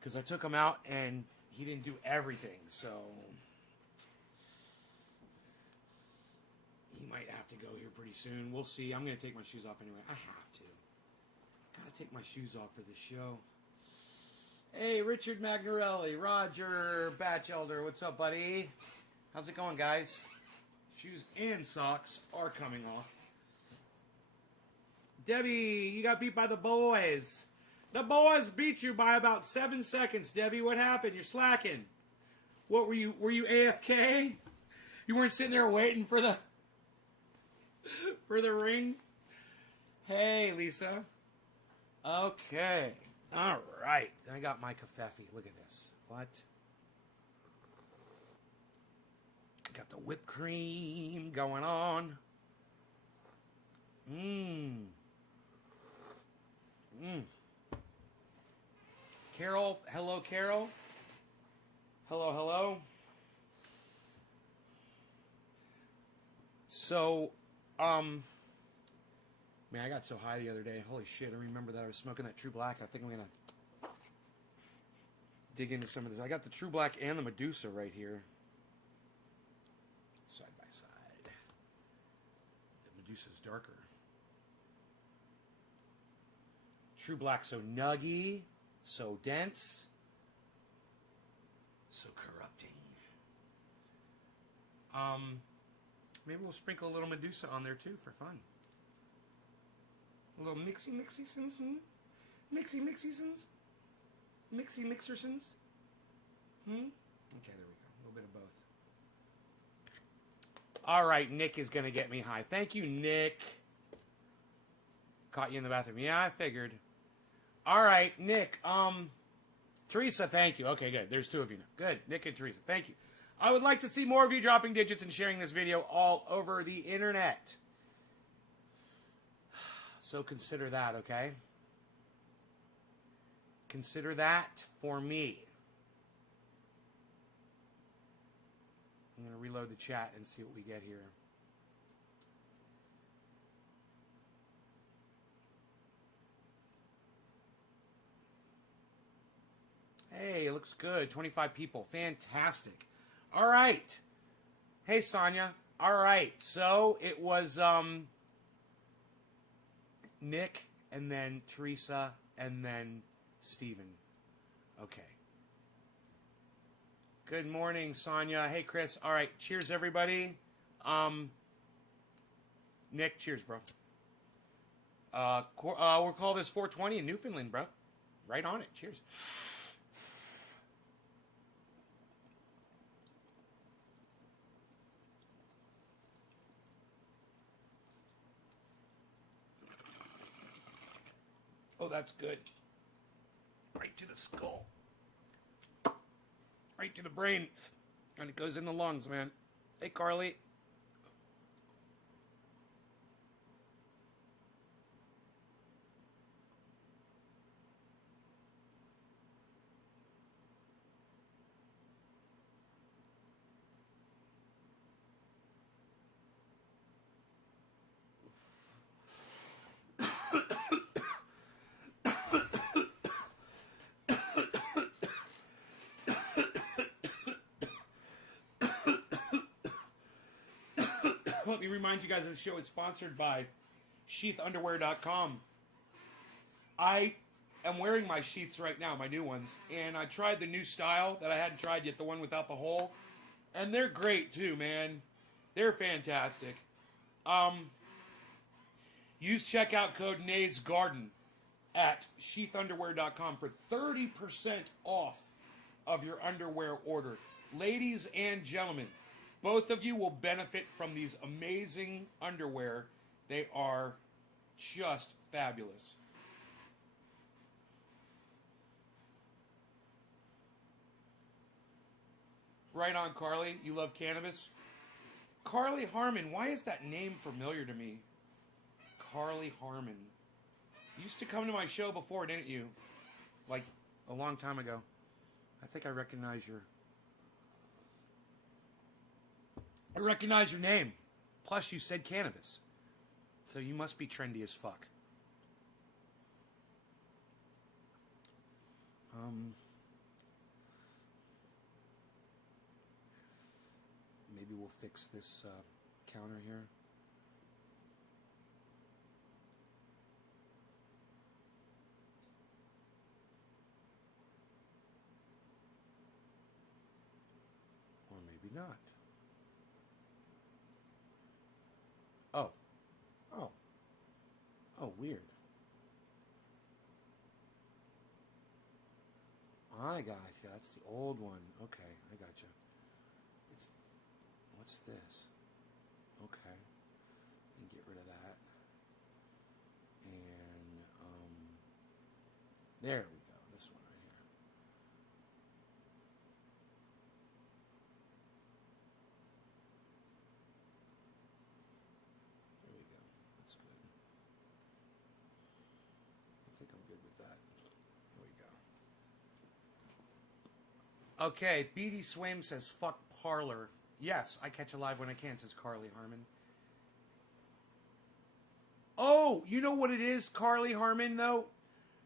because I took him out and he didn't do everything, so he might have to go here pretty soon. We'll see. I'm going to take my shoes off anyway. I have to. Got to take my shoes off for this show. Hey, Richard Magnarelli, Roger Batchelder, what's up, buddy? How's it going, guys? Shoes and socks are coming off. Debbie, you got beat by the boys. The boys beat you by about 7 seconds, Debbie. What happened? You're slacking. What were you AFK? You weren't sitting there waiting for the ring? Hey, Lisa. Okay. All right. I got my kafefe. Look at this. What? Got the whipped cream going on. Carol. Hello, Carol. Hello, hello. So, man, I got so high the other day. Holy shit, I remember that I was smoking that True Black. I think I'm going to dig into some of this. I got the True Black and the Medusa right here. Side by side. The Medusa's darker. True Black so nuggy, so dense, so corrupting. Maybe we'll sprinkle a little Medusa on there too for fun. A little mixy-sins. Mixy-sins. Mixy-mixersons. Okay, there we go. A little bit of both. All right, Nick is going to get me high. Thank you, Nick. Caught you in the bathroom. Yeah, I figured. All right, Nick. Teresa, thank you. Okay, good. There's two of you now. Good. Nick and Teresa, thank you. I would like to see more of you dropping digits and sharing this video all over the internet. So consider that, okay? Consider that for me. I'm going to reload the chat and see what we get here. Hey, it looks good. 25 people. Fantastic. All right. Hey, Sonia. All right. So it was Nick and then Teresa and then Steven. Okay. Good morning, Sonia. Hey, Chris. All right. Cheers, everybody. Nick, cheers, bro. We'll call this 420 in Newfoundland, bro. Right on it. Cheers. Oh, that's good. Right to the skull. Right to the brain. And it goes in the lungs, man. Hey, Carly. Let me remind you guys this show is sponsored by sheathunderwear.com. I am wearing my sheaths right now, my new ones, and I tried the new style that I hadn't tried yet, the one without the hole, and they're great too, man. They're fantastic. Use checkout code NAYSGarden at sheathunderwear.com for 30% off of your underwear order. Ladies and gentlemen, both of you will benefit from these amazing underwear. They are just fabulous. Right on, Carly. You love cannabis? Carly Harmon. Why is that name familiar to me? Carly Harmon. You used to come to my show before, didn't you? Like a long time ago. I think I recognize your name. Plus, you said cannabis. So you must be trendy as fuck. Maybe we'll fix this counter here. Or maybe not. Oh. Oh. Oh, weird. I got you. That's the old one. Okay, I got you. It's what's this? Okay, let me get rid of that. And there we go. This one right here. There we go. That's good. I think I'm good with that. Here we go. Okay, BD Swim says, fuck Parler. Yes, I catch a live when I can, says Carly Harmon. Oh, you know what it is, Carly Harmon, though?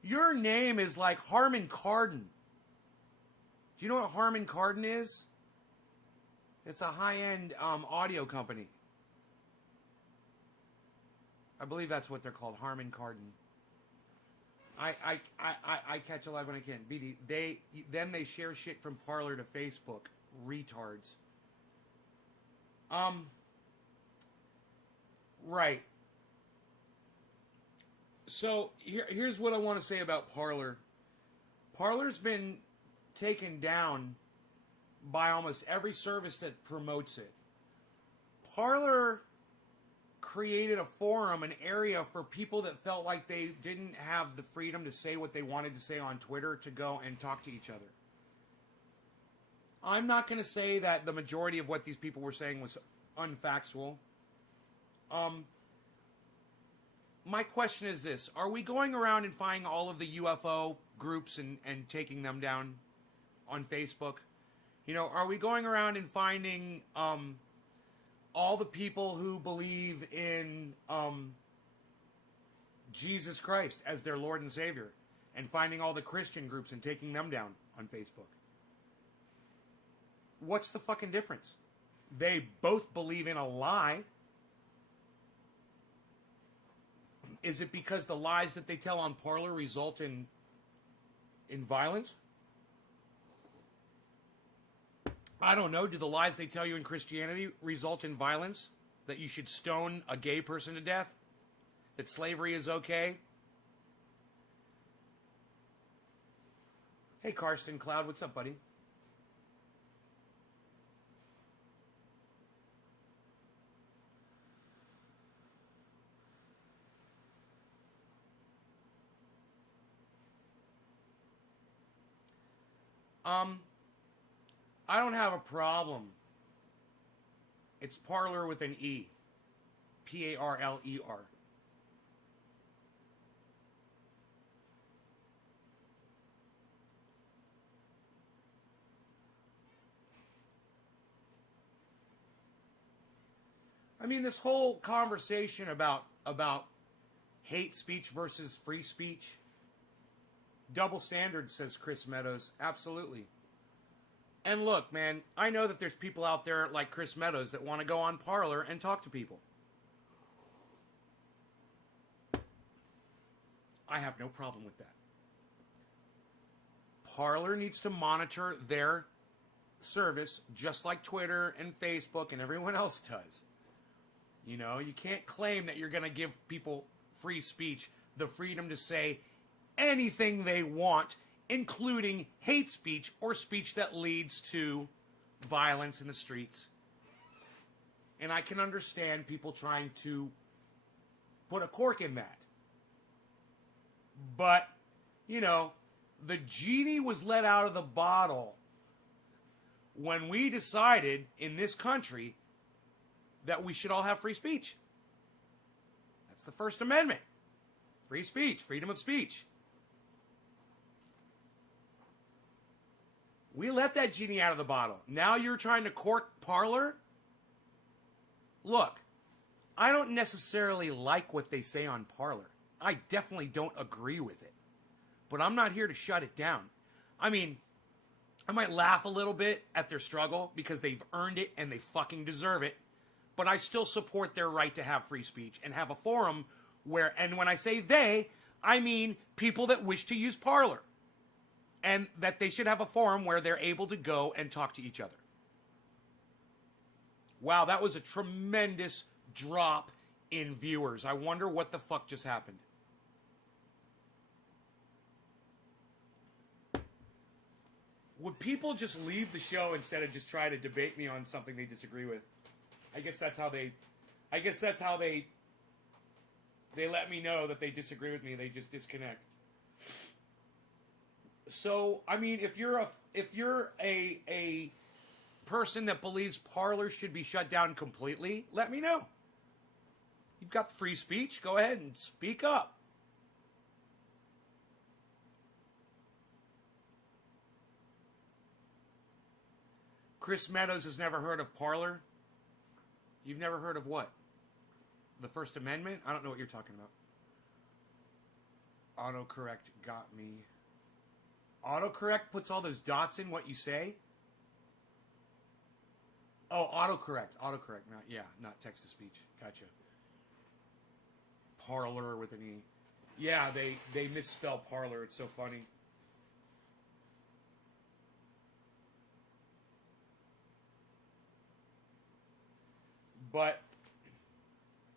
Your name is like Harman Kardon. Do you know what Harman Kardon is? It's a high-end audio company. I believe that's what they're called, Harman Kardon. I catch a live when I can. BD, they share shit from Parler to Facebook. Retards. Right. So here's what I want to say about Parler. Parler's been taken down by almost every service that promotes it. Parler created a forum, an area for people that felt like they didn't have the freedom to say what they wanted to say on Twitter to go and talk to each other. I'm not going to say that the majority of what these people were saying was unfactual. My question is this. Are we going around and finding all of the UFO groups and taking them down on Facebook? You know, are we going around and finding all the people who believe in Jesus Christ as their Lord and Savior and finding all the Christian groups and taking them down on Facebook? What's the fucking difference? They both believe in a lie. Is it because the lies that they tell on Parler result in violence? I don't know. Do the lies they tell you in Christianity result in violence? That you should stone a gay person to death? That slavery is okay? Hey, Karsten Cloud, what's up, buddy? I don't have a problem. It's Parler with an E. Parler. I mean, this whole conversation about hate speech versus free speech, double standards, says Chris Meadows. Absolutely. And look, man, I know that there's people out there like Chris Meadows that want to go on Parler and talk to people. I have no problem with that. Parler needs to monitor their service just like Twitter and Facebook and everyone else does. You know, you can't claim that you're going to give people free speech, the freedom to say anything they want, including hate speech or speech that leads to violence in the streets. And I can understand people trying to put a cork in that. But, you know, the genie was let out of the bottle when we decided in this country that we should all have free speech. That's the First Amendment. Free speech, freedom of speech. We let that genie out of the bottle. Now you're trying to cork Parler? Look, I don't necessarily like what they say on Parler. I definitely don't agree with it. But I'm not here to shut it down. I mean, I might laugh a little bit at their struggle because they've earned it and they fucking deserve it. But I still support their right to have free speech and have a forum where, and when I say they, I mean people that wish to use Parler. And that they should have a forum where they're able to go and talk to each other. Wow, that was a tremendous drop in viewers. I wonder what the fuck just happened. Would people just leave the show instead of just try to debate me on something they disagree with? I guess that's how they let me know that they disagree with me. They just disconnect. So, I mean, if you're a person that believes Parler should be shut down completely, let me know. You've got free speech. Go ahead and speak up. Chris Meadows has never heard of Parler. You've never heard of what? The First Amendment? I don't know what you're talking about. Autocorrect got me. Autocorrect puts all those dots in what you say? Oh, autocorrect. Autocorrect. Not text-to-speech. Gotcha. Parler with an E. Yeah, they misspell Parler. It's so funny. But,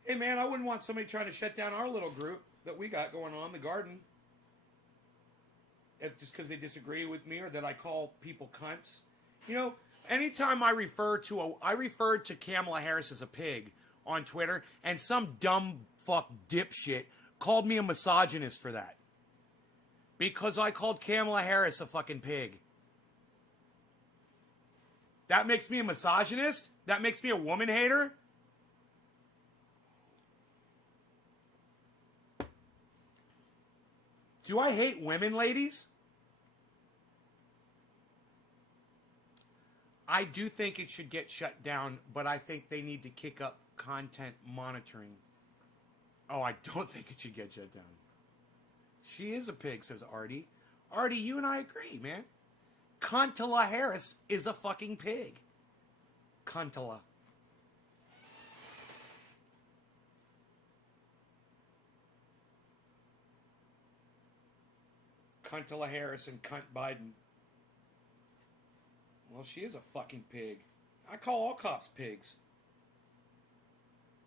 hey man, I wouldn't want somebody trying to shut down our little group that we got going on, the garden. Just because they disagree with me or that I call people cunts. You know, anytime I referred to Kamala Harris as a pig on Twitter, and some dumb fuck dipshit called me a misogynist for that. Because I called Kamala Harris a fucking pig. That makes me a misogynist? That makes me a woman hater? Do I hate women, ladies? I do think it should get shut down, but I think they need to kick up content monitoring. Oh, I don't think it should get shut down. She is a pig, says Artie. Artie, you and I agree, man. Kamala Harris is a fucking pig. Kamala. Kamala Harris and cunt Biden. Well, she is a fucking pig. I call all cops pigs.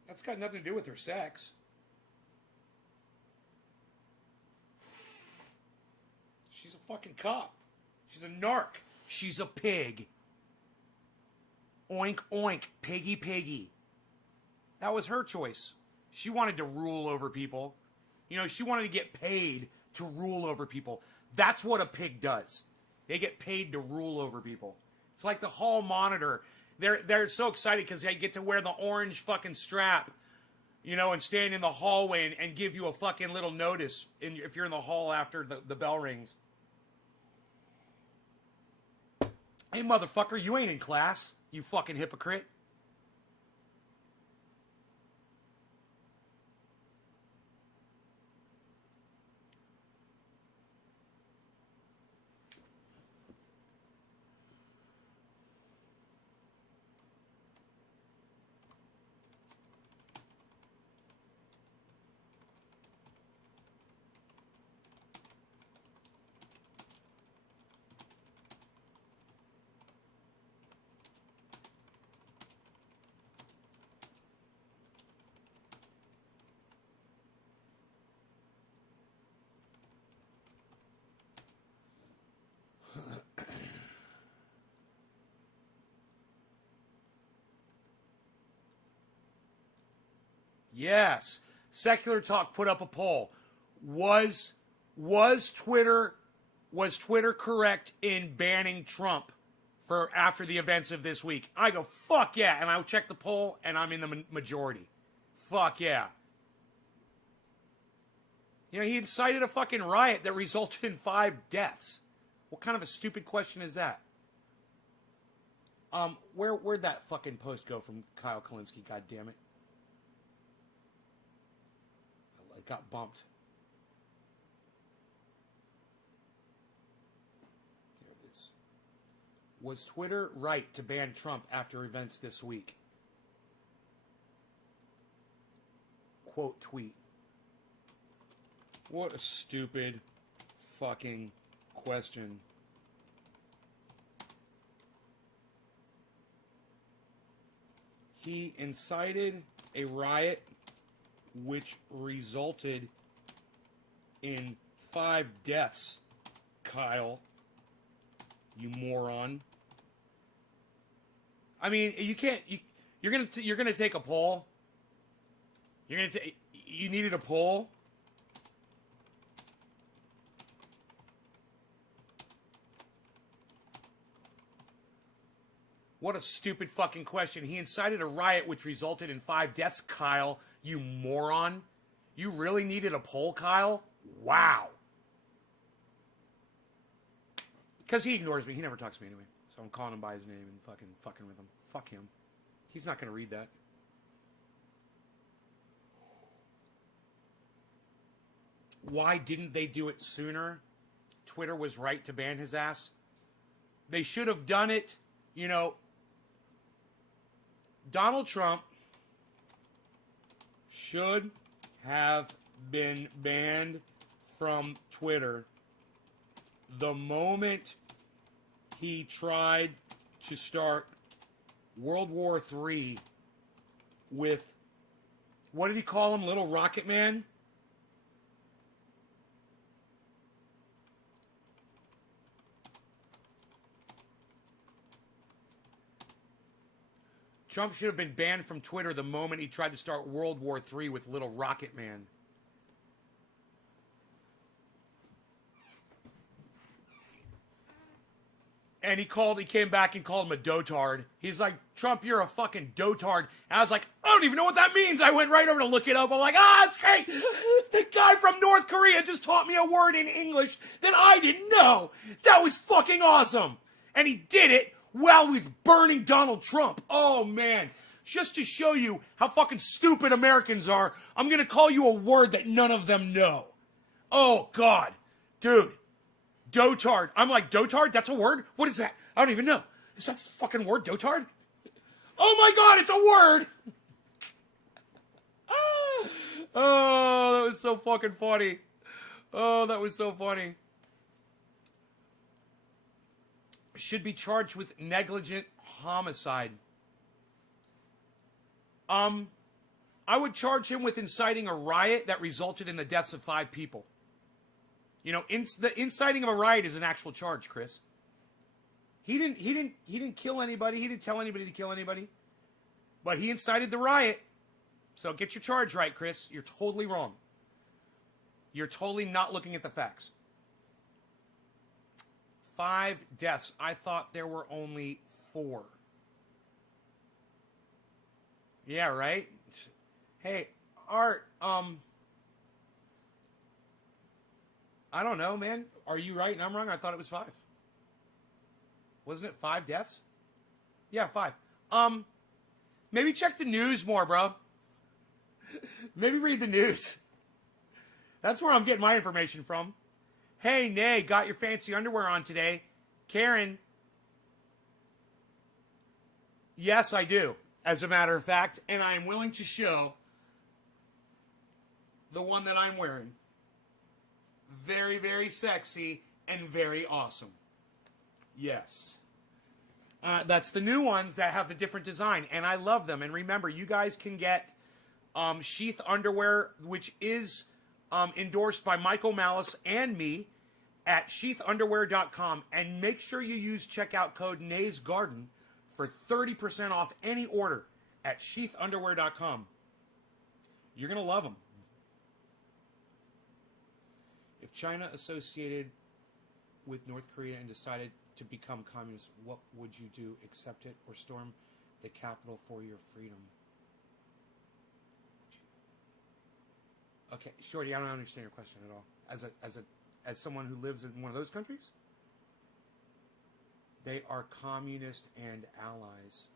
That's got nothing to do with her sex. She's a fucking cop. She's a narc. She's a pig. Oink, oink, piggy, piggy. That was her choice. She wanted to rule over people. You know, she wanted to get paid to rule over people. That's what a pig does. They get paid to rule over people. It's like the hall monitor. They're so excited because they get to wear the orange fucking strap, you know, and stand in the hallway and give you a fucking little notice if you're in the hall after the bell rings. Hey, motherfucker, you ain't in class, you fucking hypocrite. Yes. Secular Talk put up a poll. Was Twitter correct in banning Trump for after the events of this week? I go, fuck yeah. And I check the poll and I'm in the majority. Fuck yeah. You know, he incited a fucking riot that resulted in 5 deaths. What kind of a stupid question is that? Where'd that fucking post go from Kyle Kalinske? God damn it. It got bumped. There it is. Was Twitter right to ban Trump after events this week? Quote tweet. What a stupid fucking question. He incited a riot which resulted in 5 deaths. Kyle, you moron. I mean, you can't. You're gonna take a poll. You needed a poll. What a stupid fucking question. He incited a riot which resulted in 5 deaths. Kyle, you moron. You really needed a poll, Kyle? Wow. Because he ignores me. He never talks to me anyway. So I'm calling him by his name and fucking with him. Fuck him. He's not going to read that. Why didn't they do it sooner? Twitter was right to ban his ass. They should have done it, you know. Donald Trump should have been banned from Twitter the moment he tried to start World War III with, what did he call him, Little Rocket Man? Trump should have been banned from Twitter the moment he tried to start World War III with Little Rocket Man. And he came back and called him a dotard. He's like, Trump, you're a fucking dotard. And I was like, I don't even know what that means. I went right over to look it up. I'm like, it's great. The guy from North Korea just taught me a word in English that I didn't know. That was fucking awesome. And he did it while he was burning Donald Trump. Oh, man. Just to show you how fucking stupid Americans are, I'm going to call you a word that none of them know. Oh, God. Dude. Dotard. I'm like, dotard? That's a word? What is that? I don't even know. Is that the fucking word, dotard? Oh, my God, it's a word. Oh, that was so fucking funny. Oh, that was so funny. Should be charged with negligent homicide. I would charge him with inciting a riot that resulted in the deaths of 5 people. You know, the inciting of a riot is an actual charge, Chris. He didn't kill anybody. He didn't tell anybody to kill anybody. But he incited the riot. So get your charge right, Chris. You're totally wrong. You're totally not looking at the facts. 5 deaths. I thought there were only 4. Yeah, right? Hey, Art, I don't know, man. Are you right and I'm wrong? I thought it was 5. Wasn't it 5 deaths? Yeah, 5. Maybe check the news more, bro. Maybe read the news. That's where I'm getting my information from. Hey, Nay, got your fancy underwear on today. Karen. Yes, I do, as a matter of fact. And I am willing to show the one that I'm wearing. Very, very sexy and very awesome. Yes. That's the new ones that have the different design, and I love them. And remember, you guys can get Sheath underwear, which is endorsed by Michael Malice and me at sheathunderwear.com. And make sure you use checkout code NAYSGarden for 30% off any order at sheathunderwear.com. You're going to love them. If China associated with North Korea and decided to become communist, what would you do? Accept it or storm the capital for your freedom? Okay, Shorty, I don't understand your question at all. As someone who lives in one of those countries, they are communist and allies.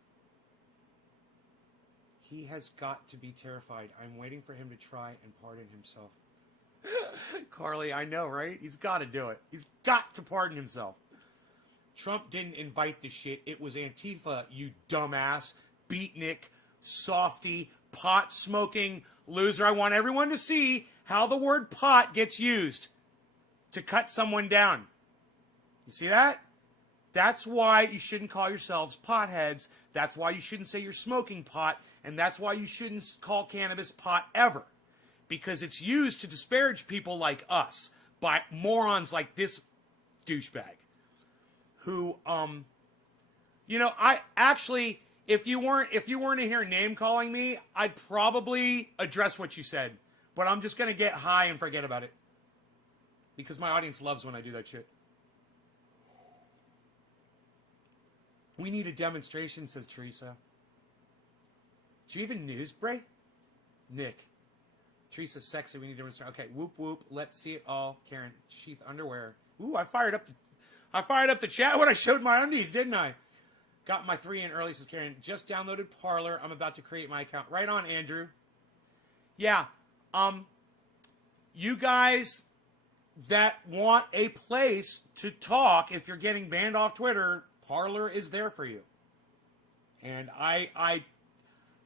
He has got to be terrified. I'm waiting for him to try and pardon himself. Carly, I know, right? He's got to do it. He's got to pardon himself. Trump didn't invite the shit. It was Antifa, you dumbass, beatnik, softy, pot-smoking loser. I want everyone to see how the word pot gets used to cut someone down. You see that? That's why you shouldn't call yourselves potheads. That's why you shouldn't say you're smoking pot. And that's why you shouldn't call cannabis pot ever. Because it's used to disparage people like us by morons like this douchebag. Who, I actually, if you weren't in here name calling me, I'd probably address what you said. But I'm just going to get high and forget about it. Because my audience loves when I do that shit. We need a demonstration, says Teresa. Do you even news break? Nick. Teresa's sexy. We need a demonstration. Okay, whoop whoop. Let's see it all. Karen, sheath underwear. Ooh, I fired up the chat when I showed my undies, didn't I? Got my 3 in early, says Karen. Just downloaded Parler. I'm about to create my account. Right on, Andrew. Yeah. You guys that want a place to talk, if you're getting banned off Twitter, Parler is there for you. And I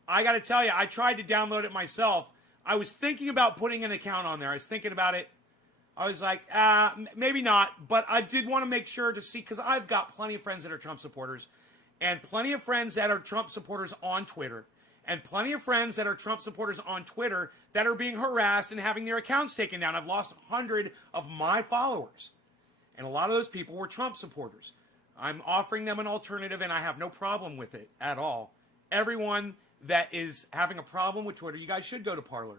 got to tell you, I tried to download it myself. I was thinking about putting an account on there. I was thinking about it. I was like, maybe not. But I did want to make sure to see, because I've got plenty of friends that are Trump supporters, and plenty of friends that are Trump supporters on Twitter, and plenty of friends that are Trump supporters on Twitter that are being harassed and having their accounts taken down. I've lost 100 of my followers. And a lot of those people were Trump supporters. I'm offering them an alternative, and I have no problem with it at all. Everyone that is having a problem with Twitter, you guys should go to Parler.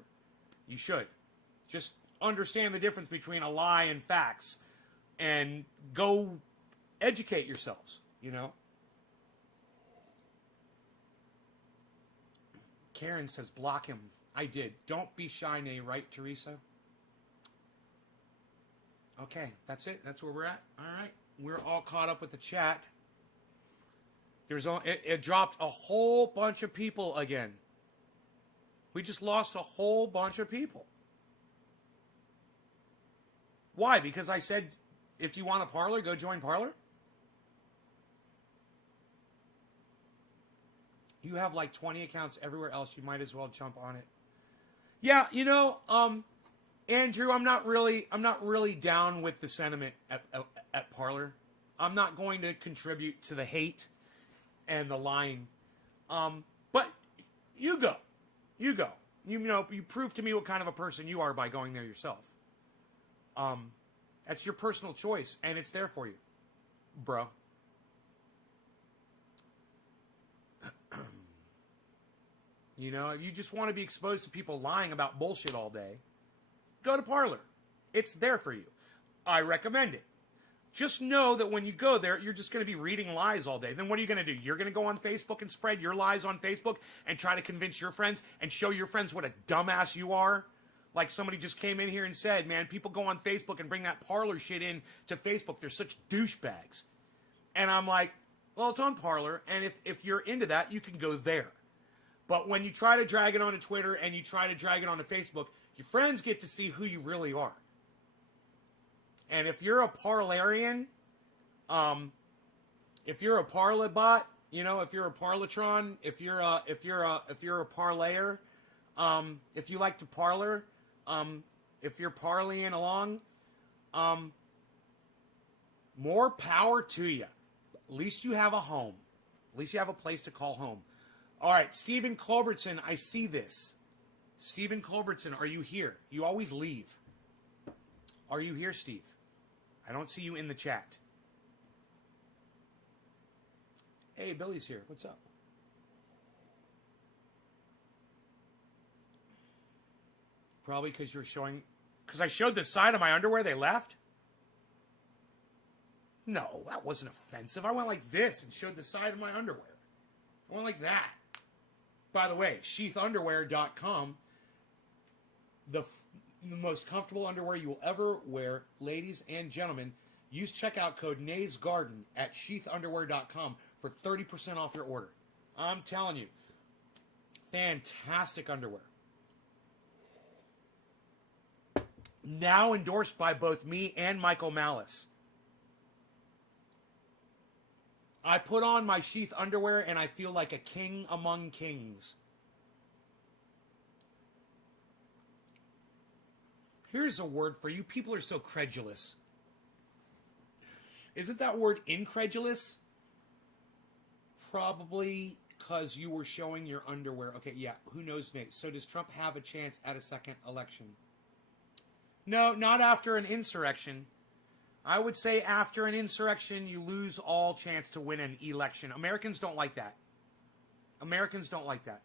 You should. Just understand the difference between a lie and facts, and go educate yourselves, Karen says, block him. I did. Don't be shy, Nay, right, Teresa? Okay, that's it. That's where we're at. All right. We're all caught up with the chat. It dropped a whole bunch of people again. We just lost a whole bunch of people. Why? Because I said, if you want a Parler, go join Parler? You have like 20 accounts everywhere else. You might as well jump on it. Yeah, Andrew, I'm not really down with the sentiment at Parler. I'm not going to contribute to the hate and the lying. But you go. You go. You prove to me what kind of a person you are by going there yourself. That's your personal choice, and it's there for you, bro. If you just want to be exposed to people lying about bullshit all day, go to Parler. It's there for you. I recommend it. Just know that when you go there, you're just going to be reading lies all day. Then what are you going to do? You're going to go on Facebook and spread your lies on Facebook and try to convince your friends and show your friends what a dumbass you are? Like somebody just came in here and said, man, people go on Facebook and bring that Parler shit in to Facebook. They're such douchebags. And I'm like, well, it's on Parler, and if you're into that, you can go there. But when you try to drag it onto Twitter and you try to drag it onto Facebook, your friends get to see who you really are. And if you're a Parlarian, if you're a Parlabot, if you're a Parlatron, if you're a Parlayer, if you like to Parler, if you're parlaying along, more power to you. At least you have a home. At least you have a place to call home. All right, Stephen Culbertson, I see this. Stephen Culbertson, are you here? You always leave. Are you here, Steve? I don't see you in the chat. Hey, Billy's here. What's up? Probably because you're showing... Because I showed the side of my underwear, they left? No, that wasn't offensive. I went like this and showed the side of my underwear. I went like that. By the way, sheathunderwear.com, the most comfortable underwear you will ever wear, ladies and gentlemen. Use checkout code NAYSGarden at sheathunderwear.com for 30% off your order. I'm telling you, fantastic underwear. Now endorsed by both me and Michael Malice. I put on my sheath underwear and I feel like a king among kings. Here's a word for you. People are so credulous. Isn't that word incredulous? Probably because you were showing your underwear. Okay, yeah, who knows, Nate? So does Trump have a chance at a second election? No, not after an insurrection. I would say after an insurrection, you lose all chance to win an election. Americans don't like that. Americans don't like that.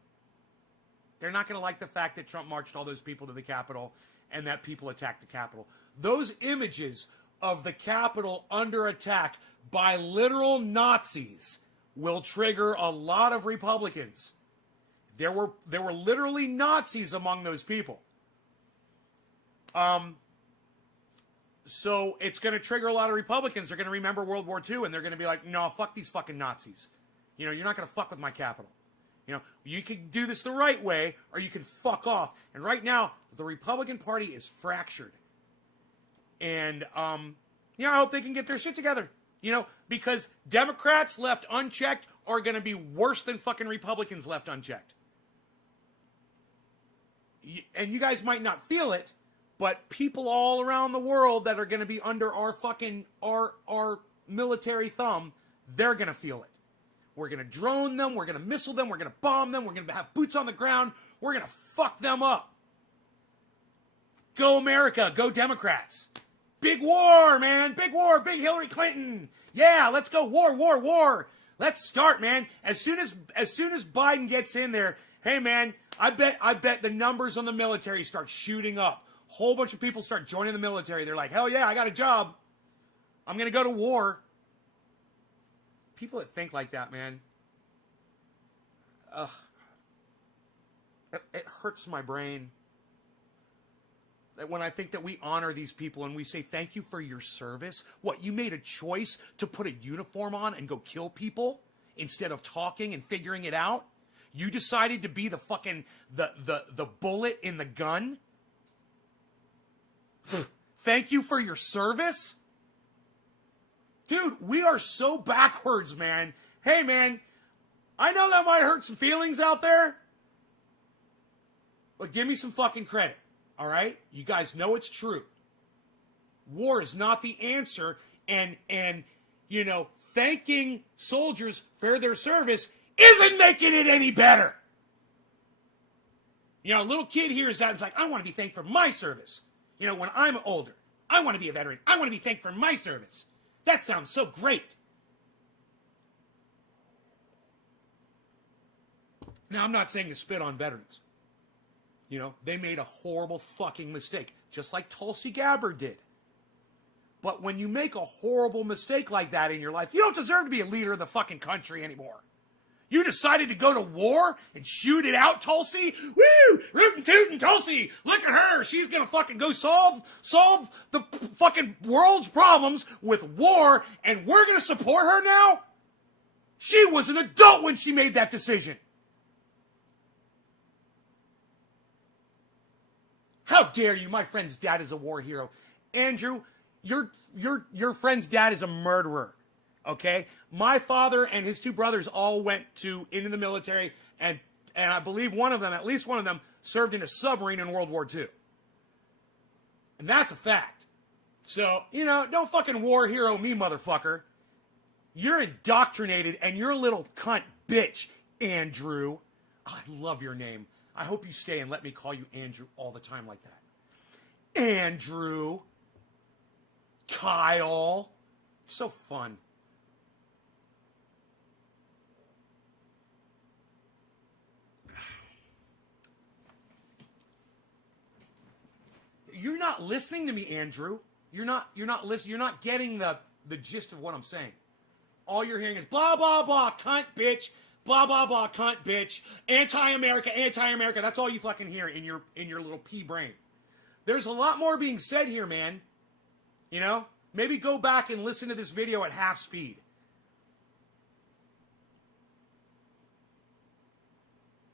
They're not going to like the fact that Trump marched all those people to the Capitol and that people attacked the Capitol. Those images of the Capitol under attack by literal Nazis will trigger a lot of Republicans. There were literally Nazis among those people. So it's going to trigger a lot of Republicans. They're going to remember World War II, and they're going to be like, no, fuck these fucking Nazis. You know, you're not going to fuck with my Capitol. You know, you can do this the right way, or you can fuck off. And right now, the Republican Party is fractured. And, I hope they can get their shit together. You know, because Democrats left unchecked are going to be worse than fucking Republicans left unchecked. And you guys might not feel it, but people all around the world that are going to be under our military thumb, they're going to feel it. We're going to drone them. We're going to missile them. We're going to bomb them. We're going to have boots on the ground. We're going to fuck them up. Go America. Go Democrats. Big war, man. Big war. Big Hillary Clinton. Yeah, let's go. War, war, war. Let's start, man. As soon as Biden gets in there, hey, man, I bet the numbers on the military start shooting up. Whole bunch of people start joining the military. They're like, hell yeah, I got a job. I'm going to go to war. People that think like that, man. It hurts my brain. That when I think that we honor these people and we say thank you for your service. What, you made a choice to put a uniform on and go kill people instead of talking and figuring it out? You decided to be the fucking the bullet in the gun? Thank you for your service? Dude, we are so backwards, man. Hey, man, I know that might hurt some feelings out there, but give me some fucking credit, all right? You guys know it's true. War is not the answer, and thanking soldiers for their service isn't making it any better. You know, a little kid hears that and is like, I want to be thanked for my service. You know, when I'm older, I want to be a veteran. I want to be thanked for my service. That sounds so great. Now, I'm not saying to spit on veterans. You know, they made a horrible fucking mistake, just like Tulsi Gabbard did. But when you make a horrible mistake like that in your life, you don't deserve to be a leader of the fucking country anymore. You decided to go to war and shoot it out, Tulsi? Woo! Rootin' tootin' Tulsi! Look at her! She's gonna fucking go solve the fucking world's problems with war, and we're gonna support her now? She was an adult when she made that decision. How dare you? My friend's dad is a war hero. Andrew, your friend's dad is a murderer. Okay? My father and his two brothers all went into the military, and I believe at least one of them, served in a submarine in World War II. And that's a fact. So, don't fucking war hero me, motherfucker. You're indoctrinated, and you're a little cunt bitch, Andrew. Oh, I love your name. I hope you stay and let me call you Andrew all the time like that. Andrew. Kyle. It's so fun. You're not listening to me, Andrew. You're not listening. You're not getting the gist of what I'm saying. All you're hearing is blah, blah, blah, cunt, bitch. Blah, blah, blah, cunt, bitch. Anti-America, anti-America. That's all you fucking hear in your little pea brain. There's a lot more being said here, man. You know? Maybe go back and listen to this video at half speed.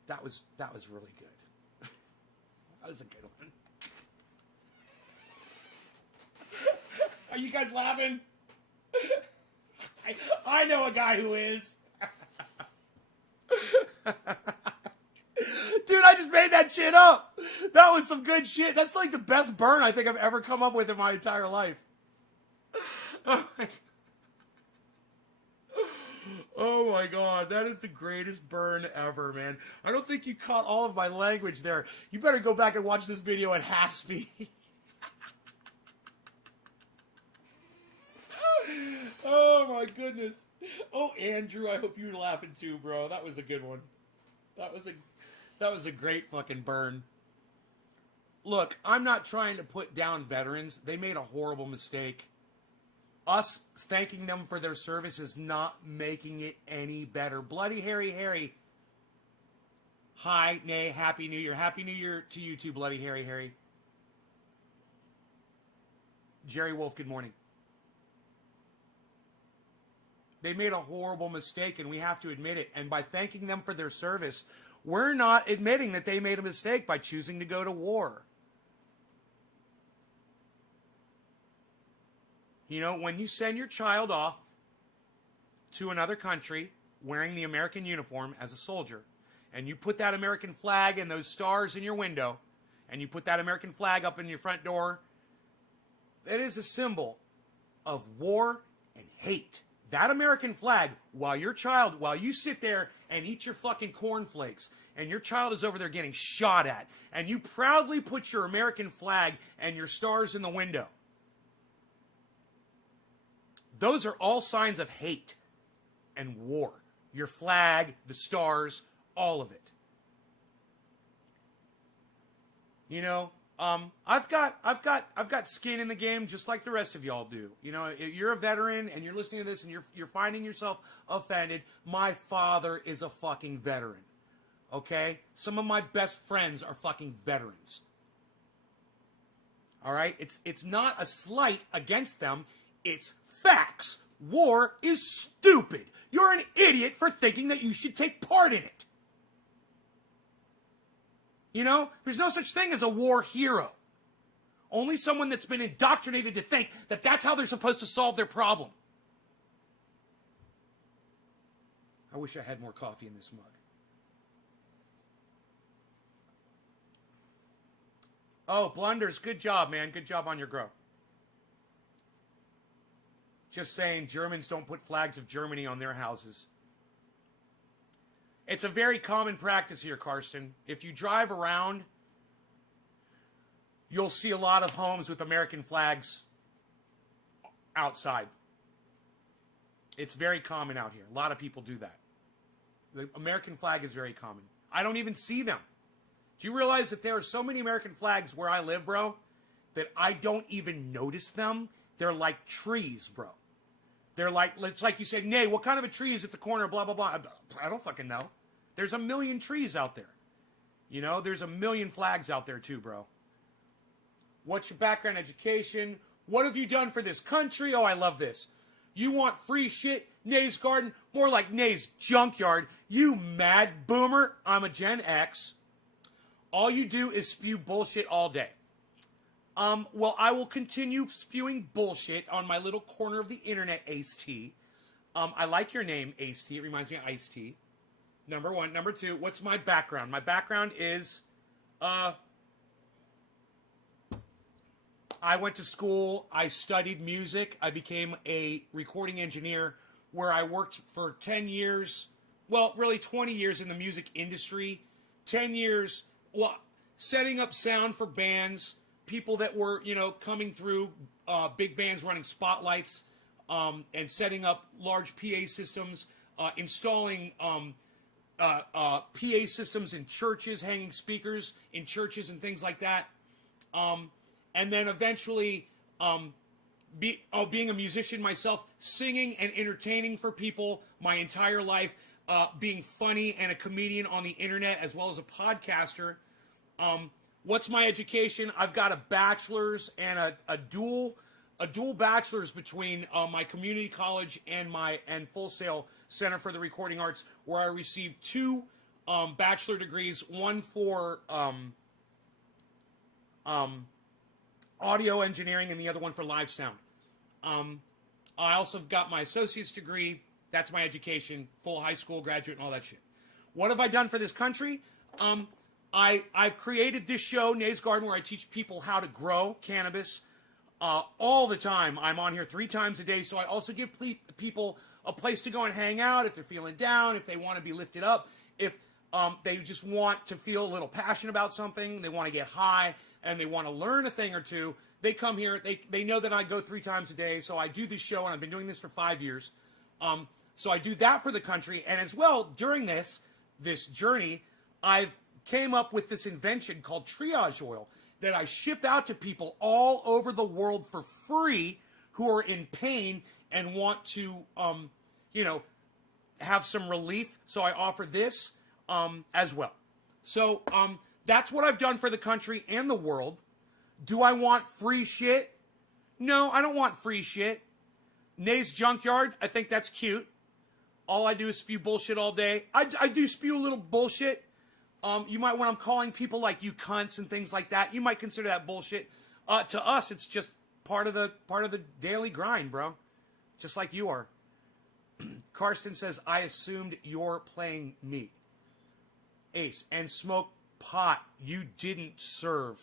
That was really good. That was a good one. Are you guys laughing? I I know a guy who is. Dude, I just made that shit up. That was some good shit. That's like the best burn I think I've ever come up with in my entire life. Oh my God, that is the greatest burn ever, man. I don't think you caught all of my language there. You better go back and watch this video at half speed. Oh my goodness. Oh, Andrew, I hope you were laughing too, bro. That was a good one. That was a great fucking burn. Look, I'm not trying to put down veterans. They made a horrible mistake. Us thanking them for their service is not making it any better. Bloody Harry. Hi, nay, Happy New Year. Happy New Year to you too, Bloody Harry. Jerry Wolf, good morning. They made a horrible mistake, and we have to admit it. And by thanking them for their service, we're not admitting that they made a mistake by choosing to go to war. You know, when you send your child off to another country wearing the American uniform as a soldier, and you put that American flag and those stars in your window, and you put that American flag up in your front door, that is a symbol of war and hate. That American flag, while you sit there and eat your fucking cornflakes, and your child is over there getting shot at, and you proudly put your American flag and your stars in the window, those are all signs of hate and war. Your flag, the stars, all of it. You know, I've got skin in the game just like the rest of y'all do. You know, if you're a veteran and you're listening to this and you're finding yourself offended, my father is a fucking veteran. Okay? Some of my best friends are fucking veterans. All right? It's not a slight against them. It's facts. War is stupid. You're an idiot for thinking that you should take part in it. You know, there's no such thing as a war hero. Only someone that's been indoctrinated to think that that's how they're supposed to solve their problem. I wish I had more coffee in this mug. Oh, Blunders, good job, man. Good job on your grow. Just saying, Germans don't put flags of Germany on their houses. It's a very common practice here, Karsten. If you drive around, you'll see a lot of homes with American flags outside. It's very common out here. A lot of people do that. The American flag is very common. I don't even see them. Do you realize that there are so many American flags where I live, bro, that I don't even notice them? They're like trees, bro. They're like, it's like you said, Nay, what kind of a tree is at the corner, blah, blah, blah. I don't fucking know. There's a million trees out there. You know, there's a million flags out there too, bro. What's your background education? What have you done for this country? Oh, I love this. You want free shit? Nay's Garden? More like Nay's Junkyard. You mad boomer. I'm a Gen X. All you do is spew bullshit all day. Well, I will continue spewing bullshit on my little corner of the internet, Ace T. I like your name, Ace T. It reminds me of Ice T. Number one. Number two, what's my background? My background is, I went to school. I studied music. I became a recording engineer where I worked for 10 years. Well, really 20 years in the music industry. 10 years, well, setting up sound for bands. People that were, you know, coming through, big bands running spotlights, and setting up large PA systems, installing PA systems in churches, hanging speakers in churches and things like that. And then eventually being a musician myself, singing and entertaining for people my entire life, being funny and a comedian on the internet as well as a podcaster. What's my education? I've got a bachelor's and a dual bachelor's between my community college and Full Sail Center for the Recording Arts, where I received 2 bachelor degrees, one for audio engineering and the other one for live sound. I also got my associate's degree That's my education, full high school graduate and all that shit. What have I done for this country? I've created this show, Nays Garden, where I teach people how to grow cannabis all the time. I'm on here 3 times a day, so I also give people a place to go and hang out if they're feeling down, if they want to be lifted up, if they just want to feel a little passionate about something, they want to get high, and they want to learn a thing or two. They come here. They know that I go 3 times a day, so I do this show, and I've been doing this for 5 years. So I do that for the country, and as well, during this journey, I've came up with this invention called triage oil that I ship out to people all over the world for free who are in pain and want to, have some relief. So I offer this as well. So that's what I've done for the country and the world. Do I want free shit? No, I don't want free shit. Nay's Junkyard, I think that's cute. All I do is spew bullshit all day. I do spew a little bullshit. You might, when I'm calling people like you cunts and things like that, you might consider that bullshit. To us, it's just part of the daily grind, bro. Just like you are. Karsten says, I assumed you're playing me. Ace, and smoke pot you didn't serve.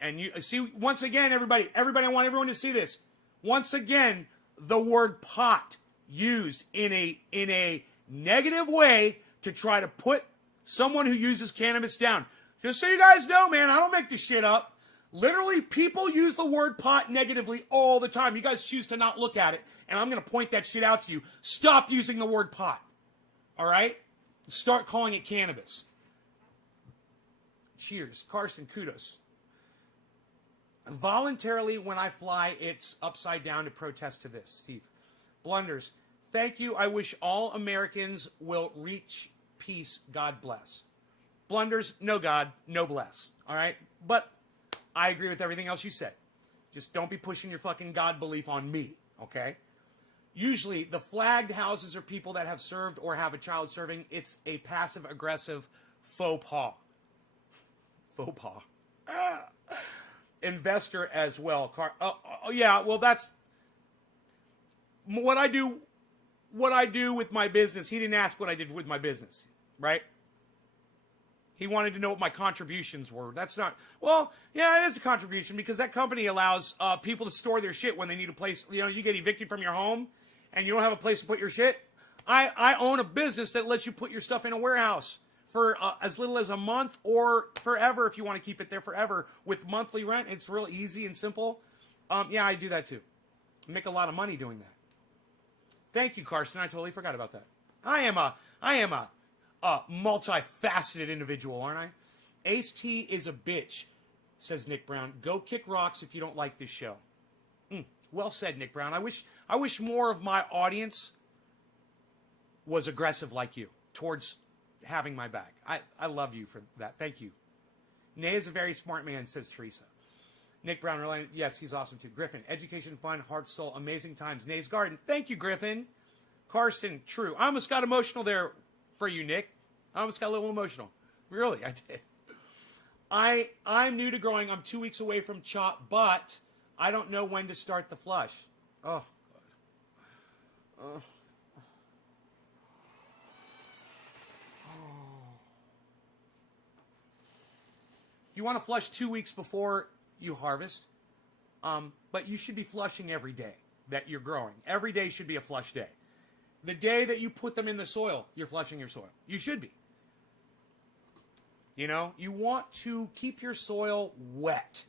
And you see, once again, everybody, I want everyone to see this. Once again, the word pot used in a negative way to try to put someone who uses cannabis down. Just so you guys know, man, I don't make this shit up. Literally, people use the word pot negatively all the time. You guys choose to not look at it, and I'm going to point that shit out to you. Stop using the word pot. All right? Start calling it cannabis. Cheers. Karsten, kudos. Voluntarily, when I fly, it's upside down to protest to this. Steve. Blunders. Thank you. I wish all Americans will reach peace. God bless. Blunders, no God, no bless. All right? But I agree with everything else you said. Just don't be pushing your fucking God belief on me, okay? Usually, the flagged houses are people that have served or have a child serving. It's a passive-aggressive faux pas. Faux pas. Investor as well. Yeah, well, that's what I do. What I do with my business. He didn't ask what I did with my business, right? He wanted to know what my contributions were. That's not, well, yeah, it is a contribution because that company allows people to store their shit when they need a place. You know, you get evicted from your home and you don't have a place to put your shit. I own a business that lets you put your stuff in a warehouse for as little as a month or forever if you want to keep it there forever with monthly rent. It's real easy and simple. Yeah, I do that too. I make a lot of money doing that. Thank you, Karsten. I totally forgot about that. I am a multifaceted individual, aren't I? Ace T is a bitch, says Nick Brown. Go kick rocks if you don't like this show. Well said, Nick Brown. I wish more of my audience was aggressive like you towards having my back. I love you for that. Thank you. Nay is a very smart man, says Teresa. Nick Brown, yes, he's awesome too. Griffin, education, fun, heart, soul, amazing times. Nay's Garden, thank you, Griffin. Karsten, true. I almost got emotional there for you, Nick. I almost got a little emotional. Really, I did. I'm new to growing. I'm 2 weeks away from chop, but I don't know when to start the flush. Oh, God. You want to flush 2 weeks before you harvest, but you should be flushing every day that you're growing. Every day should be a flush day. The day that you put them in the soil, you're flushing your soil. You should be. You know, you want to keep your soil wet.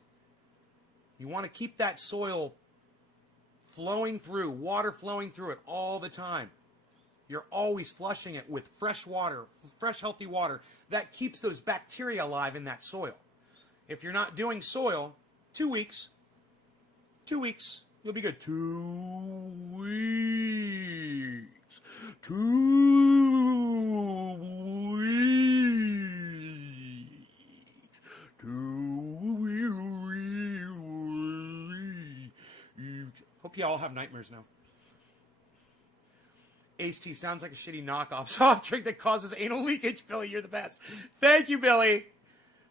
You want to keep that soil flowing through, water flowing through it all the time. You're always flushing it with fresh water, fresh, healthy water that keeps those bacteria alive in that soil. If you're not doing soil, 2 weeks, you'll be good. 2 weeks. 2 weeks. 2 weeks. Hope you all have nightmares now. Ace T sounds like a shitty knockoff soft drink that causes anal leakage. Billy, you're the best. Thank you, Billy.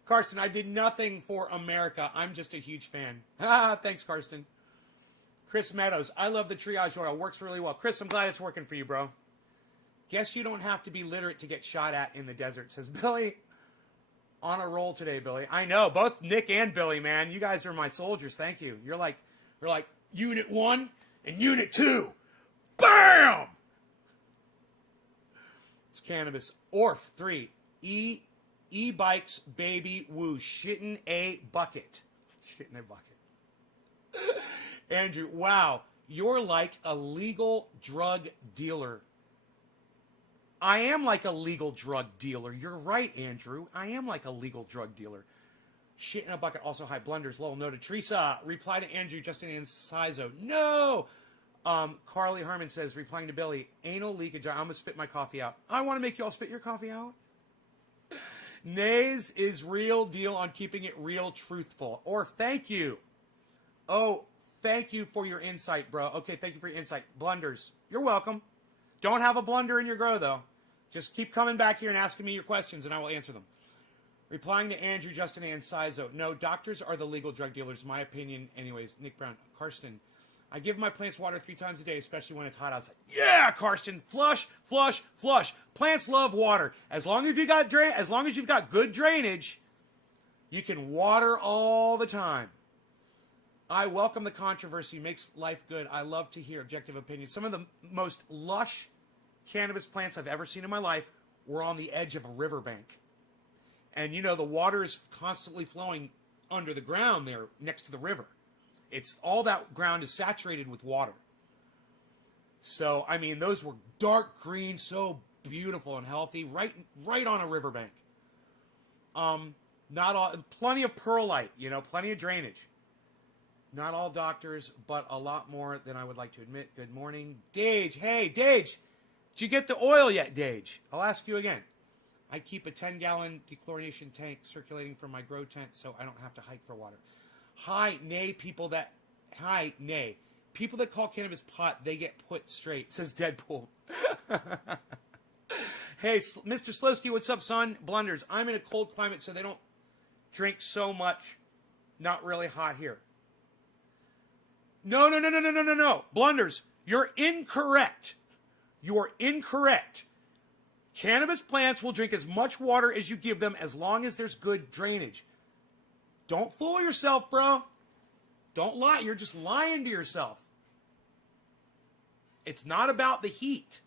Karsten, I did nothing for America. I'm just a huge fan. Thanks, Karsten. Chris Meadows, I love the triage oil. Works really well. Chris, I'm glad it's working for you, bro. Guess you don't have to be literate to get shot at in the desert, says Billy. On a roll today, Billy. I know, both Nick and Billy, man. You guys are my soldiers. Thank you. You're like Unit 1 and Unit 2. Bam! It's cannabis. Orf 3. E-bikes, baby, woo. Shit in a bucket. Shit in a bucket. Andrew, wow. You're like a legal drug dealer. I am like a legal drug dealer. You're right, Andrew. I am like a legal drug dealer. Shit in a bucket. Also, hi, blunders. Lowell noted. Teresa, reply to Andrew, Justin, and Sizo. No! Carly Harmon says, replying to Billy, anal leakage. I'm going to spit my coffee out. I want to make you all spit your coffee out. Nays is real deal on keeping it real truthful. Or thank you. Oh, thank you for your insight, bro. Okay, thank you for your insight. Blunders, you're welcome. Don't have a blunder in your grow, though. Just keep coming back here and asking me your questions, and I will answer them. Replying to Andrew, Justin, and Sizo. No, doctors are the legal drug dealers, my opinion. Anyways, Nick Brown. Karsten, I give my plants water 3 times a day, especially when it's hot outside. Yeah, Karsten. Flush, flush, flush. Plants love water. As long as you've got good drainage, you can water all the time. I welcome the controversy. Makes life good. I love to hear objective opinions. Some of the most lush cannabis plants I've ever seen in my life were on the edge of a riverbank. And, you know, the water is constantly flowing under the ground there next to the river. It's all that ground is saturated with water. So, I mean, those were dark green, so beautiful and healthy, right on a riverbank. Plenty of perlite, you know, plenty of drainage. Not all doctors, but a lot more than I would like to admit. Good morning. Dage. Hey, Dage. Did you get the oil yet, Dage? I'll ask you again. I keep a 10-gallon dechlorination tank circulating from my grow tent so I don't have to hike for water. Hi, nay, people that call cannabis pot, they get put straight, says Deadpool. Hey, Mr. Slowski, what's up, son? Blunders. I'm in a cold climate, so they don't drink so much. Not really hot here. No. Blunders, you're incorrect. You're incorrect. Cannabis plants will drink as much water as you give them as long as there's good drainage. Don't fool yourself, bro. Don't lie. You're just lying to yourself. It's not about the heat.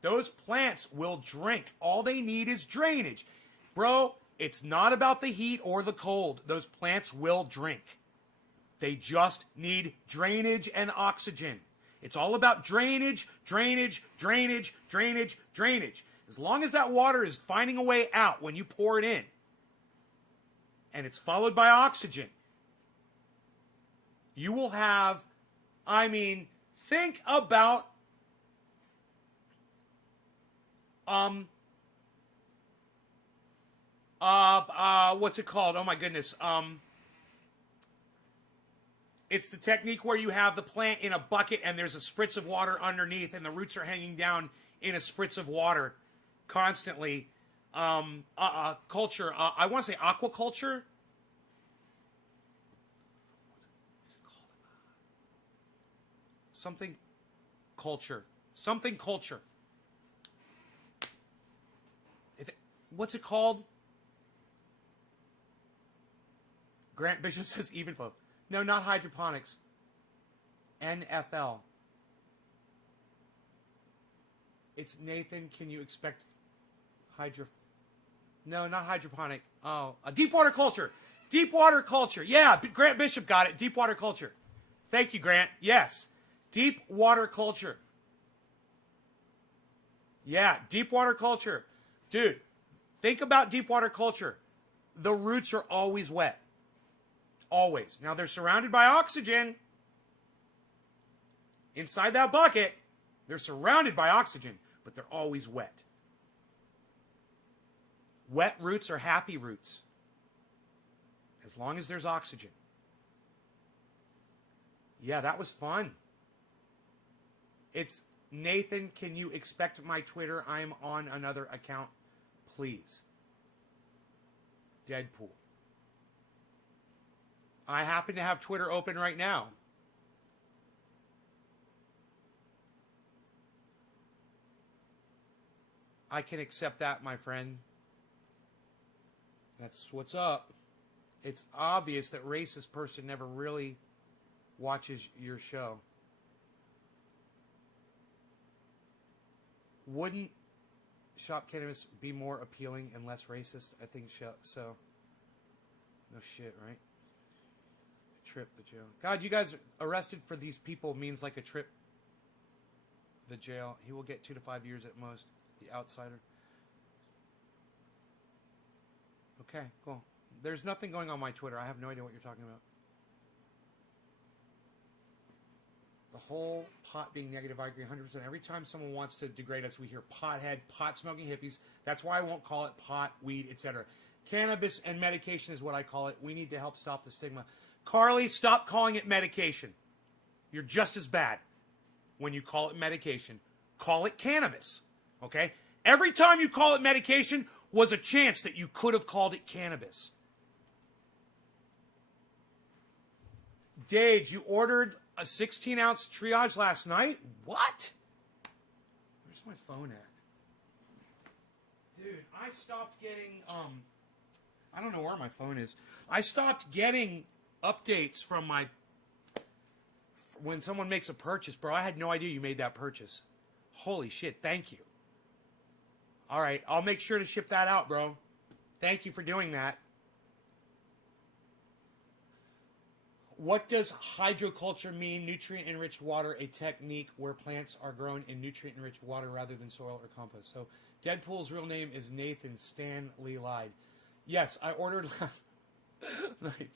Those plants will drink. All they need is drainage. Bro, it's not about the heat or the cold. Those plants will drink. They just need drainage and oxygen. It's all about drainage, drainage, drainage, drainage, drainage. As long as that water is finding a way out when you pour it in, and it's followed by oxygen, you will have, think about what's it called? Oh my goodness. It's the technique where you have the plant in a bucket and there's a spritz of water underneath and the roots are hanging down in a spritz of water constantly. Culture. I want to say aquaculture. What's it called? Something culture. Something culture. What's it called? Grant Bishop says even flow. No, not hydroponics. NFL. It's Nathan. Can you expect No, not hydroponic. Oh, deep water culture. Deep water culture. Yeah, Grant Bishop got it. Deep water culture. Thank you, Grant. Yes. Deep water culture. Yeah, deep water culture. Dude, think about deep water culture. The roots are always wet. Always. Now, they're surrounded by oxygen. Inside that bucket, they're surrounded by oxygen, but they're always wet. Wet roots are happy roots. As long as there's oxygen. Yeah, that was fun. It's Nathan, can you expect my Twitter? I'm on another account. Please. Deadpool. I happen to have Twitter open right now. I can accept that, my friend. That's what's up. It's obvious that racist person never really watches your show. Wouldn't shop cannabis be more appealing and less racist? I think so. No shit, right? Trip the jail. God, you guys arrested for these people means like a trip the jail. He will get 2 to 5 years at most. The outsider. Okay, cool. There's nothing going on my Twitter. I have no idea what you're talking about. The whole pot being negative, I agree 100%. Every time someone wants to degrade us, we hear pothead, pot-smoking hippies. That's why I won't call it pot, weed, etc. Cannabis and medication is what I call it. We need to help stop the stigma. Carly, stop calling it medication. You're just as bad when you call it medication. Call it cannabis, okay? Every time you call it medication was a chance that you could have called it cannabis. Dage, you ordered a 16-ounce triage last night? What? Where's my phone at? Dude, I stopped getting, I don't know where my phone is. I stopped getting updates from my, when someone makes a purchase, bro. I had no idea you made that purchase. Holy shit, thank you. All right, I'll make sure to ship that out, bro. Thank you for doing that. What does hydroculture mean? Nutrient-enriched water, a technique where plants are grown in nutrient-enriched water rather than soil or compost. So Deadpool's real name is Nathan. Stanley lied. Yes, I ordered last night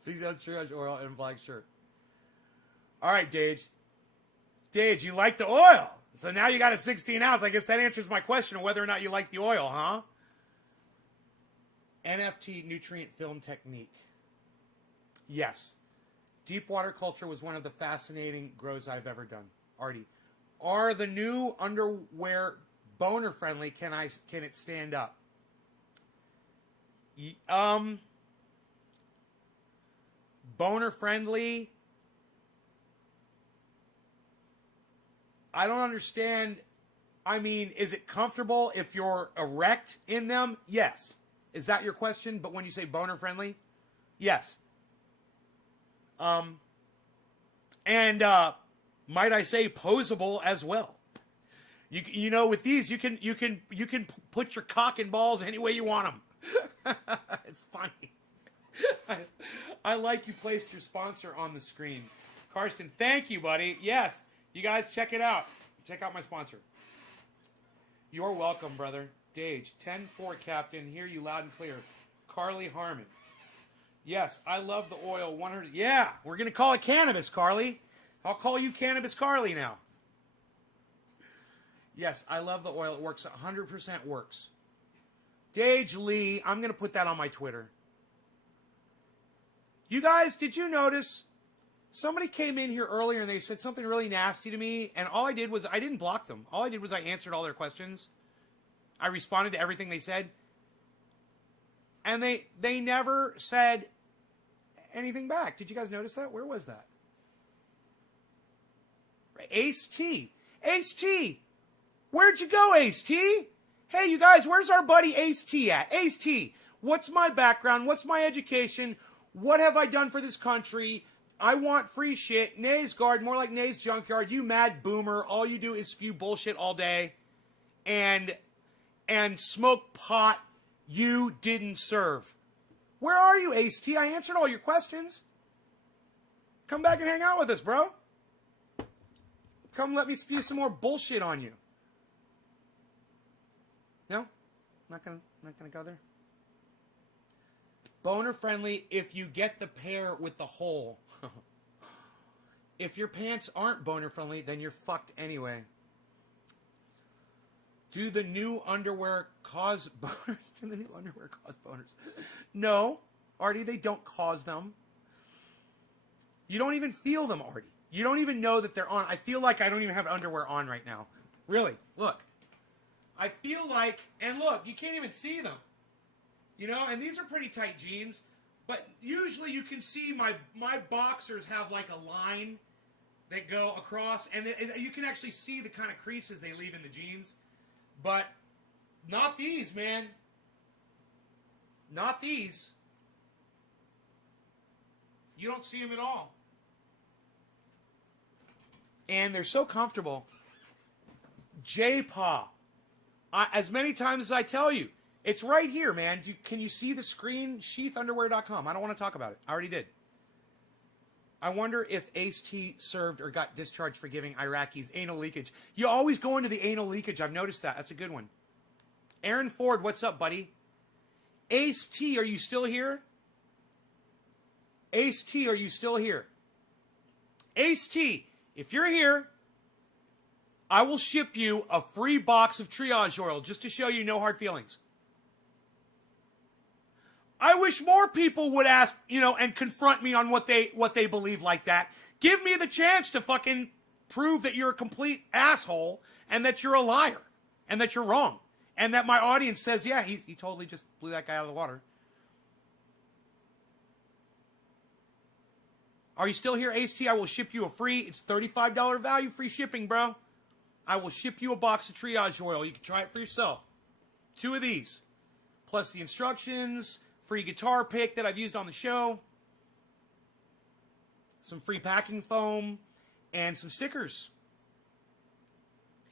6 ounce triage oil and a black shirt. All right, Dage. Dage, you like the oil. So now you got a 16 ounce. I guess that answers my question of whether or not you like the oil, huh? NFT nutrient film technique. Yes. Deep water culture was one of the fascinating grows I've ever done. Artie. Are the new underwear boner friendly? Can it stand up? Boner friendly? I don't understand. I mean, is it comfortable if you're erect in them? Yes. Is that your question? But when you say boner friendly? Yes. Might I say posable as well. You know, with these you can put your cock and balls any way you want them. It's funny. I like you placed your sponsor on the screen. Karsten, thank you, buddy. Yes, you guys check it out. Check out my sponsor. You're welcome, brother. Dage, 10-4 captain. Hear you loud and clear. Carly Harmon. Yes, I love the oil. 100. Yeah, we're going to call it cannabis, Carly. I'll call you Cannabis Carly now. Yes, I love the oil. It works. 100% works. Dage Lee, I'm going to put that on my Twitter. You guys, did you notice somebody came in here earlier and they said something really nasty to me, and all I did was I didn't block them. All I did was I answered all their questions. I responded to everything they said. And they never said anything back. Did you guys notice that? Where was that? Ace T. Ace T. Where'd you go, Ace T? Hey, you guys, where's our buddy Ace T at? Ace T, what's my background? What's my education? What have I done for this country? I want free shit. Nay's Guard, more like Nay's Junkyard. You mad boomer. All you do is spew bullshit all day. And smoke pot you didn't serve. Where are you, Ace T? I answered all your questions. Come back and hang out with us, bro. Come let me spew some more bullshit on you. No? Not gonna go there? Boner friendly if you get the pair with the hole. If your pants aren't boner friendly, then you're fucked anyway. Do the new underwear cause boners? Do the new underwear cause boners? No, Artie, they don't cause them. You don't even feel them, Artie. You don't even know that they're on. I feel like I don't even have underwear on right now. Really, look. I feel like, and look, you can't even see them. You know, and these are pretty tight jeans, but usually you can see my boxers have like a line that go across, and you can actually see the kind of creases they leave in the jeans. But not these, man. Not these. You don't see them at all. And they're so comfortable. J-Paw. As many times as I tell you, it's right here, man. Can you see the screen? Sheathunderwear.com. I don't want to talk about it. I already did. I wonder if Ace T served or got discharged for giving Iraqis anal leakage. You always go into the anal leakage. I've noticed that. That's a good one. Aaron Ford, what's up, buddy? Ace T, are you still here? Ace T, are you still here? Ace T, if you're here, I will ship you a free box of triage oil just to show you no hard feelings. I wish more people would ask, and confront me on what they believe like that. Give me the chance to fucking prove that you're a complete asshole and that you're a liar and that you're wrong. And that my audience says, yeah, he totally just blew that guy out of the water. Are you still here, Ace T? I will ship you it's $35 value, free shipping, bro. I will ship you a box of triage oil. You can try it for yourself. 2 of these. Plus the instructions, free guitar pick that I've used on the show, some free packing foam, and some stickers.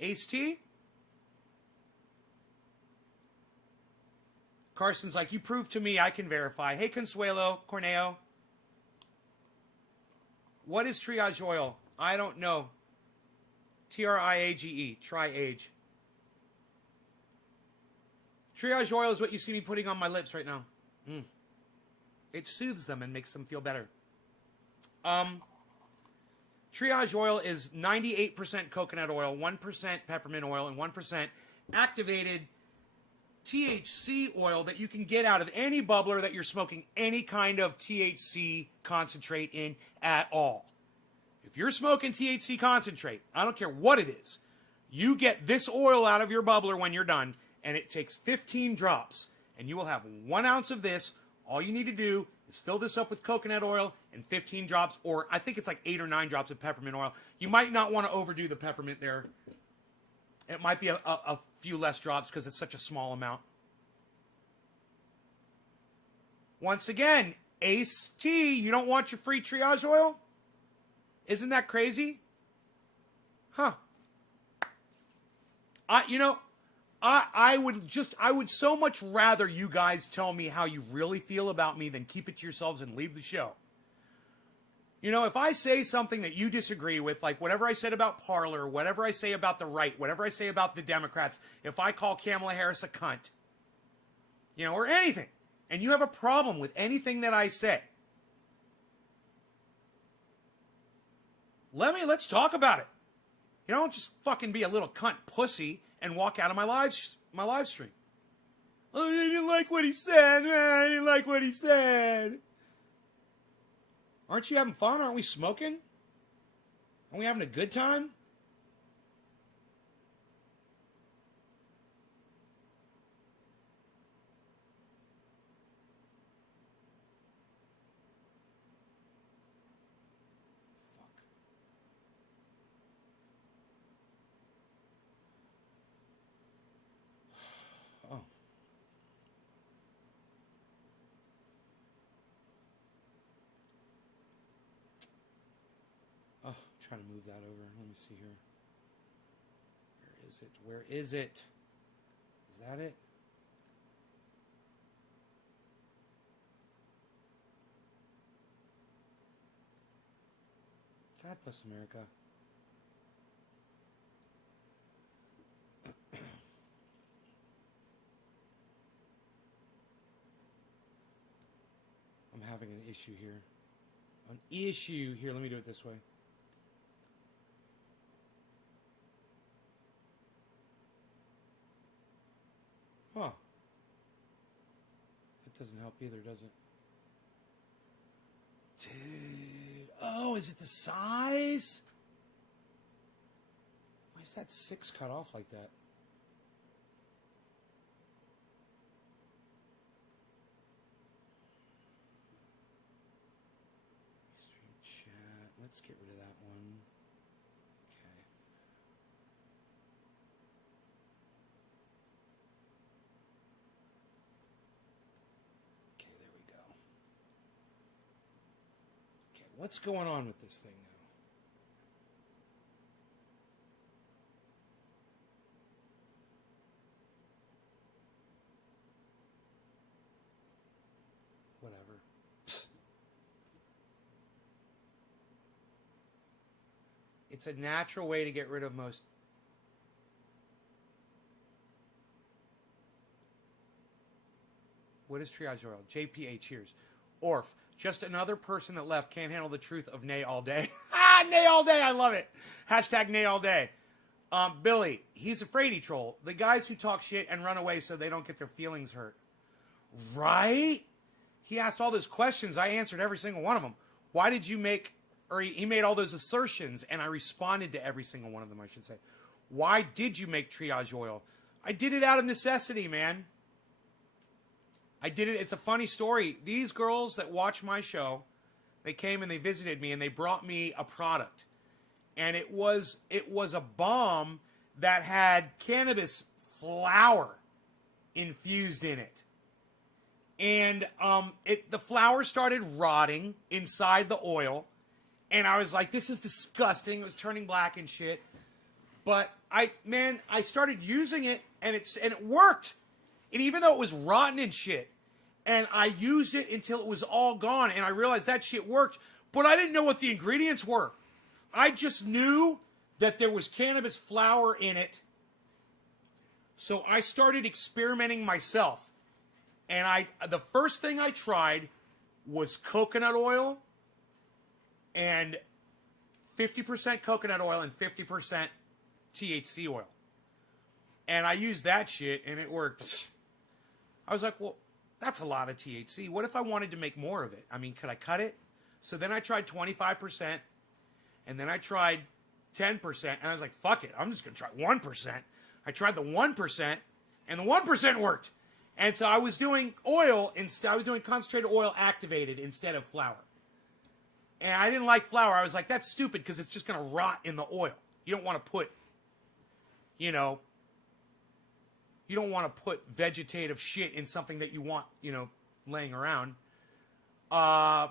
Ace T? Carson's like, you prove to me I can verify. Hey, Consuelo, Corneo. What is triage oil? I don't know. Triage. Triage. Triage oil is what you see me putting on my lips right now. It soothes them and makes them feel better. Triage oil is 98% coconut oil, 1% peppermint oil, and 1% activated THC oil that you can get out of any bubbler that you're smoking any kind of THC concentrate in at all. If you're smoking THC concentrate, I don't care what it is, you get this oil out of your bubbler when you're done, and it takes 15 drops, and you will have 1 ounce of this. All you need to do is fill this up with coconut oil and 15 drops, or I think it's like 8 or 9 drops of peppermint oil. You might not want to overdo the peppermint there. It might be a few less drops because it's such a small amount. Once again, Ace T, you don't want your free triage oil? Isn't that crazy? Huh. I would so much rather you guys tell me how you really feel about me than keep it to yourselves and leave the show. If I say something that you disagree with, like whatever I said about Parler, whatever I say about the right, whatever I say about the Democrats, if I call Kamala Harris a cunt, or anything, and you have a problem with anything that I say, let's talk about it. Don't just fucking be a little cunt pussy and walk out of my live stream. Oh, I didn't like what he said. I didn't like what he said. Aren't you having fun? Aren't we smoking? Aren't we having a good time? Trying to move that over. Let me see here. Where is it? Where is it? Is that it? God bless America. I'm having an issue here. An issue here. Let me do it this way. Huh. It doesn't help either, does it? Dude. Oh, is it the size? Why is that 6 cut off like that? Stream chat. Let's get rid of that one. What's going on with this thing now? Whatever. It's a natural way to get rid of most. What is triage oil? JPA, cheers. Orf, just another person that left, can't handle the truth of nay all day. Ah, nay all day, I love it. Hashtag nay all day. Billy, he's a fraidy troll. The guys who talk shit and run away so they don't get their feelings hurt. Right? He asked all those questions. I answered every single one of them. Why did you make, or he made all those assertions, and I responded to every single one of them, I should say. Why did you make triage oil? I did it out of necessity, man. I did it. It's a funny story. These girls that watch my show, they came and they visited me, and they brought me a product. And it was a bomb that had cannabis flower infused in it. And the flower started rotting inside the oil. And I was like, this is disgusting. It was turning black and shit. But I started using it, and it worked. And even though it was rotten and shit, and I used it until it was all gone, and I realized that shit worked, but I didn't know what the ingredients were. I just knew that there was cannabis flower in it. So I started experimenting myself. And the first thing I tried was coconut oil, and 50% coconut oil and 50% THC oil. And I used that shit, and it worked. I was like, well, that's a lot of THC. What if I wanted to make more of it? I mean, could I cut it? So then I tried 25%, and then I tried 10%, and I was like, fuck it, I'm just going to try 1%. I tried the 1%, and the 1% worked. And so I was doing oil, I was doing concentrated oil activated instead of flour. And I didn't like flour. I was like, that's stupid because it's just going to rot in the oil. You don't want to put, you don't want to put vegetative shit in something that you want, laying around. So, I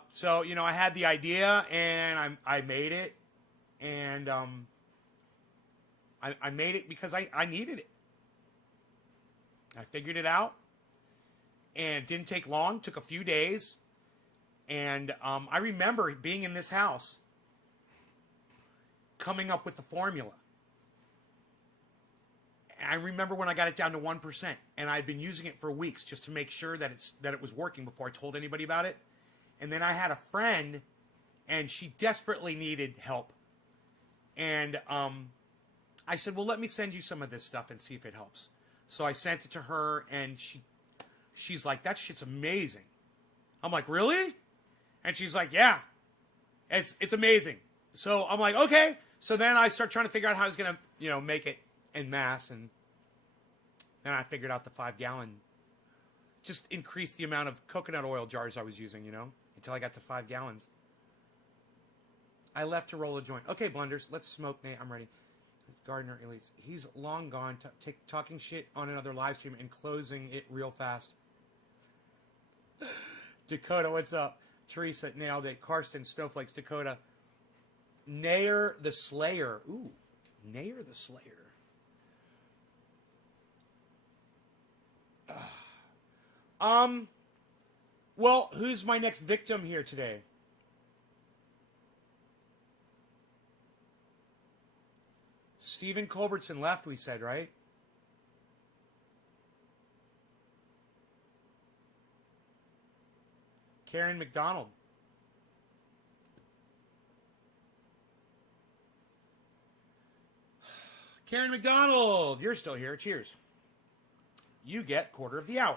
had the idea, and I made it. And I made it because I needed it. I figured it out. And it didn't take long. Took a few days. And I remember being in this house, coming up with the formula. And I remember when I got it down to 1%, and I'd been using it for weeks just to make sure that it was working before I told anybody about it. And then I had a friend, and she desperately needed help. And I said, well, let me send you some of this stuff and see if it helps. So I sent it to her, and she's like, that shit's amazing. I'm like, really? And she's like, yeah, it's amazing. So I'm like, okay. So then I start trying to figure out how I was going to, make it en masse. And then I figured out the 5-gallon, just increased the amount of coconut oil jars I was using, until I got to 5 gallons. I left to roll a joint. Okay, blenders, let's smoke, Nate. I'm ready. Gardner Elites. He's long gone, talking shit on another live stream and closing it real fast. Dakota, what's up? Teresa, nailed it. Karsten, Snowflakes, Dakota. Nair the Slayer. Ooh, Nair the Slayer. Well, who's my next victim here today? Stephen Culbertson left, we said, right? Karen McDonald. Karen McDonald, you're still here. Cheers. You get quarter of the hour.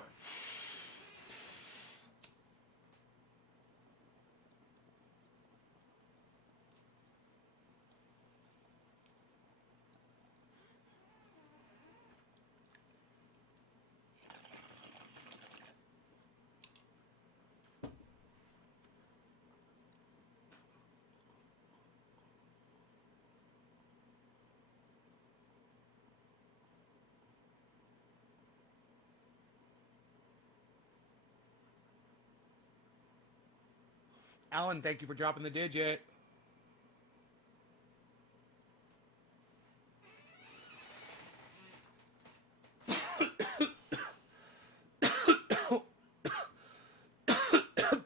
Alan, thank you for dropping the digit.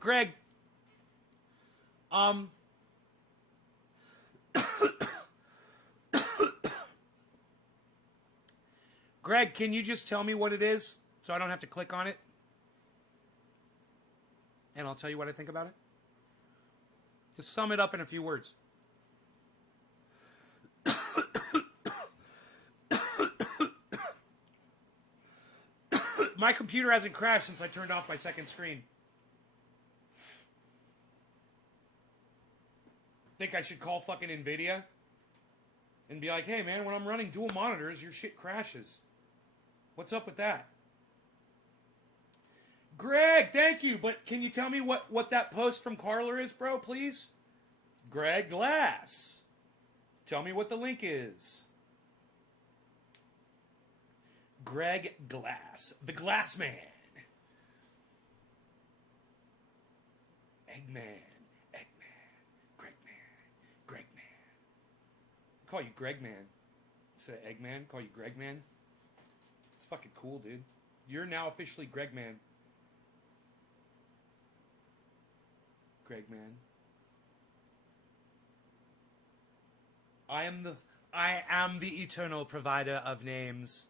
Greg, Greg, can you just tell me what it is so I don't have to click on it? And I'll tell you what I think about it. Just sum it up in a few words. My computer hasn't crashed since I turned off my second screen. Think I should call fucking NVIDIA and be like, hey man, when I'm running dual monitors, your shit crashes. What's up with that? Greg, thank you, but can you tell me what that post from Parler is, bro, please? Greg Glass. Tell me what the link is. Greg Glass, the Glass Man. Eggman, Greg Man. I call you Greg Man. Instead of Eggman, call you Greg Man. It's fucking cool, dude. You're now officially Greg Man. Greg Man. I am the eternal provider of names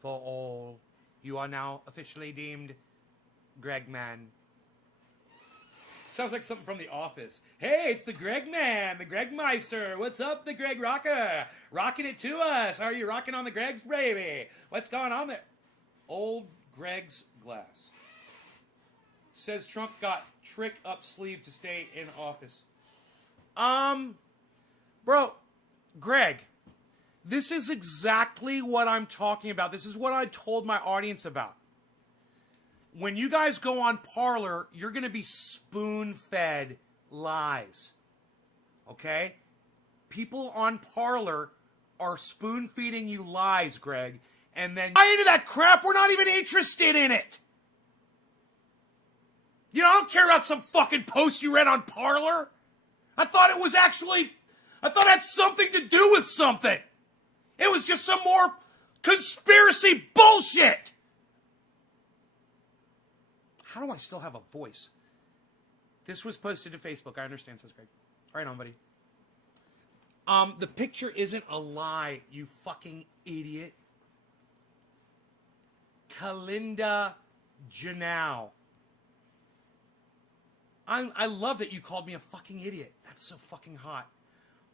for all. You are now officially deemed Greg Man. Sounds like something from The Office. Hey, it's the Greg Man, the Greg Meister. What's up, the Greg Rocker? Rocking it to us. How are you rocking on the Gregs, baby? What's going on there? Old Greg's Glass. Says Trump got trick up sleeve to stay in office. Bro, Greg, this is exactly what I'm talking about. This is what I told my audience about. When you guys go on Parler, you're going to be spoon-fed lies. Okay? People on Parler are spoon-feeding you lies, Greg. And then buy into that crap. We're not even interested in it. You know, I don't care about some fucking post you read on Parler. I thought it had something to do with something. It was just some more conspiracy bullshit. How do I still have a voice? This was posted to Facebook. I understand, says Greg. Right on, buddy. The picture isn't a lie, you fucking idiot. Kalinda Janau. I love that you called me a fucking idiot. That's so fucking hot.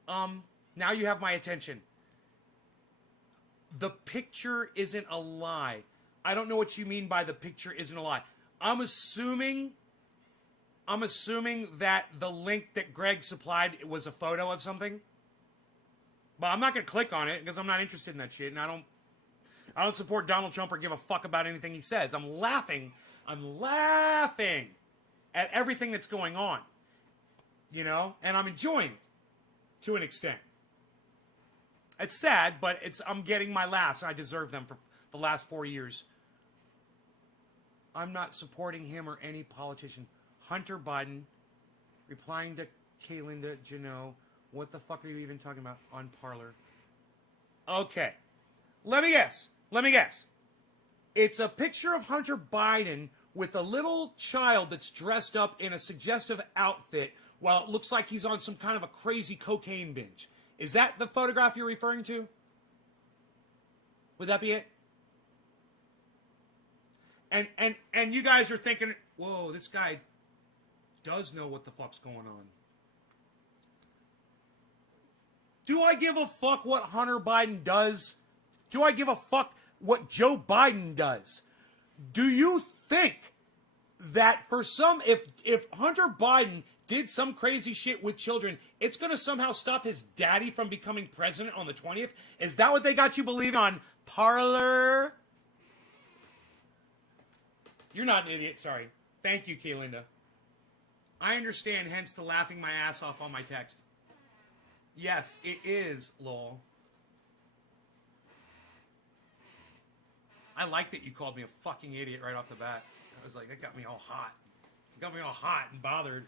Now you have my attention. The picture isn't a lie. I don't know what you mean by the picture isn't a lie. I'm assuming that the link that Greg supplied was a photo of something. But I'm not going to click on it because I'm not interested in that shit. And I don't support Donald Trump or give a fuck about anything he says. I'm laughing at everything that's going on. You know? And I'm enjoying it to an extent. It's sad, but I'm getting my laughs. And I deserve them for the last 4 years. I'm not supporting him or any politician. Hunter Biden replying to Kalinda Janot. What the fuck are you even talking about on Parler? Okay. Let me guess. It's a picture of Hunter Biden with a little child that's dressed up in a suggestive outfit while it looks like he's on some kind of a crazy cocaine binge. Is that the photograph you're referring to? Would that be it? And you guys are thinking, whoa, this guy does know what the fuck's going on. Do I give a fuck what Hunter Biden does? Do I give a fuck what Joe Biden does? Do you think that if Hunter Biden did some crazy shit with children, it's going to somehow stop his daddy from becoming president on the 20th? Is that what they got you believing on Parler? You're not an idiot, sorry. Thank you, Kalinda. I understand, hence the laughing my ass off on my text. Yes, it is, lol. I like that you called me a fucking idiot right off the bat. I was like, that got me all hot. It got me all hot and bothered.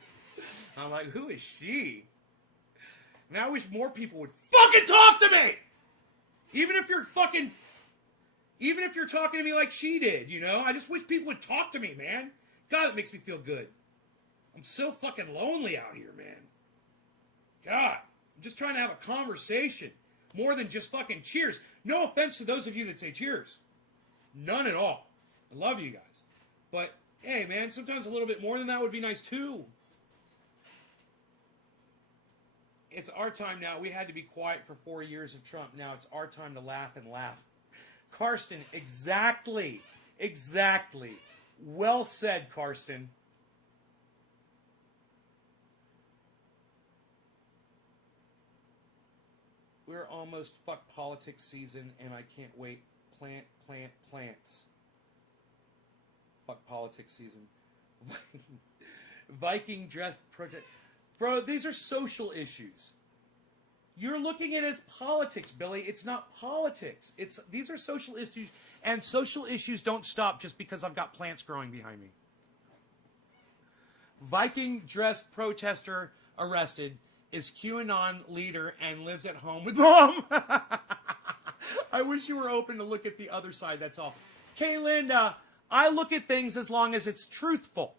I'm like, who is she? And I wish more people would fucking talk to me! Even if you're talking to me like she did, you know? I just wish people would talk to me, man. God, it makes me feel good. I'm so fucking lonely out here, man. God, I'm just trying to have a conversation. More than just fucking cheers. No offense to those of you that say cheers. None at all. I love you guys. But, hey, man, sometimes a little bit more than that would be nice, too. It's our time now. We had to be quiet for 4 years of Trump. Now it's our time to laugh and laugh. Karsten, exactly. Exactly. Well said, Karsten. We're almost fuck politics season, and I can't wait. Plants. Fuck politics season. Viking dress protest. Bro, these are social issues. You're looking at it as politics, Billy. It's not politics. These are social issues, and social issues don't stop just because I've got plants growing behind me. Viking dress protester arrested. Is QAnon leader and lives at home with mom. I wish you were open to look at the other side, that's all. Kaylinda, I look at things as long as it's truthful.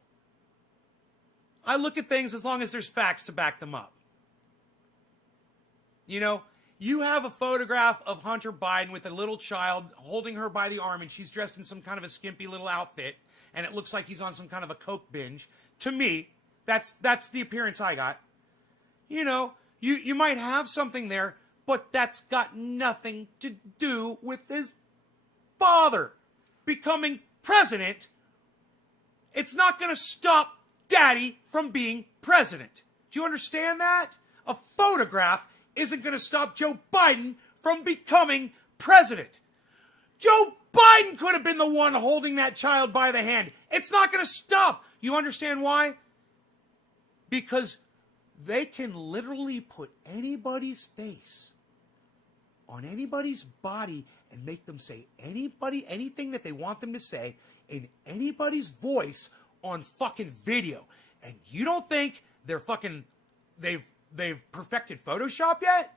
I look at things as long as there's facts to back them up. You know, you have a photograph of Hunter Biden with a little child holding her by the arm, and she's dressed in some kind of a skimpy little outfit, and it looks like he's on some kind of a coke binge. To me, that's the appearance I got. You know, you might have something there, but that's got nothing to do with his father becoming president. It's not going to stop Daddy from being president. Do you understand that? A photograph isn't going to stop Joe Biden from becoming president. Joe Biden could have been the one holding that child by the hand. It's not going to stop. You understand why? Because they can literally put anybody's face on anybody's body and make them say anything that they want them to say in anybody's voice on fucking video. And you don't think they're fucking, they've perfected Photoshop yet?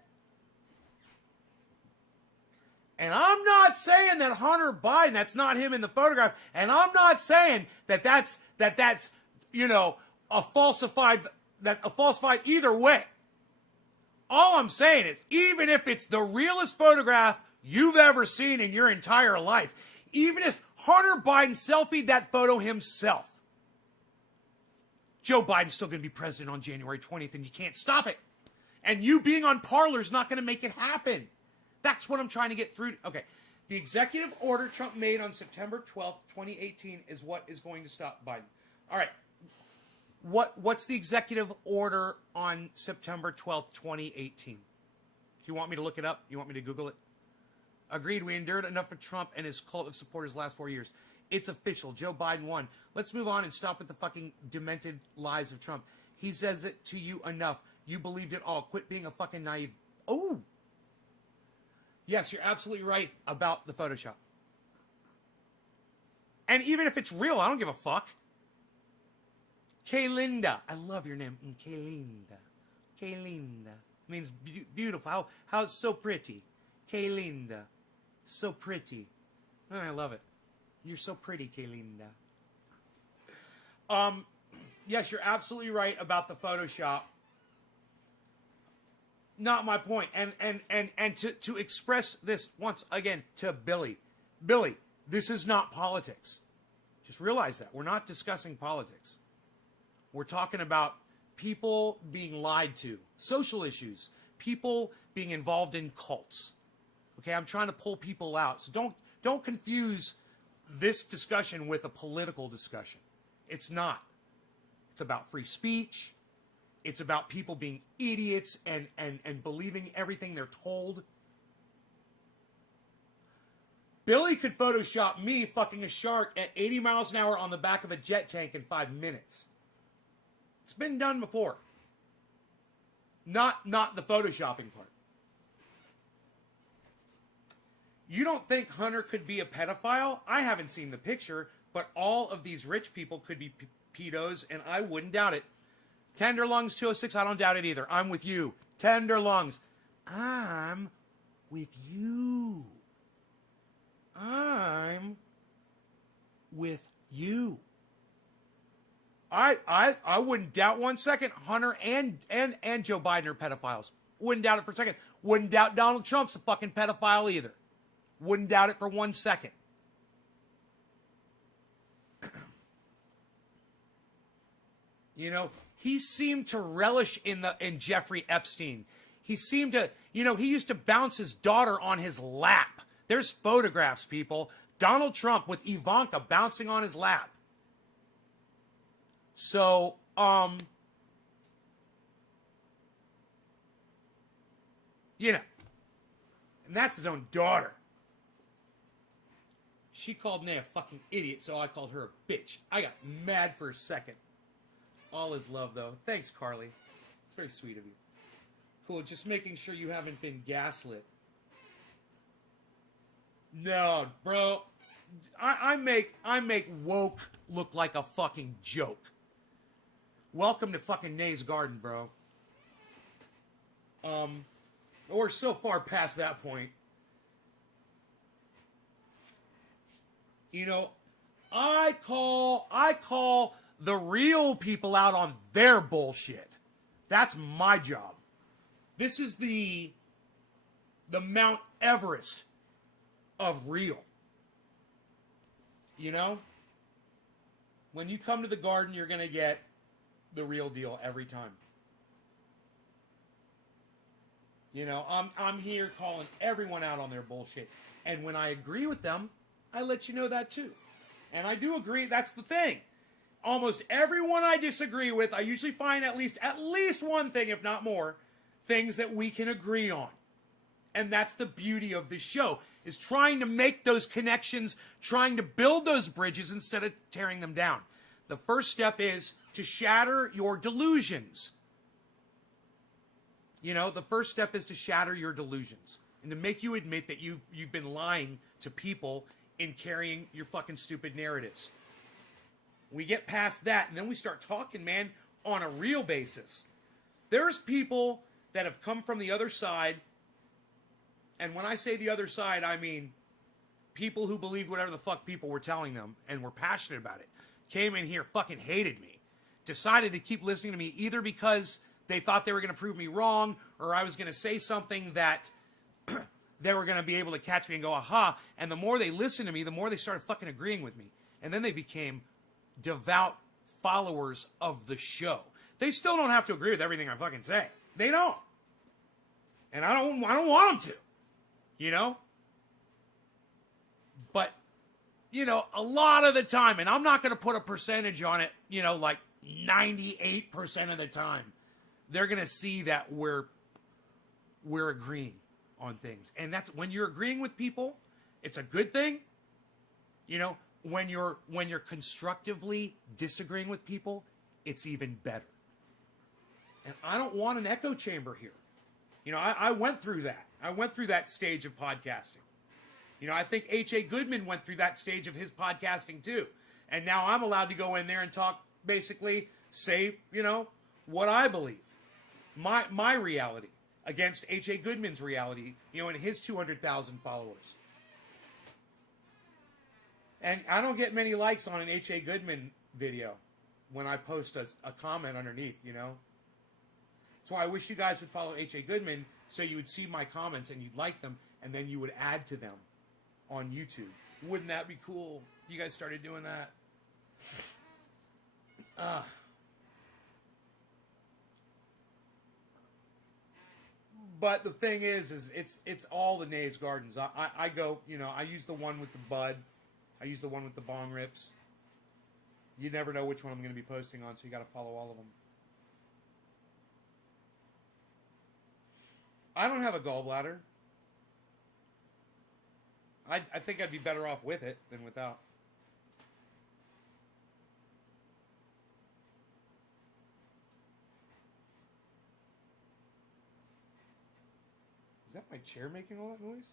And I'm not saying that Hunter Biden, that's not him in the photograph, and I'm not saying that that's you know, a falsified either way. All I'm saying is, even if it's the realest photograph you've ever seen in your entire life, even if Hunter Biden selfied that photo himself, Joe Biden's still going to be president on January 20th, and you can't stop it. And you being on Parler is not going to make it happen. That's what I'm trying to get through. Okay, the executive order Trump made on September 12th, 2018 is what is going to stop Biden. All right. What's the executive order on September 12th, 2018? Do you want me to look it up? You want me to Google it? Agreed, we endured enough of Trump and his cult of supporters the last 4 years. It's official. Joe Biden won. Let's move on and stop with the fucking demented lies of Trump. He says it to you enough. You believed it all. Quit being a fucking naive. Oh. Yes, you're absolutely right about the Photoshop. And even if it's real, I don't give a fuck. Kaylinda. I love your name. Kaylinda. Kaylinda. Means beautiful. How so pretty. Kaylinda. So pretty. Oh, I love it. You're so pretty, Kaylinda. Yes, you're absolutely right about the Photoshop. Not my point. And to express this once again to Billy. Billy, this is not politics. Just realize that. We're not discussing politics. We're talking about people being lied to, social issues, people being involved in cults. Okay, I'm trying to pull people out. So don't confuse this discussion with a political discussion. It's not. It's about free speech. It's about people being idiots and believing everything they're told. Billy could Photoshop me fucking a shark at 80 miles an hour on the back of a jet tank in 5 minutes. It's been done before. Not the Photoshopping part. You don't think Hunter could be a pedophile? I haven't seen the picture, but all of these rich people could be pedos, and I wouldn't doubt it. Tender Lungs 206, I don't doubt it either. I'm with you. Tender Lungs. I'm with you. I'm with you. I wouldn't doubt 1 second Hunter and Joe Biden are pedophiles. Wouldn't doubt it for a second. Wouldn't doubt Donald Trump's a fucking pedophile either. Wouldn't doubt it for 1 second. You know, he seemed to relish in Jeffrey Epstein. He seemed to, you know, he used to bounce his daughter on his lap. There's photographs, people. Donald Trump with Ivanka bouncing on his lap. So, you know, and that's his own daughter. She called me a fucking idiot, so I called her a bitch. I got mad for a second. All is love, though. Thanks, Carly. It's very sweet of you. Cool, just making sure you haven't been gaslit. No, bro. I make woke look like a fucking joke. Welcome to fucking Nay's Garden, bro. We're so far past that point. You know, I call the real people out on their bullshit. That's my job. This is the Mount Everest of real. You know? When you come to the garden, you're going to get the real deal every time. You know, I'm here calling everyone out on their bullshit. And when I agree with them, I let you know that too. And I do agree, that's the thing. Almost everyone I disagree with, I usually find at least one thing, if not more, things that we can agree on. And that's the beauty of this show, is trying to make those connections, trying to build those bridges instead of tearing them down. The first step is to shatter your delusions. You know, the first step is to shatter your delusions and to make you admit that you've been lying to people in carrying your fucking stupid narratives. We get past that, and then we start talking, man, on a real basis. There's people that have come from the other side, and when I say the other side, I mean people who believed whatever the fuck people were telling them and were passionate about it, came in here, fucking hated me, decided to keep listening to me either because they thought they were going to prove me wrong, or I was going to say something that they were going to be able to catch me and go, aha. And the more they listened to me, the more they started fucking agreeing with me. And then they became devout followers of the show. They still don't have to agree with everything I fucking say. They don't. And I don't want them to. You know? But, you know, a lot of the time, and I'm not going to put a percentage on it, you know, like 98% of the time, they're going to see that we're agreeing on things. And that's when you're agreeing with people, it's a good thing. You know, when you're constructively disagreeing with people, it's even better. And I don't want an echo chamber here. You know, I went through that. I went through that stage of podcasting. You know, I think H.A. Goodman went through that stage of his podcasting too. And now I'm allowed to go in there and talk, basically say, you know, what I believe. My reality against H.A. Goodman's reality, you know, and his 200,000 followers. And I don't get many likes on an H.A. Goodman video when I post a comment underneath, you know. That's why I wish you guys would follow H.A. Goodman so you would see my comments and you'd like them, and then you would add to them on YouTube. Wouldn't that be cool? You guys started doing that. But the thing is it's all the Nays Gardens. I go, you know, I use the one with the bud. I use the one with the bong rips. You never know which one I'm going to be posting on, so you got to follow all of them. I don't have a gallbladder. I think I'd be better off with it than without. Is that my chair making all that noise?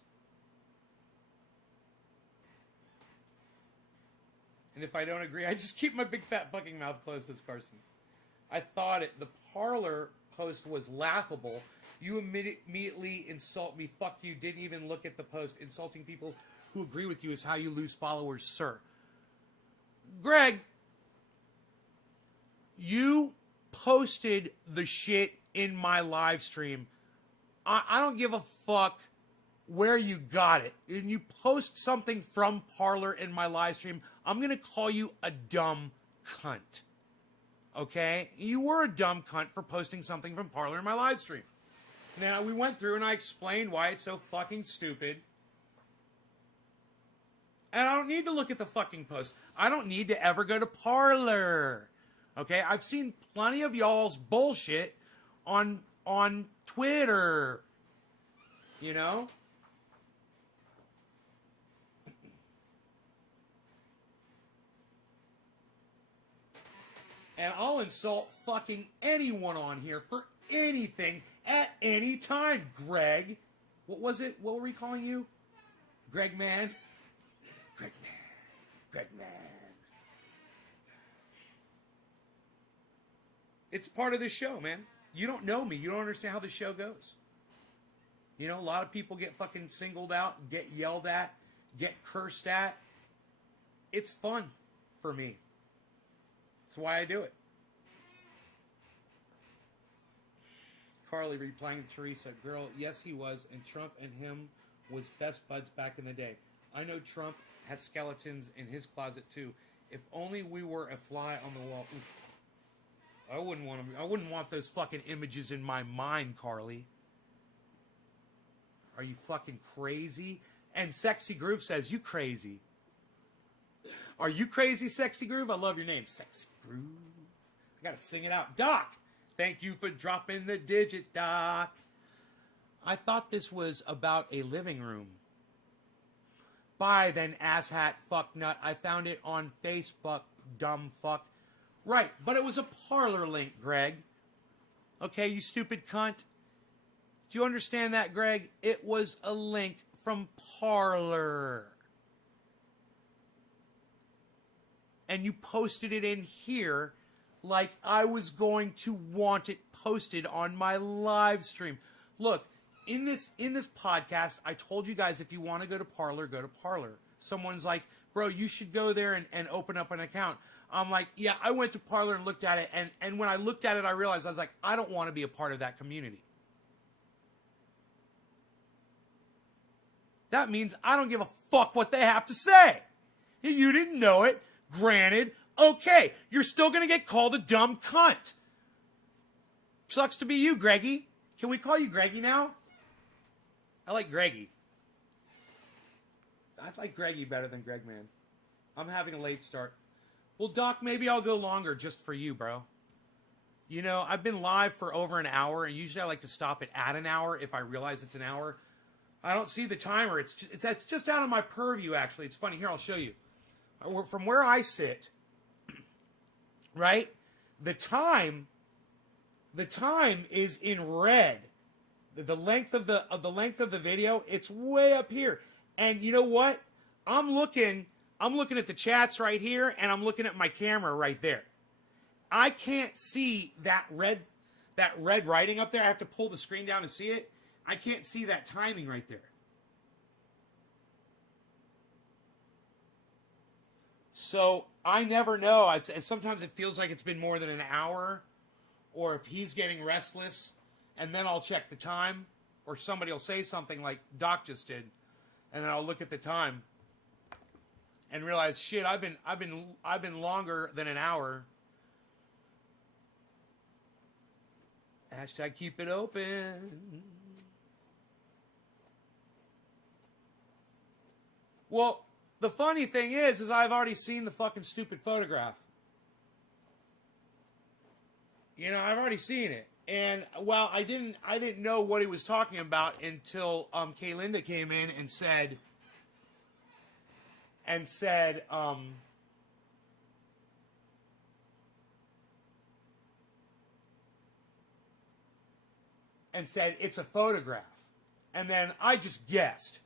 And if I don't agree, I just keep my big fat fucking mouth closed, says Carson. I thought the Parler post was laughable. You immediately insult me. Fuck you. Didn't even look at the post. Insulting people who agree with you is how you lose followers, sir. Greg, you posted the shit in my live stream. I don't give a fuck where you got it. And you post something from Parler in my live stream, I'm going to call you a dumb cunt. Okay? You were a dumb cunt for posting something from Parler in my live stream. Now, we went through and I explained why it's so fucking stupid. And I don't need to look at the fucking post. I don't need to ever go to Parler. Okay? I've seen plenty of y'all's bullshit on Twitter. You know? And I'll insult fucking anyone on here for anything at any time, Greg. What was it? What were we calling you? Greg Man? Greg Man. Greg Man. It's part of the show, man. You don't know me. You don't understand how the show goes. You know, a lot of people get fucking singled out, get yelled at, get cursed at. It's fun for me. That's why I do it. Carly replying to Teresa, girl, yes he was, and Trump and him was best buds back in the day. I know Trump has skeletons in his closet too. If only we were a fly on the wall. Oof. I wouldn't want those fucking images in my mind, Carly. Are you fucking crazy? And Sexy Groove says, you crazy. Are you crazy, Sexy Groove? I love your name, Sexy Groove. I gotta sing it out. Doc, thank you for dropping the digit, Doc. I thought this was about a living room. Bye then, asshat fucknut. I found it on Facebook, dumb fuck. Right, but it was a Parler link, Greg. Okay, you stupid cunt. Do you understand that, Greg? It was a link from Parler. And you posted it in here like I was going to want it posted on my live stream. Look, in this podcast, I told you guys if you want to go to Parler, go to Parler. Someone's like, bro, you should go there and open up an account. I'm like, yeah, I went to Parler and looked at it. And when I looked at it, I realized, I was like, I don't want to be a part of that community. That means I don't give a fuck what they have to say. You didn't know it. Granted, okay, you're still going to get called a dumb cunt. Sucks to be you, Greggy. Can we call you Greggy now? I like Greggy. I like Greggy better than Greg Man. I'm having a late start. Well, Doc, maybe I'll go longer just for you, bro. You know, I've been live for over an hour, and usually I like to stop it at an hour if I realize it's an hour. I don't see the timer. It's just out of my purview, actually. It's funny. Here, I'll show you. From where I sit, right? The time is in red. The length of the video, it's way up here. And you know what? I'm looking at the chats right here, and I'm looking at my camera right there. I can't see that red writing up there. I have to pull the screen down to see it. I can't see that timing right there. So I never know. And sometimes it feels like it's been more than an hour, or if he's getting restless, and then I'll check the time, or somebody will say something like Doc just did, and then I'll look at the time and realize, shit, I've been longer than an hour. Hashtag keep it open. Well, the funny thing is I've already seen the fucking stupid photograph. You know, I've already seen it. And, well, I didn't know what he was talking about until Kaylinda came in and said, it's a photograph. And then I just guessed.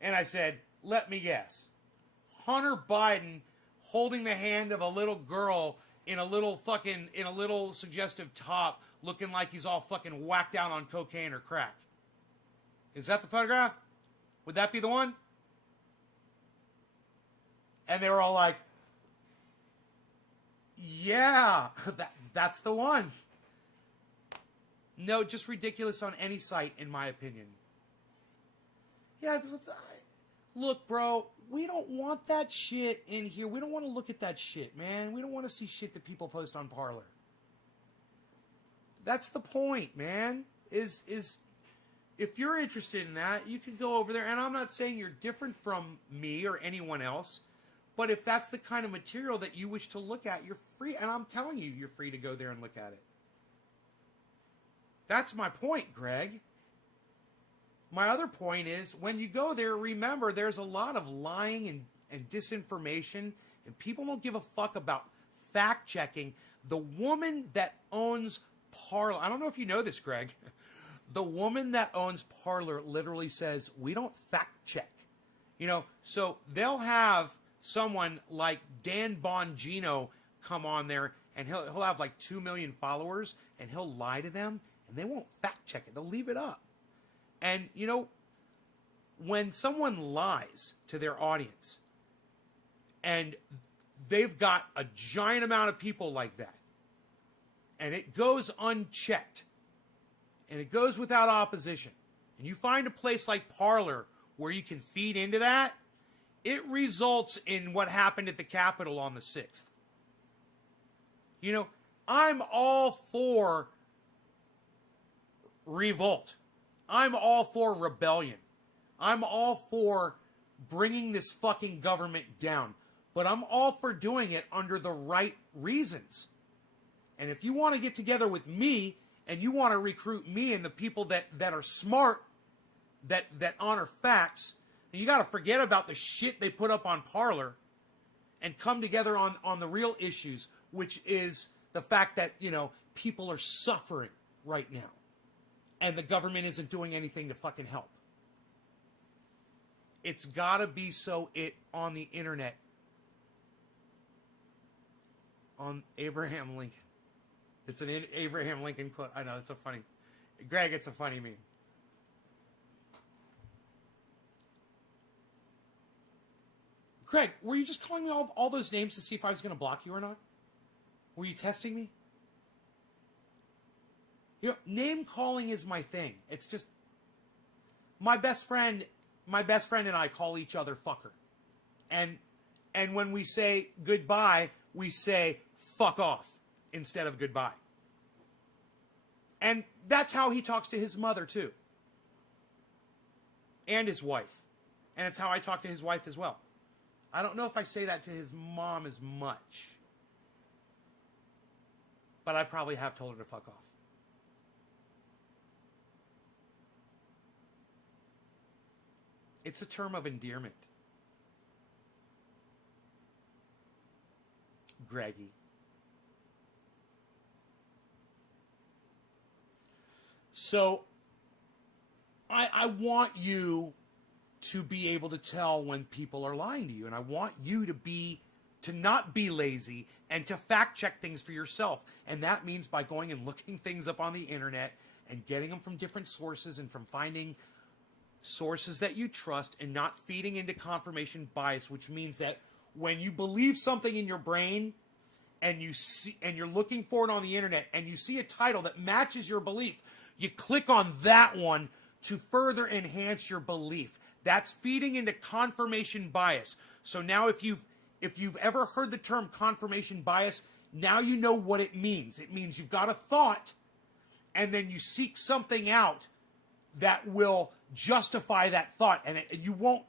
And I said, let me guess. Hunter Biden holding the hand of a little girl in a little suggestive top, looking like he's all fucking whacked out on cocaine or crack. Is that the photograph? Would that be the one? And they were all like, yeah, that's the one. No, just ridiculous on any site, in my opinion. Yeah, look, bro, we don't want that shit in here. We don't want to look at that shit, man. We don't want to see shit that people post on Parler. That's the point, man. Is if you're interested in that, you can go over there. And I'm not saying you're different from me or anyone else, but if that's the kind of material that you wish to look at, you're free. And I'm telling you, you're free to go there and look at it. That's my point, Greg. My other point is, when you go there, remember, there's a lot of lying and disinformation, and people don't give a fuck about fact-checking. The woman that owns Parler, I don't know if you know this, Greg, the woman that owns Parler literally says, we don't fact-check. You know, so they'll have someone like Dan Bongino come on there, and he'll have like 2 million followers, and he'll lie to them, and they won't fact-check it. They'll leave it up. And, you know, when someone lies to their audience and they've got a giant amount of people like that, and it goes unchecked, and it goes without opposition, and you find a place like Parler where you can feed into that, it results in what happened at the Capitol on the 6th. You know, I'm all for revolt. I'm all for rebellion. I'm all for bringing this fucking government down. But I'm all for doing it under the right reasons. And if you want to get together with me and you want to recruit me and the people that are smart, that honor facts, you got to forget about the shit they put up on Parler and come together on the real issues, which is the fact that, you know, people are suffering right now. And the government isn't doing anything to fucking help. It's got to be so on the internet. On Abraham Lincoln. It's an Abraham Lincoln quote. I know, it's a funny. Greg, it's a funny meme. Greg, were you just calling me all those names to see if I was going to block you or not? Were you testing me? You know, name calling is my thing. It's just my best friend and I call each other fucker. And when we say goodbye, we say fuck off instead of goodbye. And that's how he talks to his mother too. And his wife. And it's how I talk to his wife as well. I don't know if I say that to his mom as much. But I probably have told her to fuck off. It's a term of endearment. Greggy. So, I want you to be able to tell when people are lying to you. And I want you to not be lazy and to fact check things for yourself. And that means by going and looking things up on the internet and getting them from different sources and from finding sources that you trust and not feeding into confirmation bias, which means that when you believe something in your brain and you're looking for it on the internet and you see a title that matches your belief, you click on that one to further enhance your belief. That's feeding into confirmation bias. So now if you've ever heard the term confirmation bias, now you know what it means. It means you've got a thought and then you seek something out that will justify that thought, and you won't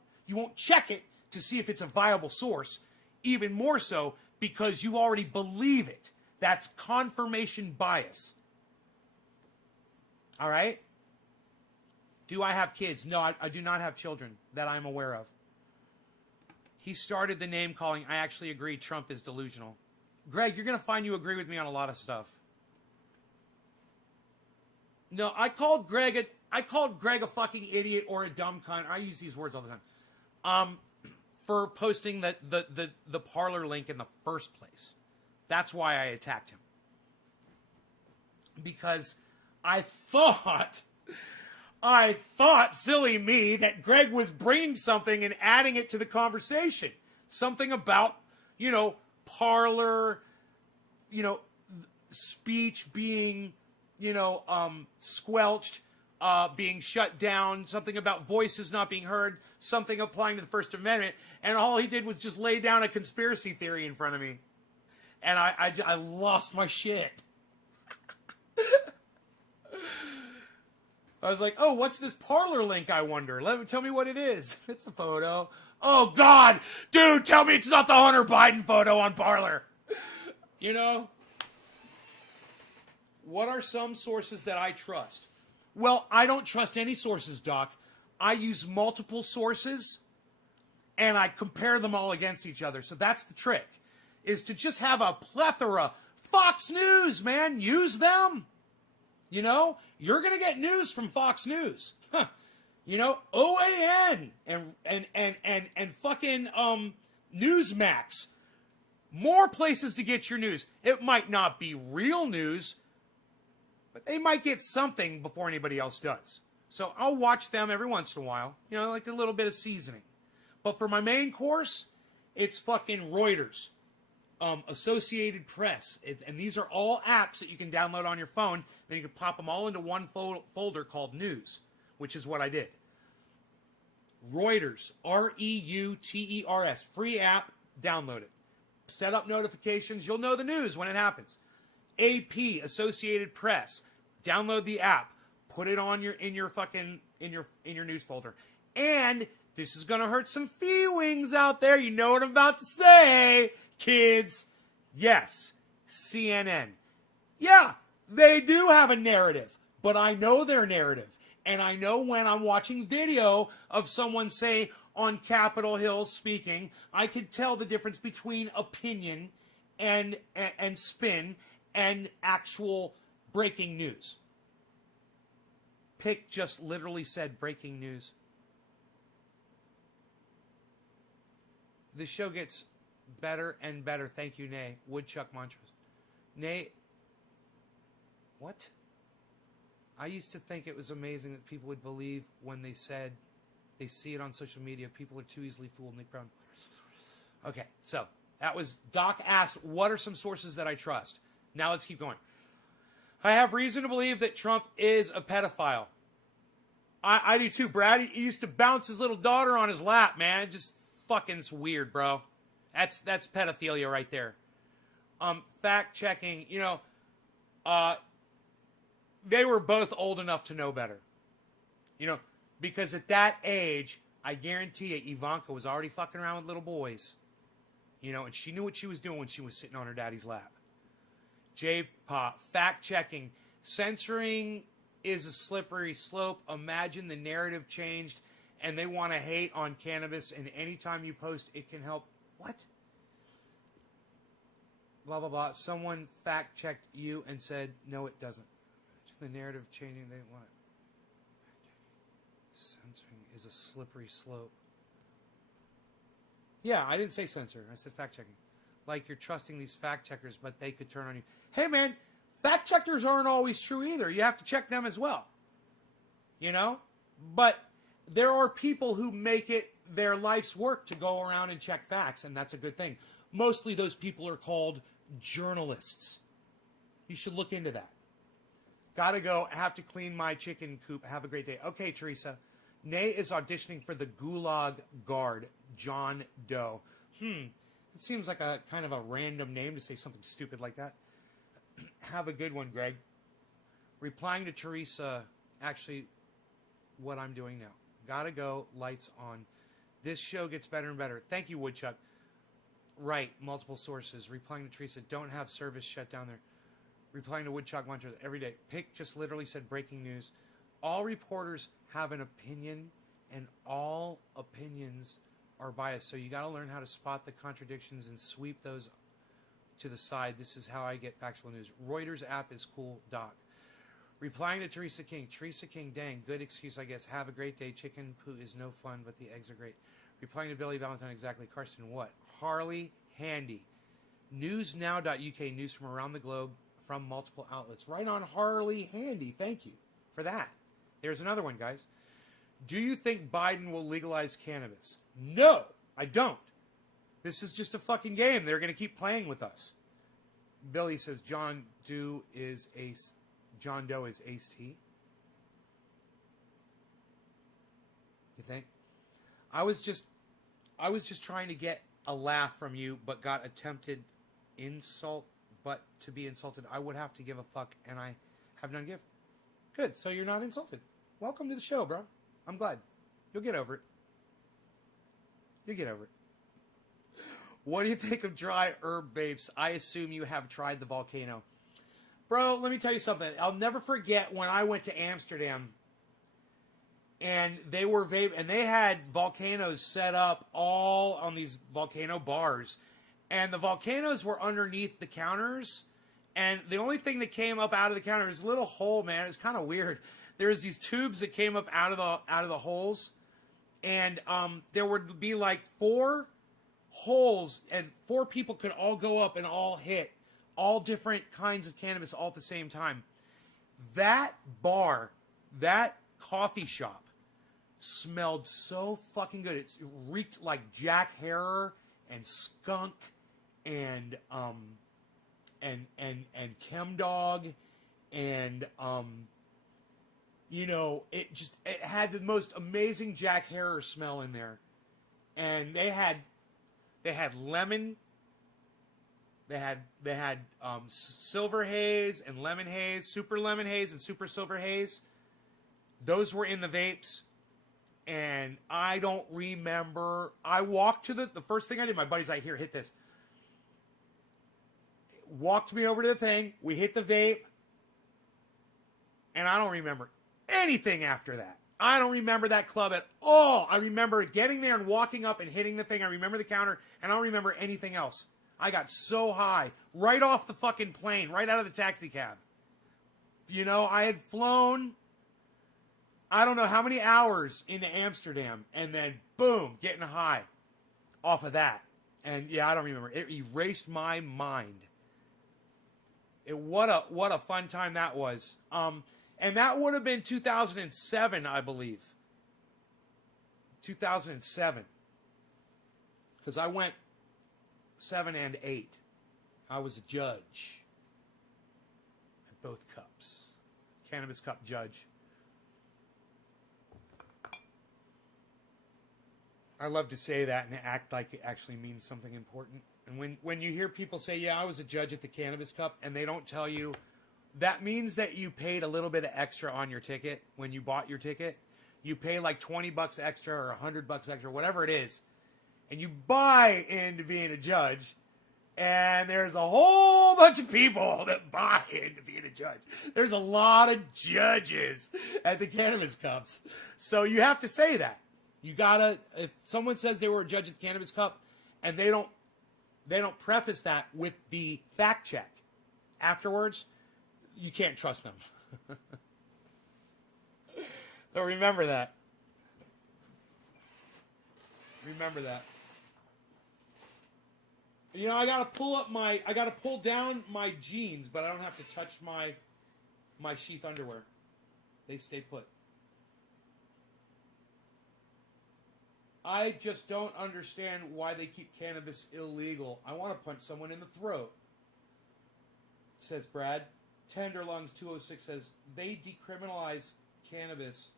check it to see if it's a viable source, even more so because you already believe it. That's confirmation bias. All right? Do I have kids? No, I do not have children that I'm aware of. He started the name calling. I actually agree Trump is delusional. Greg, you're going to find you agree with me on a lot of stuff. No, I called Greg a fucking idiot or a dumb cunt. I use these words all the time. For posting the Parler link in the first place. That's why I attacked him. Because I thought, silly me, that Greg was bringing something and adding it to the conversation. Something about, Parler, speech being, squelched, being shut down, something about voices not being heard, something applying to the First Amendment, and all he did was just lay down a conspiracy theory in front of me. And I lost my shit. I was like, oh, what's this Parler link, I wonder? Tell me what it is. It's a photo. Oh, God. Dude, tell me it's not the Hunter Biden photo on Parler. What are some sources that I trust? Well, I don't trust any sources, Doc. I use multiple sources, and I compare them all against each other. So that's the trick, is to just have a plethora. Fox News, man, use them. You're going to get news from Fox News. Huh. OAN and fucking Newsmax. More places to get your news. It might not be real news, but they might get something before anybody else does. So I'll watch them every once in a while, like a little bit of seasoning. But for my main course, it's fucking Reuters, Associated Press. And these are all apps that you can download on your phone. Then you can pop them all into one folder called News, which is what I did. Reuters, Reuters, free app, download it. Set up notifications, you'll know the news when it happens. AP, Associated Press, download the app, put it on in your news folder. And this is gonna hurt some feelings out there. You know what I'm about to say, kids. Yes, CNN. Yeah, they do have a narrative, but I know their narrative. And I know when I'm watching video of someone, say, on Capitol Hill speaking, I could tell the difference between opinion and spin and actual breaking news. Pick just literally said breaking news. The show gets better and better. Thank you, Nay. Woodchuck Montrose. Nay, what? I used to think it was amazing that people would believe when they said they see it on social media. People are too easily fooled. Nick Brown. Okay, so that was Doc asked, what are some sources that I trust? Now let's keep going. I have reason to believe that Trump is a pedophile. I do too, Brad. He used to bounce his little daughter on his lap, man. Just fucking, it's weird, bro. That's pedophilia right there. Fact checking, they were both old enough to know better. Because at that age, I guarantee you, Ivanka was already fucking around with little boys. And she knew what she was doing when she was sitting on her daddy's lap. J-Pop, fact checking. Censoring is a slippery slope. Imagine the narrative changed and they want to hate on cannabis, and anytime you post, it can help. What? Blah, blah, blah. Someone fact checked you and said, no, it doesn't. The narrative changing, they want it. Censoring is a slippery slope. Yeah, I didn't say censor. I said fact checking. Like you're trusting these fact checkers, but they could turn on you. Hey, man, fact checkers aren't always true either. You have to check them as well. But there are people who make it their life's work to go around and check facts, and that's a good thing. Mostly those people are called journalists. You should look into that. Gotta go. I have to clean my chicken coop. Have a great day. Okay, Teresa. Nay is auditioning for the Gulag Guard, John Doe. It seems like a kind of a random name to say something stupid like that. Have a good one, Greg. Replying to Teresa, actually, what I'm doing now. Gotta go. Lights on. This show gets better and better. Thank you, Woodchuck. Right. Multiple sources. Replying to Teresa, don't have service shut down there. Replying to Woodchuck Montrose every day. Pick just literally said breaking news. All reporters have an opinion, and all opinions are biased. So you got to learn how to spot the contradictions and sweep those to the side. This is how I get factual news. Reuters app is cool, Doc. Replying to Teresa King. Teresa King, dang, good excuse, I guess. Have a great day. Chicken poo is no fun, but the eggs are great. Replying to Billy Valentine, exactly. Karsten, what? Harley, handy. Newsnow.uk, news from around the globe from multiple outlets. Right on, Harley Handy. Thank you for that. There's another one, guys. Do you think Biden will legalize cannabis? No, I don't. This is just a fucking game. They're going to keep playing with us. Billy says John Doe is Ace T. You think? I was just trying to get a laugh from you, but got attempted insult. But to be insulted, I would have to give a fuck, and I have none give. Good. So you're not insulted. Welcome to the show, bro. I'm glad. You'll get over it. You'll get over it. What do you think of dry herb vapes? I assume you have tried the volcano. Bro, let me tell you something. I'll never forget when I went to Amsterdam and they were vape, and they had volcanoes set up all on these volcano bars. And the volcanoes were underneath the counters. And the only thing that came up out of the counter was a little hole, man. It was kind of weird. There was these tubes that came up out of the holes. And there would be like 4 holes, and 4 people could all go up and all hit all different kinds of cannabis all at the same time. That bar, that coffee shop smelled so fucking good. It reeked like Jack Harrer and skunk and Chemdog and you know, it had the most amazing Jack Harrer smell in there. And they had lemon. They had silver haze and lemon haze, super lemon haze and super silver haze. Those were in the vapes. And I don't remember. I walked to the first thing I did, my buddy's like, here, hit this. Walked me over to the thing. We hit the vape. And I don't remember anything after that. I don't remember that club at all. I remember getting there and walking up and hitting the thing. I remember the counter, and I don't remember anything else. I got so high, right off the fucking plane, right out of the taxi cab. You know, I had flown, I don't know how many hours into Amsterdam, and then, boom, getting high off of that. And, yeah, I don't remember. It erased my mind. What a fun time that was. And that would have been 2007, I believe. 2007. Because I went 7 and 8. I was a judge at both cups. Cannabis Cup judge. I love to say that and act like it actually means something important. And when you hear people say, yeah, I was a judge at the Cannabis Cup, and they don't tell you, that means that you paid a little bit of extra on your ticket when you bought your ticket. You pay like $20 extra or $100 extra, whatever it is. And you buy into being a judge. And there's a whole bunch of people that buy into being a judge. There's a lot of judges at the Cannabis Cups. So you have to say that. You gotta, if someone says they were a judge at the Cannabis Cup and they don't preface that with the fact check afterwards, you can't trust them. So remember that. Remember that. You know, I gotta pull down my jeans, but I don't have to touch my sheath underwear. They stay put. I just don't understand why they keep cannabis illegal. I want to punch someone in the throat. Says Brad. Tenderlungs 206 says they decriminalize cannabis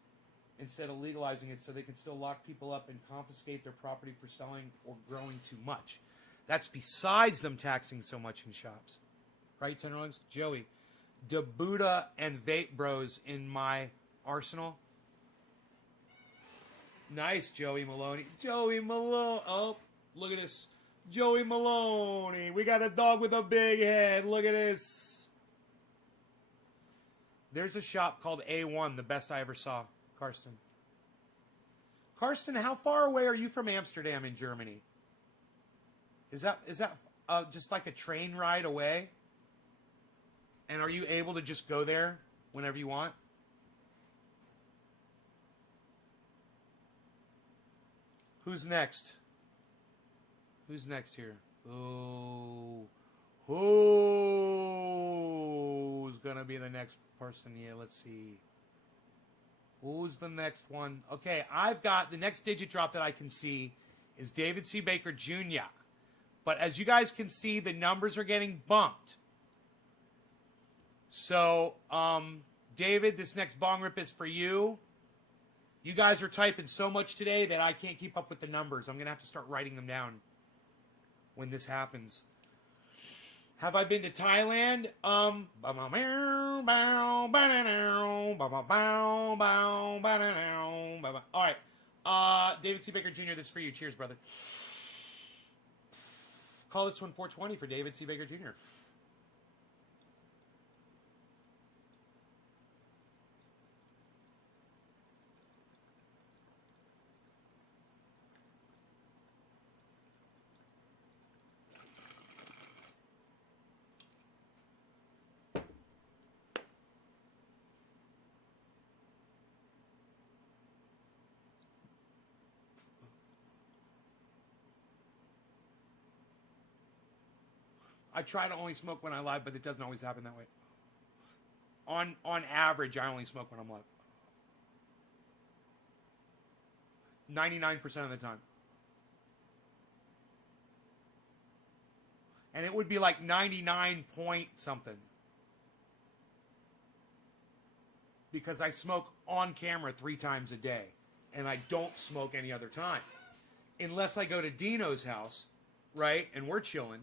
instead of legalizing it so they can still lock people up and confiscate their property for selling or growing too much. That's besides them taxing so much in shops. Right, Tenderlungs? Joey, the Buddha and Vape Bros in my arsenal. Nice, Joey Maloney. Joey Maloney. Oh, look at this. Joey Maloney. We got a dog with a big head. Look at this. There's a shop called A1, the best I ever saw, Karsten. Karsten, how far away are you from Amsterdam in Germany? Is that just like a train ride away? And are you able to just go there whenever you want? Who's next? Who's next here? Oh, Who's gonna be the next person here? Let's see. Who's the next one? Okay, I've got the next digit drop that I can see is David C. Baker Jr. But as you guys can see, the numbers are getting bumped. So, David, this next bong rip is for you. You guys are typing so much today that I can't keep up with the numbers. I'm going to have to start writing them down when this happens. Have I been to Thailand? All right. David C. Baker Jr., this is for you. Cheers, brother. Call this one 420 for David C. Baker Jr. I try to only smoke when I live, but it doesn't always happen that way. On average, I only smoke when I'm live. 99% of the time. And it would be like 99 point something. Because I smoke on camera 3 times a day. And I don't smoke any other time. Unless I go to Dino's house, right? And we're chilling.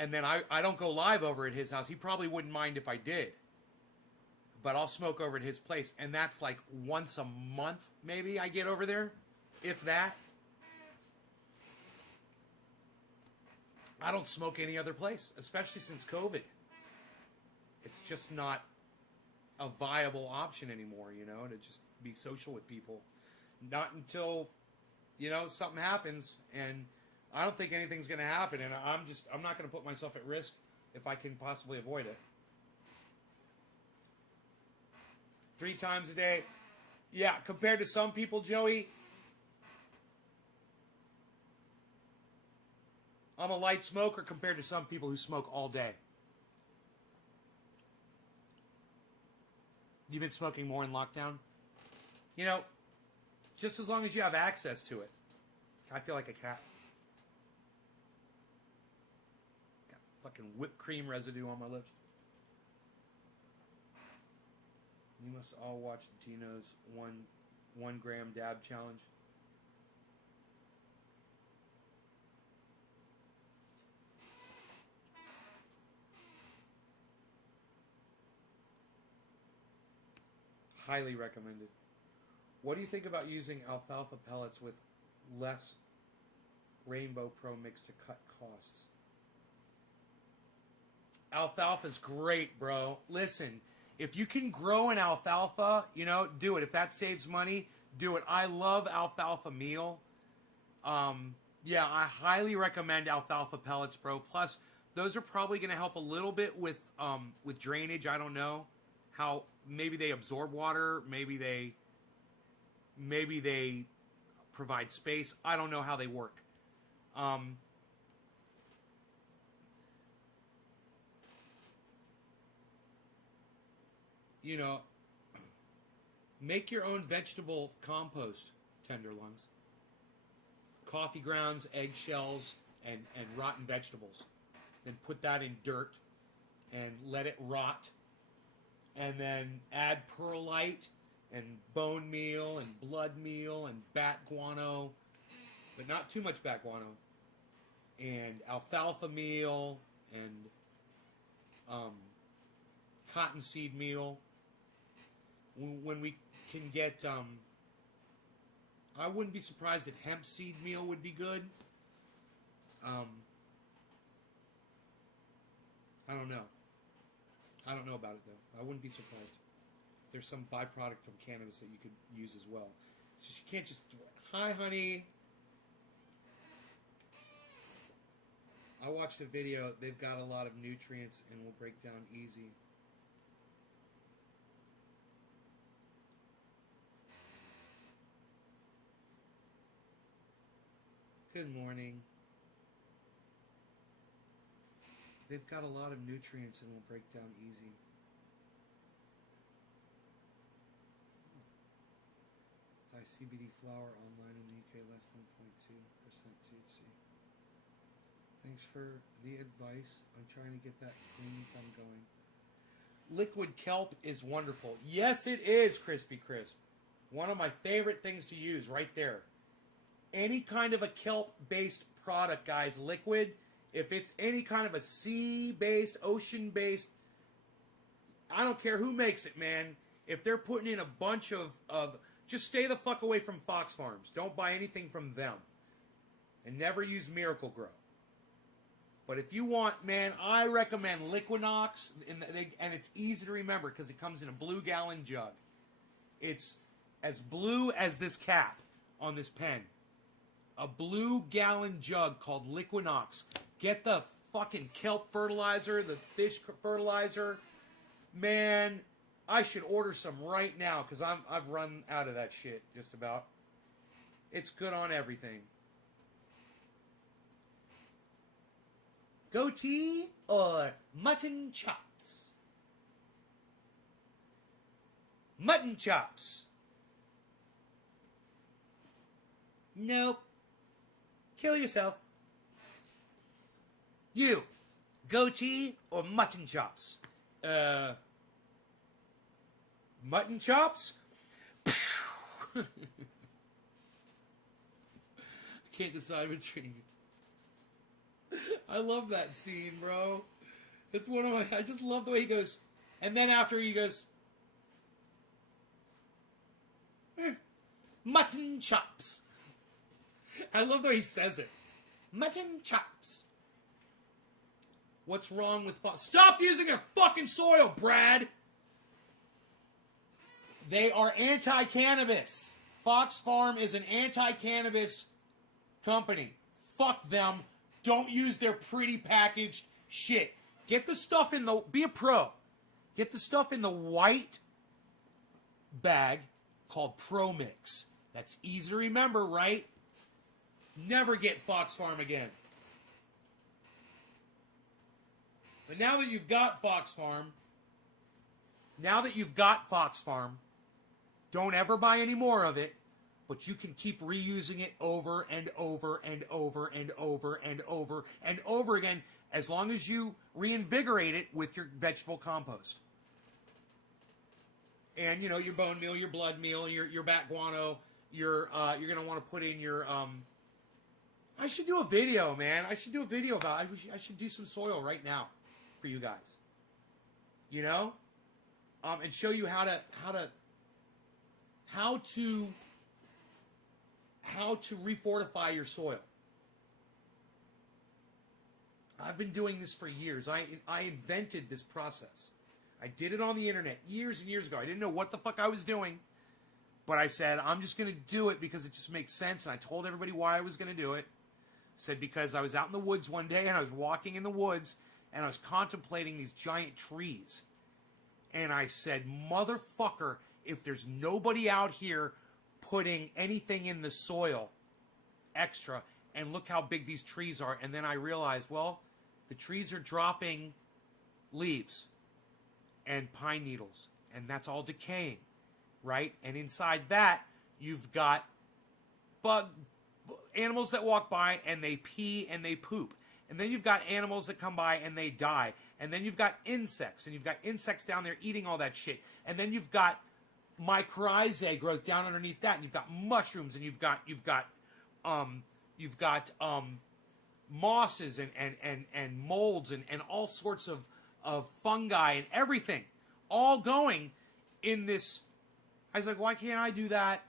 And then I don't go live over at his house. He probably wouldn't mind if I did. But I'll smoke over at his place. And that's like once a month, maybe, I get over there. If that. I don't smoke any other place. Especially since COVID. It's just not a viable option anymore, you know, to just be social with people. Not until, you know, something happens. And I don't think anything's going to happen, and I'm not going to put myself at risk if I can possibly avoid it. 3 times a day. Yeah, compared to some people, Joey, I'm a light smoker compared to some people who smoke all day. You've been smoking more in lockdown? You know, just as long as you have access to it. I feel like a cat. Fucking whipped cream residue on my lips. You must all watch Dino's one gram dab challenge. Highly recommended. What do you think about using alfalfa pellets with less Rainbow Pro mix to cut costs? Alfalfa's great, bro. Listen, if you can grow an alfalfa, you know, do it. If that saves money, do it. I love alfalfa meal. Yeah, I highly recommend alfalfa pellets, bro. Plus, those are probably going to help a little bit with drainage. I don't know how. Maybe they absorb water. Maybe they provide space. I don't know how they work. You know, make your own vegetable compost, tenderlungs. Coffee grounds, eggshells, and rotten vegetables. Then put that in dirt and let it rot. And then add perlite and bone meal and blood meal and bat guano, but not too much bat guano. And alfalfa meal and cottonseed meal. When we can get, I wouldn't be surprised if hemp seed meal would be good. I don't know. I don't know about it, though. I wouldn't be surprised. There's some byproduct from cannabis that you could use as well. So you can't just... Hi, honey. I watched a video. They've got a lot of nutrients and will break down easy. Good morning. They've got a lot of nutrients and will break down easy. Buy CBD flower online in the UK, less than 0.2% THC. Thanks for the advice. I'm trying to get that clean thumb going. Liquid kelp is wonderful. Yes, it is, Crispy Crisp. One of my favorite things to use right there. Any kind of a kelp-based product, guys, liquid, if it's any kind of a sea-based, ocean-based, I don't care who makes it, man. If they're putting in a bunch of just stay the fuck away from Fox Farms. Don't buy anything from them. And never use Miracle Grow. But if you want, man, I recommend Liquinox, and it's easy to remember because it comes in a blue gallon jug. It's as blue as this cap on this pen. A blue gallon jug called Liquinox. Get the fucking kelp fertilizer, the fish fertilizer. Man, I should order some right now because I've run out of that shit just about. It's good on everything. Goatee or mutton chops? Mutton chops. Nope. Kill yourself. You, goatee or mutton chops? Mutton chops? I can't decide between. I love that scene, bro. It's one of my. I just love the way he goes. And then after he goes, mutton chops. I love the way he says it. Mutton chops. What's wrong with Stop using your fucking soil, Brad! They are anti-cannabis. Fox Farm is an anti-cannabis company. Fuck them. Don't use their pretty packaged shit. Get the stuff in the... Be a pro. Get the stuff in the white bag called Pro Mix. That's easy to remember, right? Never get Fox Farm again. But now that you've got Fox Farm, don't ever buy any more of it, but you can keep reusing it over and over and over and over and over and over again as long as you reinvigorate it with your vegetable compost. And, you know, your bone meal, your blood meal, your bat guano, you're going to want to put in your... I should do a video, man. I should do a video about it. I should do some soil right now for you guys. You know? And show you how to refortify your soil. I've been doing this for years. I invented this process. I did it on the internet years and years ago. I didn't know what the fuck I was doing, but I said, I'm just going to do it because it just makes sense. And I told everybody why I was going to do it. I said, because I was out in the woods one day and I was walking in the woods and I was contemplating these giant trees. And I said, motherfucker, if there's nobody out here putting anything in the soil extra, and look how big these trees are. And then I realized, well, the trees are dropping leaves and pine needles, and that's all decaying, right? And inside that, you've got animals that walk by and they pee and they poop. And then you've got animals that come by and they die. And then you've got insects, and you've got insects down there eating all that shit. And then you've got mycorrhizae growth down underneath that, and you've got mushrooms, and you've got mosses and molds and all sorts of fungi and everything, all going in this. I was like, why can't I do that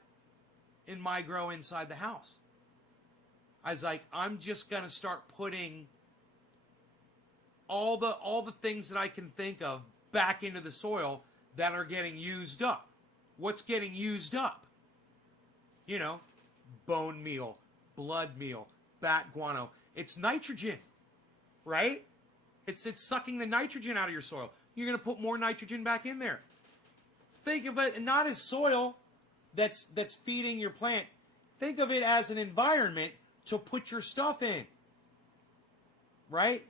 in my grow inside the house? I was like, I'm just gonna start putting all the things that I can think of back into the soil that are getting used up. What's getting used up? You know, bone meal, blood meal, bat guano. It's nitrogen, right? It's sucking the nitrogen out of your soil. You're going to put more nitrogen back in there. Think of it not as soil that's feeding your plant. Think of it as an environment to put your stuff in, right?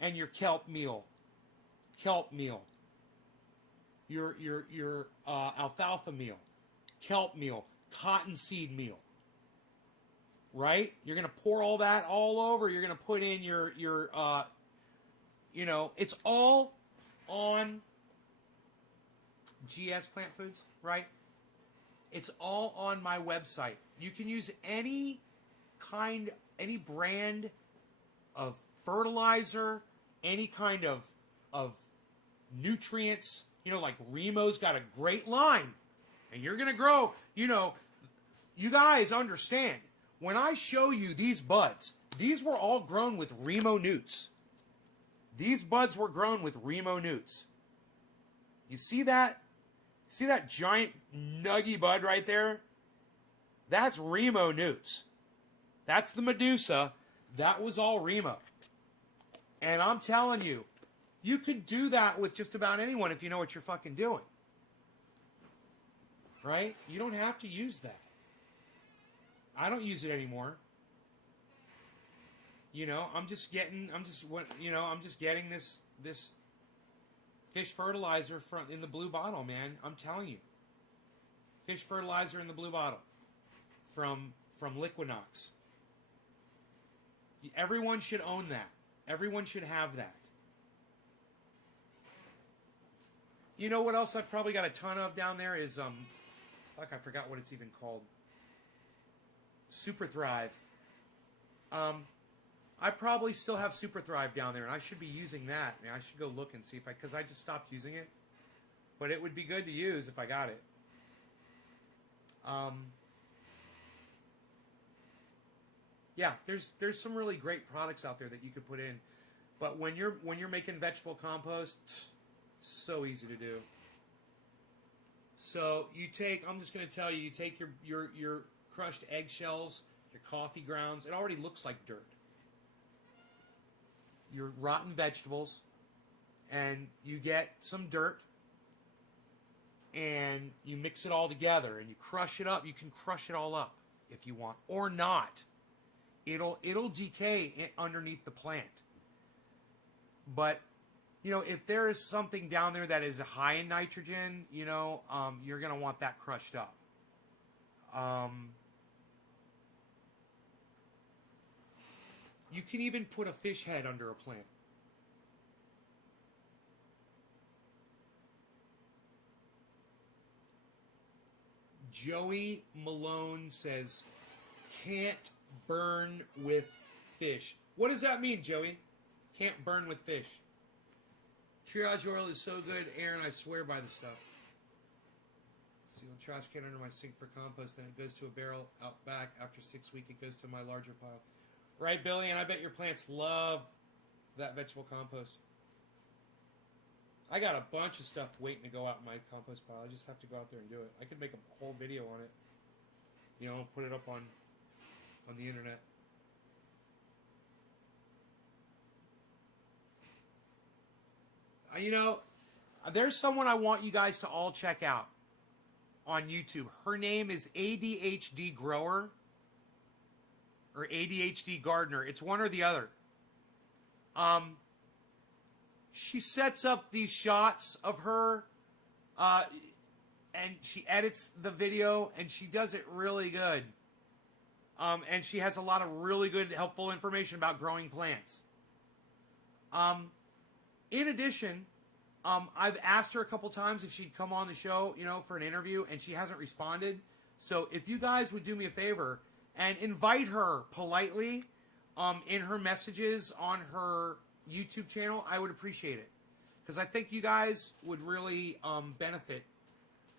and your kelp meal, your alfalfa meal, kelp meal, cottonseed meal. Right? You're gonna pour all that all over. You're gonna put in your it's all on GS Plant Foods, right? It's all on my website. You can use any brand of fertilizer, any kind of nutrients. Like Remo's got a great line, and you're gonna grow. You guys understand. When I show you these buds, these were all grown with Remo Newts. These buds were grown with Remo Newts. You see that? See that giant nuggy bud right there? That's Remo Newts. That's the Medusa. That was all Remo. And I'm telling you, you could do that with just about anyone if you know what you're fucking doing. Right? You don't have to use that. I don't use it anymore. I'm just getting this fish fertilizer in the blue bottle, man. I'm telling you. Fish fertilizer in the blue bottle from Liquinox. Everyone should own that. Everyone should have that. You know what else I've probably got a ton of down there is I forgot what it's even called. Super Thrive. I probably still have Super Thrive down there, and I should be using that. I should go look and see because I just stopped using it. But it would be good to use if I got it. Yeah, there's some really great products out there that you could put in. But when you're making vegetable compost, so easy to do. So I'm just going to tell you take your crushed eggshells, your coffee grounds. It already looks like dirt. Your rotten vegetables, and you get some dirt, and you mix it all together, and you crush it up. You can crush it all up if you want, or not. It'll decay underneath the plant. But if there is something down there that is high in nitrogen, you're gonna want that crushed up. You can even put a fish head under a plant. Joey Malone says, can't burn with fish. What does that mean, Joey? Can't burn with fish. Triage oil is so good, Aaron, I swear by the stuff. Seal trash can under my sink for compost, then it goes to a barrel out back. After 6 weeks, it goes to my larger pile. Right, Billy? And I bet your plants love that vegetable compost. I got a bunch of stuff waiting to go out in my compost pile. I just have to go out there and do it. I could make a whole video on it. Put it up on the internet. There's someone I want you guys to all check out on YouTube. Her name is ADHD Grower. Or ADHD Gardener. It's one or the other. She sets up these shots of her, and she edits the video, and she does it really good. And she has a lot of really good, helpful information about growing plants. In addition, I've asked her a couple times if she'd come on the show, for an interview, and she hasn't responded. So if you guys would do me a favor and invite her politely in her messages on her YouTube channel, I would appreciate it. Because I think you guys would really benefit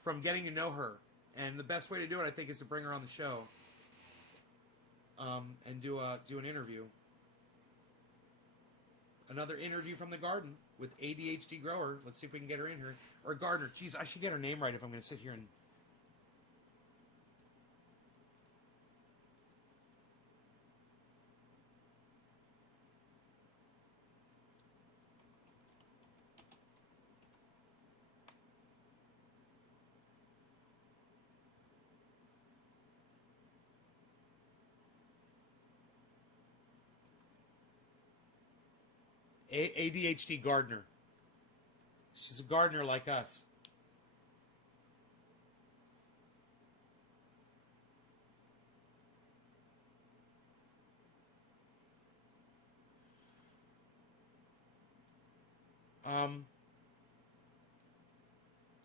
from getting to know her. And the best way to do it, I think, is to bring her on the show and do an interview. Another interview from the garden with ADHD Grower. Let's see if we can get her in here. Or Gardener. Jeez, I should get her name right if I'm going to sit here and... ADHD gardener. She's a gardener like us.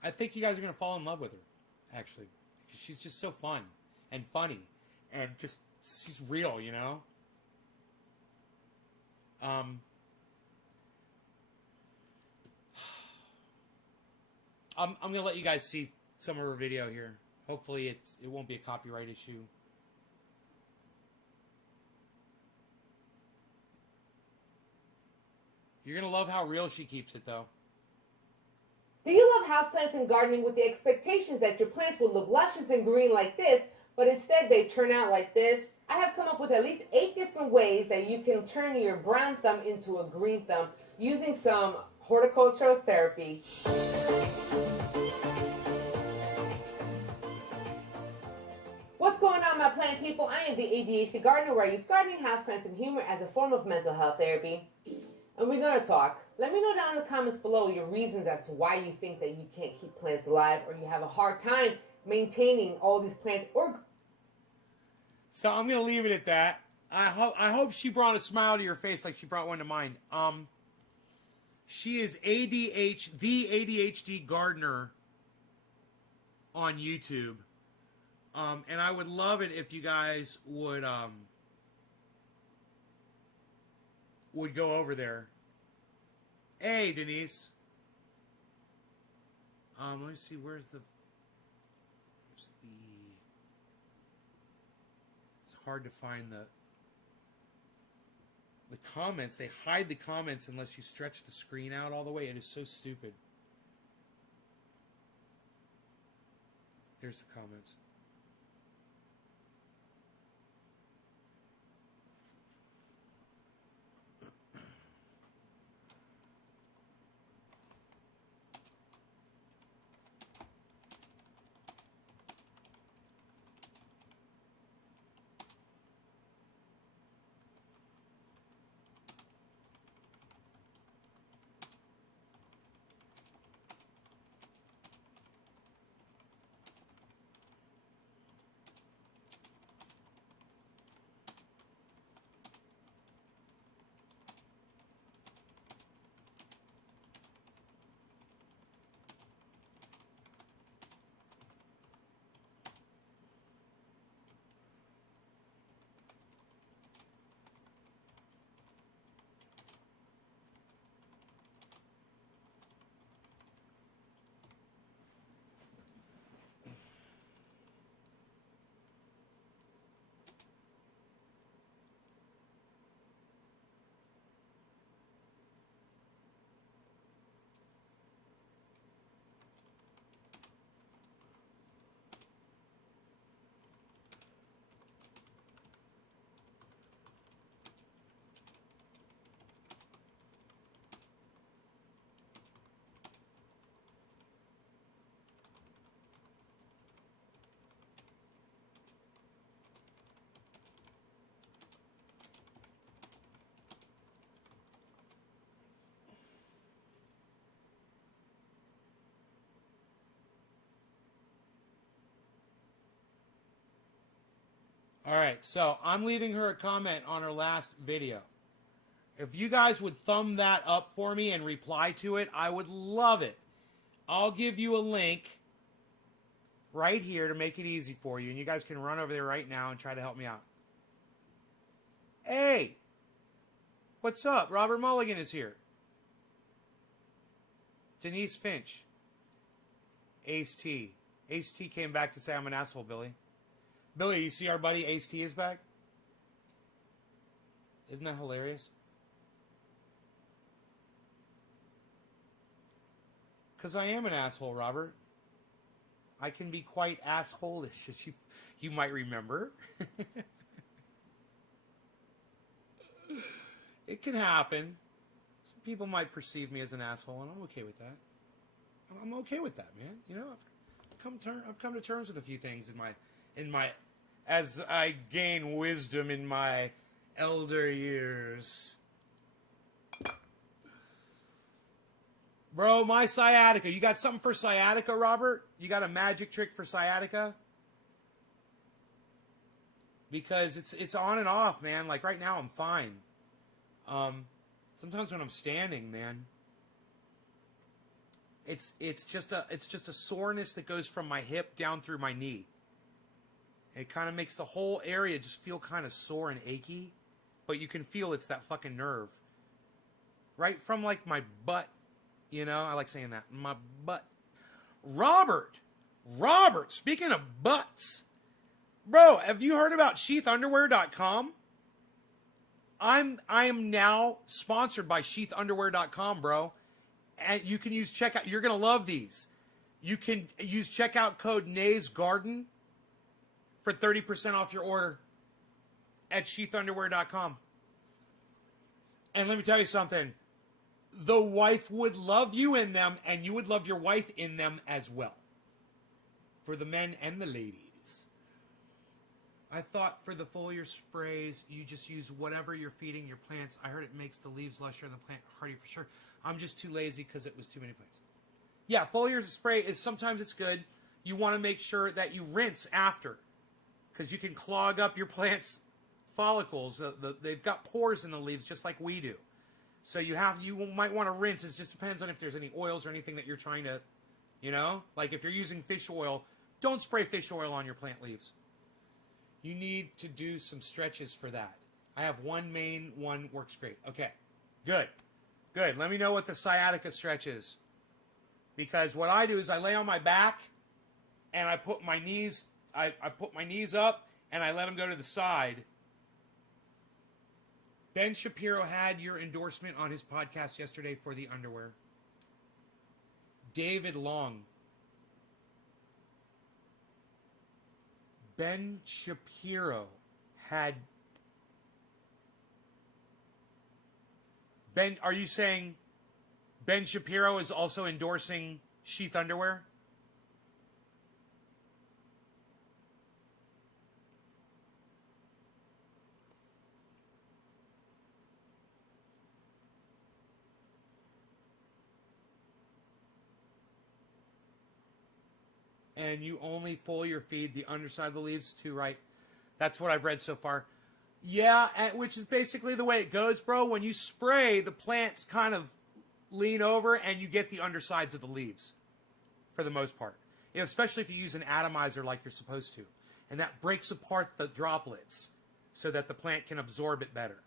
I think you guys are going to fall in love with her, actually. Because she's just so fun and funny. And just, she's real, you know? I'm going to let you guys see some of her video here. Hopefully it won't be a copyright issue. You're going to love how real she keeps it, though. Do you love houseplants and gardening with the expectations that your plants will look luscious and green like this, but instead they turn out like this? I have come up with at least 8 different ways that you can turn your brown thumb into a green thumb using some horticultural therapy. What's going on, my plant people? I am the ADHD gardener, where I use gardening, houseplants, and humor as a form of mental health therapy. And we're going to talk. Let me know down in the comments below your reasons as to why you think that you can't keep plants alive, or you have a hard time maintaining all these plants. So I'm going to leave it at that. I hope she brought a smile to your face like she brought one to mine. She is the ADHD gardener on YouTube. And I would love it if you guys would go over there. Hey, Denise. Let me see. Where's the? It's hard to find the comments. They hide the comments unless you stretch the screen out all the way. It is so stupid. There's the comments. All right, so I'm leaving her a comment on her last video. If you guys would thumb that up for me and reply to it, I would love it. I'll give you a link right here to make it easy for you, and you guys can run over there right now and try to help me out. Hey, what's up? Robert Mulligan is here. Denise Finch. Ace T. Ace T came back to say I'm an asshole, Billy. Billy, you see our buddy Ace T is back? Isn't that hilarious? Because I am an asshole, Robert. I can be quite asshole-ish, as you might remember. It can happen. Some people might perceive me as an asshole, and I'm okay with that. I'm okay with that, man. You know, I've come to terms with a few things in my as I gain wisdom in my elder years. Bro, my sciatica. You got something for sciatica, Robert? You got a magic trick for sciatica? Because it's on and off, man. Like right now I'm fine. Sometimes when I'm standing, man, it's just a soreness that goes from my hip down through my knee. It kind of makes the whole area just feel kind of sore and achy, but you can feel it's that fucking nerve. Right from like my butt, you know? I like saying that. My butt. Robert, speaking of butts, bro, have you heard about sheathunderwear.com? I am now sponsored by sheathunderwear.com, bro. And you can use checkout. You're going to love these. You can use checkout code NAYSGarden for 30% off your order at sheathunderwear.com. And let me tell you something. The wife would love you in them, and you would love your wife in them as well. For the men and the ladies. I thought for the foliar sprays, you just use whatever you're feeding your plants. I heard it makes the leaves lusher and the plant hardy for sure. I'm just too lazy because it was too many plants. Yeah, foliar spray is sometimes it's good. You want to make sure that you rinse after, because you can clog up your plant's follicles. They've got pores in the leaves just like we do. So you might want to rinse. It just depends on if there's any oils or anything that you're trying to, you know, like if you're using fish oil, don't spray fish oil on your plant leaves. You need to do some stretches for that. I have one main, one works great. Okay, good. Let me know what the sciatica stretch is. Because what I do is I lay on my back and I put my knees, I put my knees up and I let them go to the side. Ben Shapiro had your endorsement on his podcast yesterday for the underwear. David Long. Ben Shapiro had... Ben, are you saying Ben Shapiro is also endorsing Sheath Underwear? And you only foliar feed the underside of the leaves too, right? That's what I've read so far. Yeah, which is basically the way it goes, bro. When you spray, the plants kind of lean over and you get the undersides of the leaves for the most part. You know, especially if you use an atomizer like you're supposed to. And that breaks apart the droplets so that the plant can absorb it better.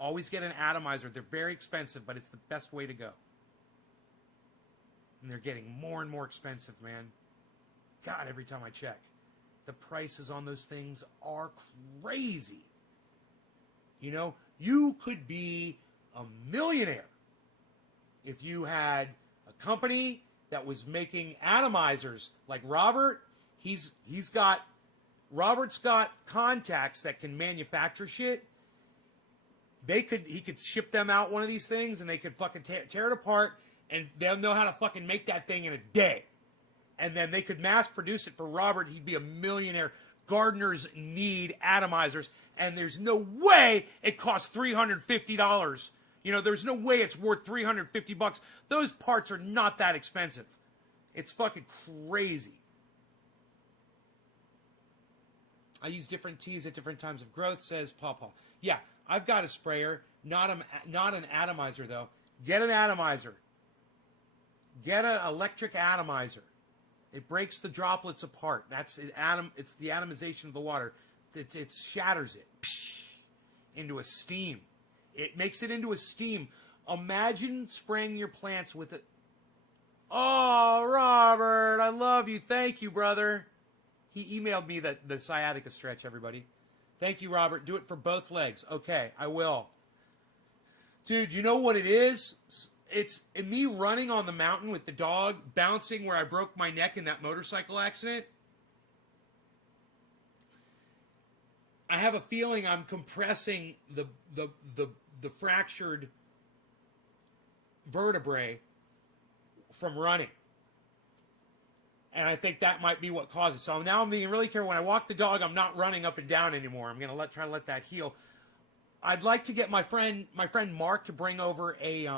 Always get an atomizer. They're very expensive, but it's the best way to go. And they're getting more and more expensive, man. God, every time I check. The prices on those things are crazy. You know, you could be a millionaire if you had a company that was making atomizers like Robert. Robert's got contacts that can manufacture shit. He could ship them out one of these things and they could fucking tear it apart and they'll know how to fucking make that thing in a day. And then they could mass produce it for Robert. He'd be a millionaire. Gardeners need atomizers. And there's no way it costs $350. You know, there's no way it's worth $350. Those parts are not that expensive. It's fucking crazy. I use different teas at different times of growth, says Pawpaw. Yeah, I've got a sprayer. Not an atomizer, though. Get an atomizer. Get an electric atomizer. It breaks the droplets apart. It's the atomization of the water. It shatters it into a steam. It makes it into a steam. Imagine spraying your plants with it. Oh, Robert, I love you. Thank you, brother. He emailed me the sciatica stretch, everybody. Thank you, Robert. Do it for both legs. Okay, I will. Dude, you know what it is? It's me running on the mountain with the dog, bouncing where I broke my neck in that motorcycle accident. I have a feeling I'm compressing the fractured vertebrae from running. And I think that might be what caused it. So now I'm being really careful. When I walk the dog, I'm not running up and down anymore. I'm going to try to let that heal. I'd like to get my friend Mark to bring over a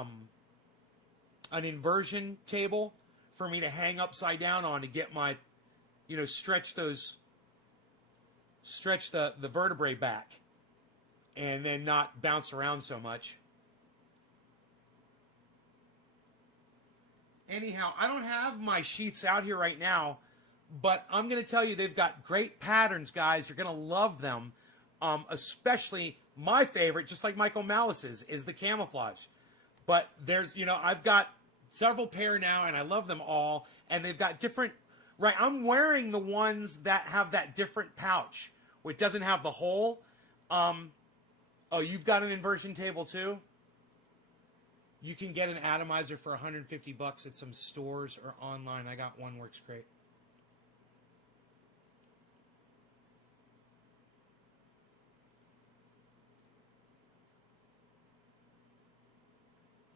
an inversion table for me to hang upside down on to get my, stretch the vertebrae back and then not bounce around so much. Anyhow, I don't have my sheets out here right now, but I'm going to tell you they've got great patterns, guys. You're going to love them. Especially my favorite, just like Michael Malice's, is the camouflage. But there's, I've got several pair now, and I love them all. And they've got different, right? I'm wearing the ones that have that different pouch, which doesn't have the hole. Oh, you've got an inversion table too? You can get an atomizer for $150 at some stores or online. I got one, works great.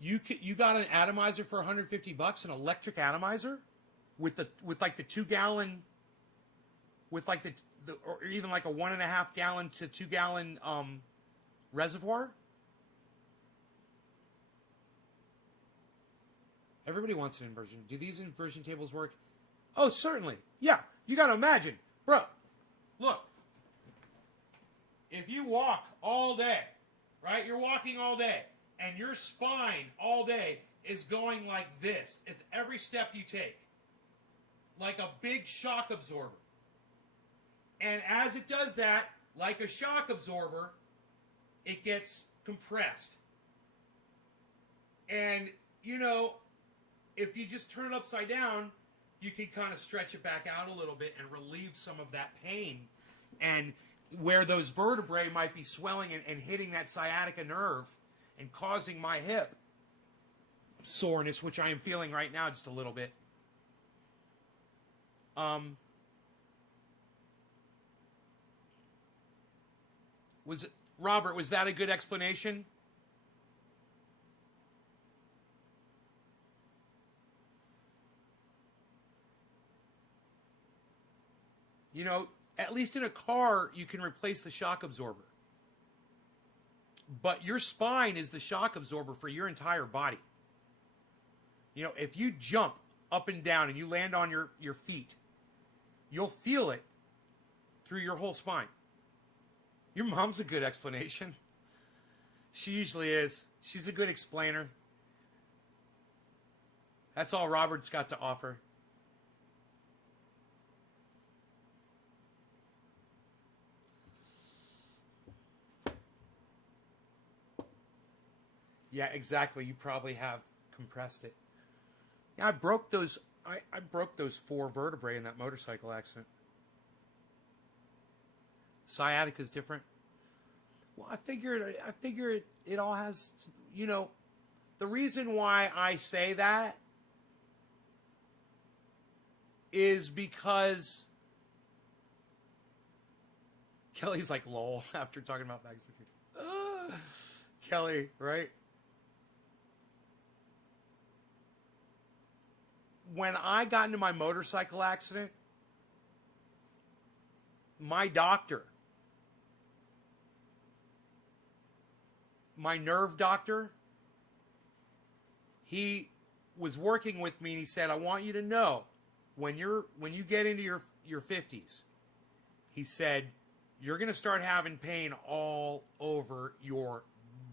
You got an atomizer for $150, an electric atomizer, with like the 2 gallon, with like the or even like a 1.5 gallon to 2 gallon reservoir. Everybody wants an inversion. Do these inversion tables work? Oh, certainly. Yeah, you got to imagine, bro. Look, if you walk all day, right? You're walking all day. And your spine all day is going like this at every step you take. Like a big shock absorber. And as it does that, like a shock absorber, it gets compressed. And, if you just turn it upside down, you can kind of stretch it back out a little bit and relieve some of that pain. And where those vertebrae might be swelling and hitting that sciatica nerve, and causing my hip soreness, which I am feeling right now just a little bit. Robert, was that a good explanation? At least in a car, you can replace the shock absorber. But your spine is the shock absorber for your entire body. If you jump up and down and you land on your feet, you'll feel it through your whole spine. Your mom's a good explanation. She usually is. She's a good explainer. That's all Robert's got to offer. Yeah, exactly. You probably have compressed it. Yeah, I broke those 4 vertebrae in that motorcycle accident. Sciatica is different. Well, I figure it all has, the reason why I say that is because Kelly's like lol after talking about bags of food. Kelly, right? When I got into my motorcycle accident, my doctor, my nerve doctor, he was working with me and he said, I want you to know when you get into your 50s, he said, you're going to start having pain all over your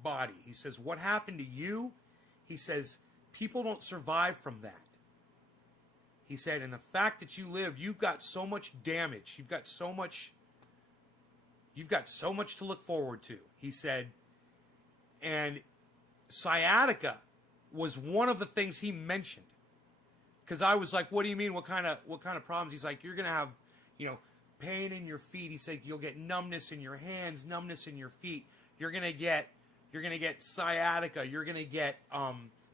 body. He says, what happened to you? He says, people don't survive from that. He said, and the fact that you lived, you've got so much damage. You've got so much to look forward to. He said, and sciatica was one of the things he mentioned. Because I was like, what do you mean? What kind of problems? He's like, you're going to have, pain in your feet. He said, you'll get numbness in your hands, numbness in your feet. You're going to get sciatica. You're going to get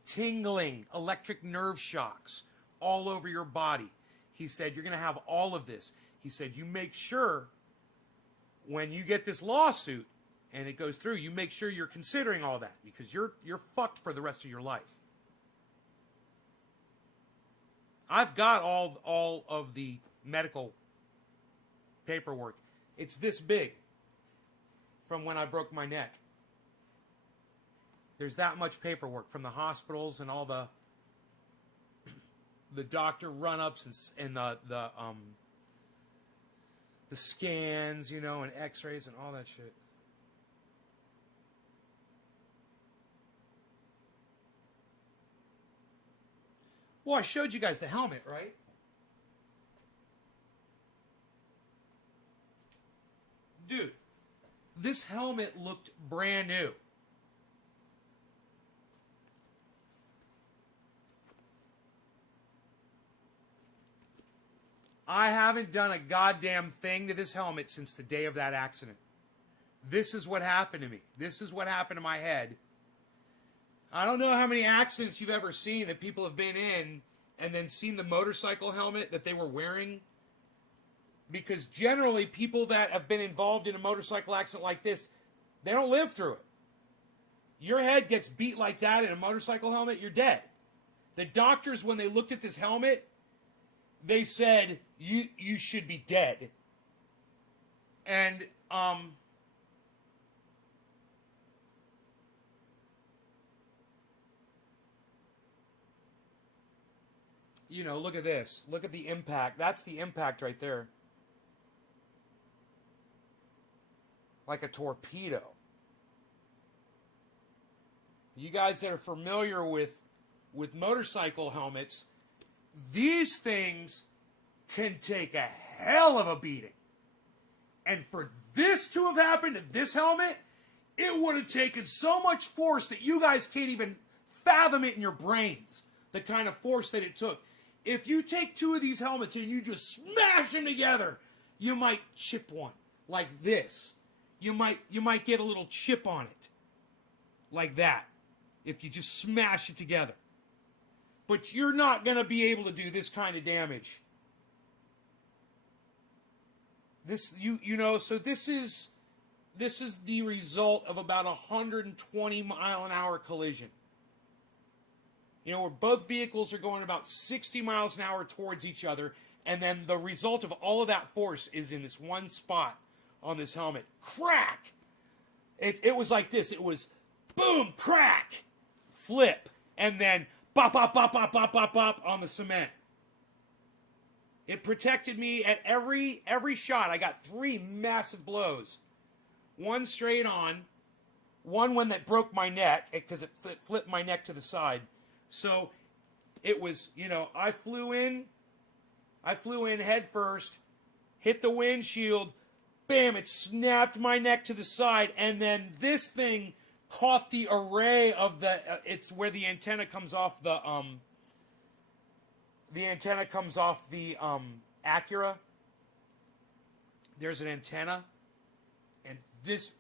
tingling, electric nerve shocks all over your body. He said, you're going to have all of this. He said, you make sure when you get this lawsuit and it goes through, you make sure you're considering all that because you're fucked for the rest of your life. I've got all of the medical paperwork. It's this big from when I broke my neck. There's that much paperwork from the hospitals and all the the doctor run-ups and the scans, you know, and X-rays and all that shit. Well, I showed you guys the helmet, right? Dude, this helmet looked brand new. I haven't done a goddamn thing to this helmet since the day of that accident. This is what happened to me. This is what happened to my head. I don't know how many accidents you've ever seen that people have been in and then seen the motorcycle helmet that they were wearing. Because generally, people that have been involved in a motorcycle accident like this, they don't live through it. Your head gets beat like that in a motorcycle helmet, you're dead. The doctors, when they looked at this helmet, they said, you should be dead. And, you know, look at this. Look at the impact. That's the impact right there. Like a torpedo. You guys that are familiar with motorcycle helmets, these things can take a hell of a beating. And for this to have happened to this helmet, it would have taken so much force that you guys can't even fathom it in your brains. The kind of force that it took. If you take two of these helmets and you just smash them together, you might chip one like this. You might get a little chip on it like that if you just smash it together. But you're not going to be able to do this kind of damage. This so this is the result of about a 120 mile an hour collision. You know, where both vehicles are going about 60 miles an hour towards each other, and then the result of all of that force is in this one spot on this helmet. Crack! It was like this. It was boom, crack, flip, and then bop, bop, bop, bop, bop, bop, bop on the cement. It protected me at every shot. I got 3 massive blows. One straight on, one that broke my neck because it flipped my neck to the side. So it was, you know, I flew in head first, hit the windshield, bam, it snapped my neck to the side, and then this thing caught the array of the, it's where the antenna comes off the Acura. There's an antenna, and this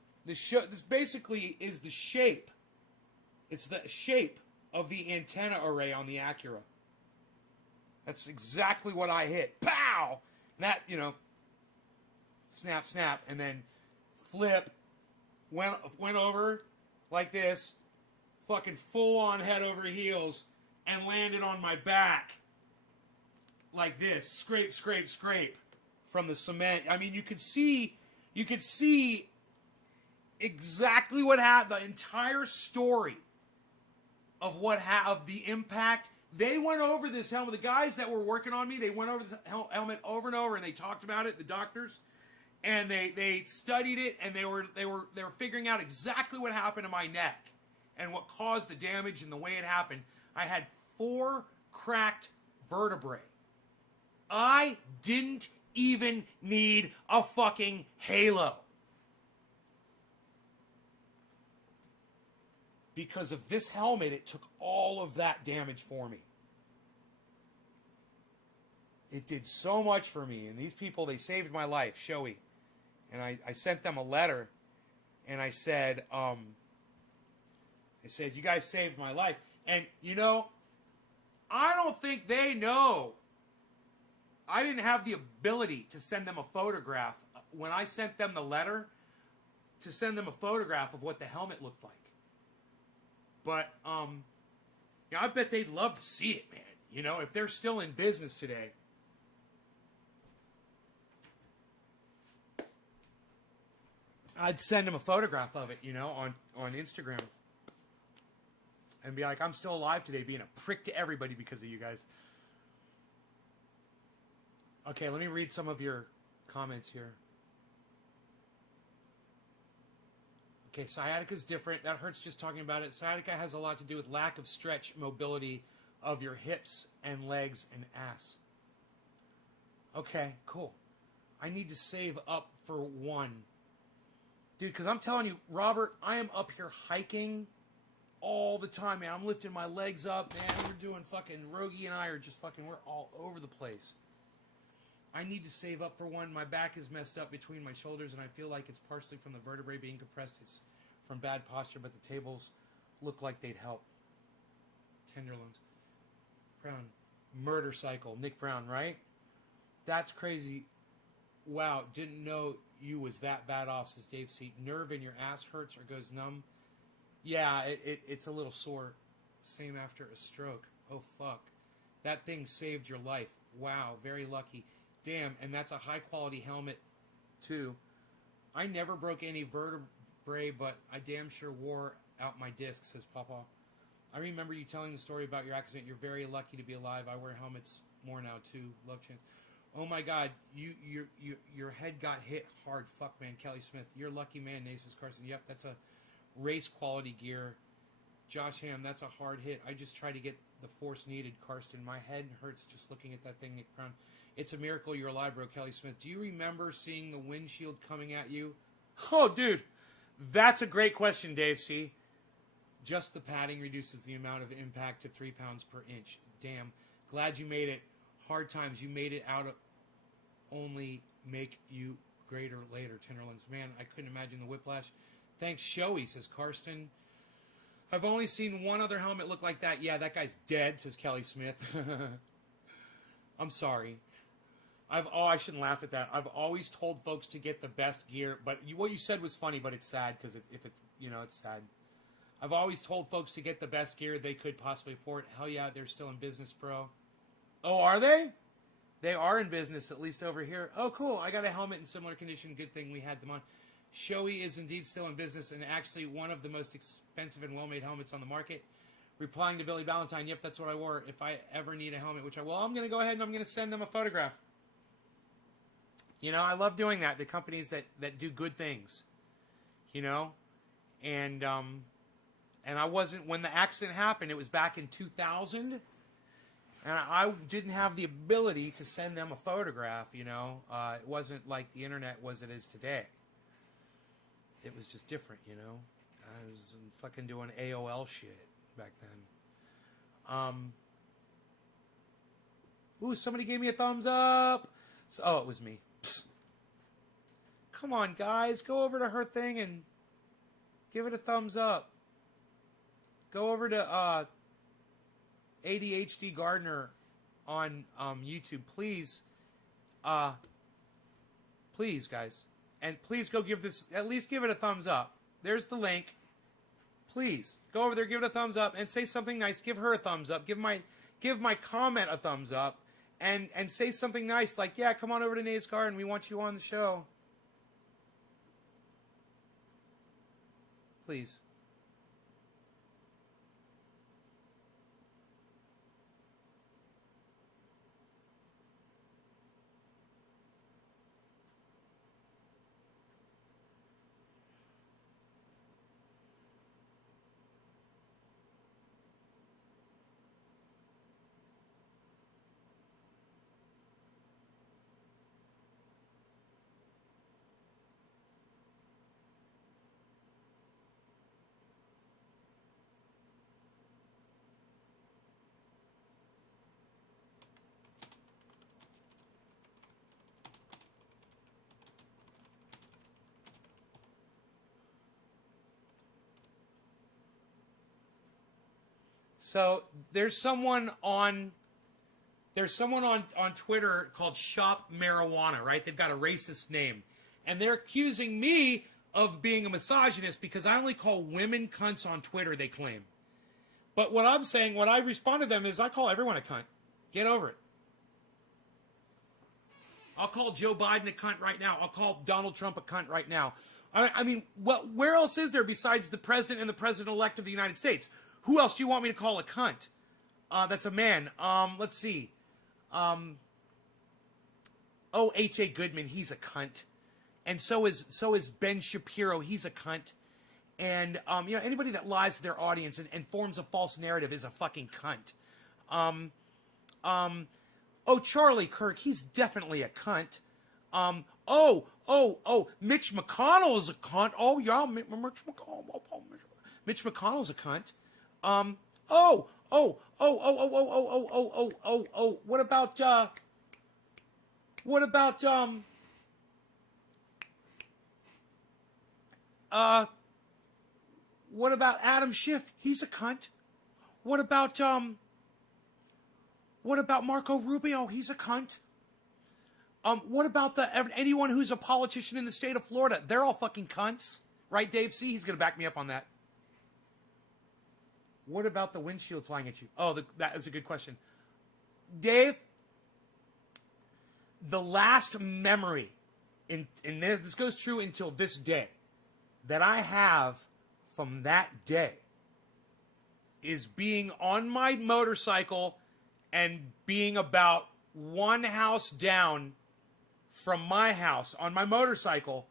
basically is the shape. It's the shape of the antenna array on the Acura. That's exactly what I hit. Pow! That, you know, snap, snap, and then flip, went over like this, fucking full on head over heels, and landed on my back like this, scrape, scrape, scrape from the cement. I mean, you could see exactly what happened, the entire story of the impact. They went over this helmet. The guys that were working on me, they went over the helmet over and over, and they talked about it, the doctors, and they studied it, and they were figuring out exactly what happened to my neck and what caused the damage and the way it happened. I had 4 cracked vertebrae. I didn't even need a fucking halo. Because of this helmet, it took all of that damage for me. It did so much for me. And these people, they saved my life, Shoei. And I sent them a letter, and I said, you guys saved my life. And, you know, I don't think they know. I didn't have the ability to send them a photograph. When I sent them the letter, to send them a photograph of what the helmet looked like. But, yeah, I bet they'd love to see it, man. You know, if they're still in business today. I'd send them a photograph of it, you know, on Instagram. And be like, I'm still alive today, being a prick to everybody because of you guys. Okay, let me read some of your comments here. Okay, sciatica is different. That hurts just talking about it. Sciatica has a lot to do with lack of stretch mobility of your hips and legs and ass. Okay, cool. I need to save up for one. Dude, because I'm telling you, Robert, I am up here hiking all the time, man. I'm lifting my legs up, man. We're doing fucking, Rogie and I are just fucking, we're all over the place. I need to save up for one. My back is messed up between my shoulders, and I feel like it's partially from the vertebrae being compressed. It's from bad posture, but the tables look like they'd help. Tenderloins. Brown. Murder cycle. Nick Brown, right? That's crazy. Wow, didn't know you was that bad off, says Dave C. Nerve in your ass hurts or goes numb? Yeah, it's a little sore. Same after a stroke. Oh, fuck. That thing saved your life. Wow, very lucky. Damn, and that's a high-quality helmet, too. I never broke any vertebrae, but I damn sure wore out my disc, says Papa. I remember you telling the story about your accident. You're very lucky to be alive. I wear helmets more now, too. Love Chance. Oh, my God. Your head got hit hard. Fuck, man. Kelly Smith. You're a lucky man, Naces Carson. Yep, that's a race-quality gear. Josh Ham, that's a hard hit. I just try to get the force needed, Karsten. My head hurts just looking at that thing, Nick Brown. It's a miracle you're alive, bro, Kelly Smith. Do you remember seeing the windshield coming at you? Oh, dude. That's a great question, Dave C. Just the padding reduces the amount of impact to 3 pounds per inch. Damn. Glad you made it. Hard times. You made it out of only make you greater later, Tenderlings. Man, I couldn't imagine the whiplash. Thanks, Shoei, says Karsten. I've only seen one other helmet look like that. Yeah, that guy's dead, says Kelly Smith. I'm sorry. I shouldn't laugh at that. I've always told folks to get the best gear, but what you said was funny, but it's sad because if it's, it's sad. I've always told folks to get the best gear they could possibly afford. Hell yeah, they're still in business, bro. Oh, are they? They are in business, at least over here. Oh, cool. I got a helmet in similar condition. Good thing we had them on. Shoei is indeed still in business and actually one of the most expensive and well-made helmets on the market. Replying to Billy Valentine, yep, that's what I wore. If I ever need a helmet, which I will, I'm going to go ahead and I'm going to send them a photograph. I love doing that. The companies that do good things, and I wasn't, when the accident happened, it was back in 2000, and I didn't have the ability to send them a photograph, it wasn't like the internet was it is today. It was just different, I was fucking doing AOL shit back then. Ooh, somebody gave me a thumbs up. Oh, it was me. Psst. Come on, guys. Go over to her thing and give it a thumbs up. Go over to ADHD Gardener on YouTube, please. Please, guys. And please go give this, at least give it a thumbs up. There's the link. Please, go over there, give it a thumbs up, and say something nice. Give her a thumbs up. Give my comment a thumbs up. And say something nice like, yeah, come on over to Nate's Garden. We want you on the show. Please. So there's someone on Twitter called Shop Marijuana, right? They've got a racist name. And they're accusing me of being a misogynist because I only call women cunts on Twitter, they claim. But what I'm saying, what I respond to them is I call everyone a cunt. Get over it. I'll call Joe Biden a cunt right now. I'll call Donald Trump a cunt right now. I mean, where else is there besides the president and the president-elect of the United States? Who else do you want me to call a cunt? That's a man. Let's see. Oh, H.A. Goodman, he's a cunt. And so is Ben Shapiro, he's a cunt. And, anybody that lies to their audience and forms a false narrative is a fucking cunt. Charlie Kirk, he's definitely a cunt. Mitch McConnell is a cunt. Oh, yeah, Mitch McConnell's a cunt. What about Adam Schiff? He's a cunt. What about Marco Rubio? He's a cunt. What about anyone who's a politician in the state of Florida? They're all fucking cunts. Right, Dave? See, he's going to back me up on that. What about the windshield flying at you? Oh, that is a good question. Dave, the last memory, and this goes true until this day, that I have from that day is being on my motorcycle and being about one house down from my house on my motorcycle.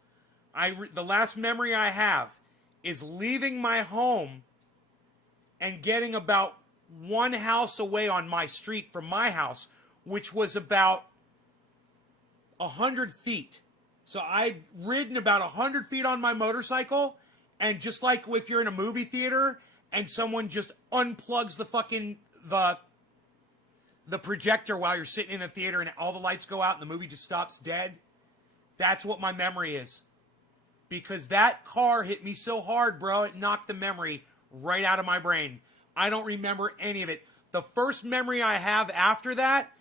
The last memory I have is leaving my home and getting about one house away on my street from my house, which was about 100 feet. So I'd ridden about 100 feet on my motorcycle, and just like if you're in a movie theater and someone just unplugs the fucking the projector while you're sitting in a theater and all the lights go out and the movie just stops dead, that's what my memory is. Because that car hit me so hard, bro, it knocked the memory right out of my brain. I don't remember any of it. The first memory I have after that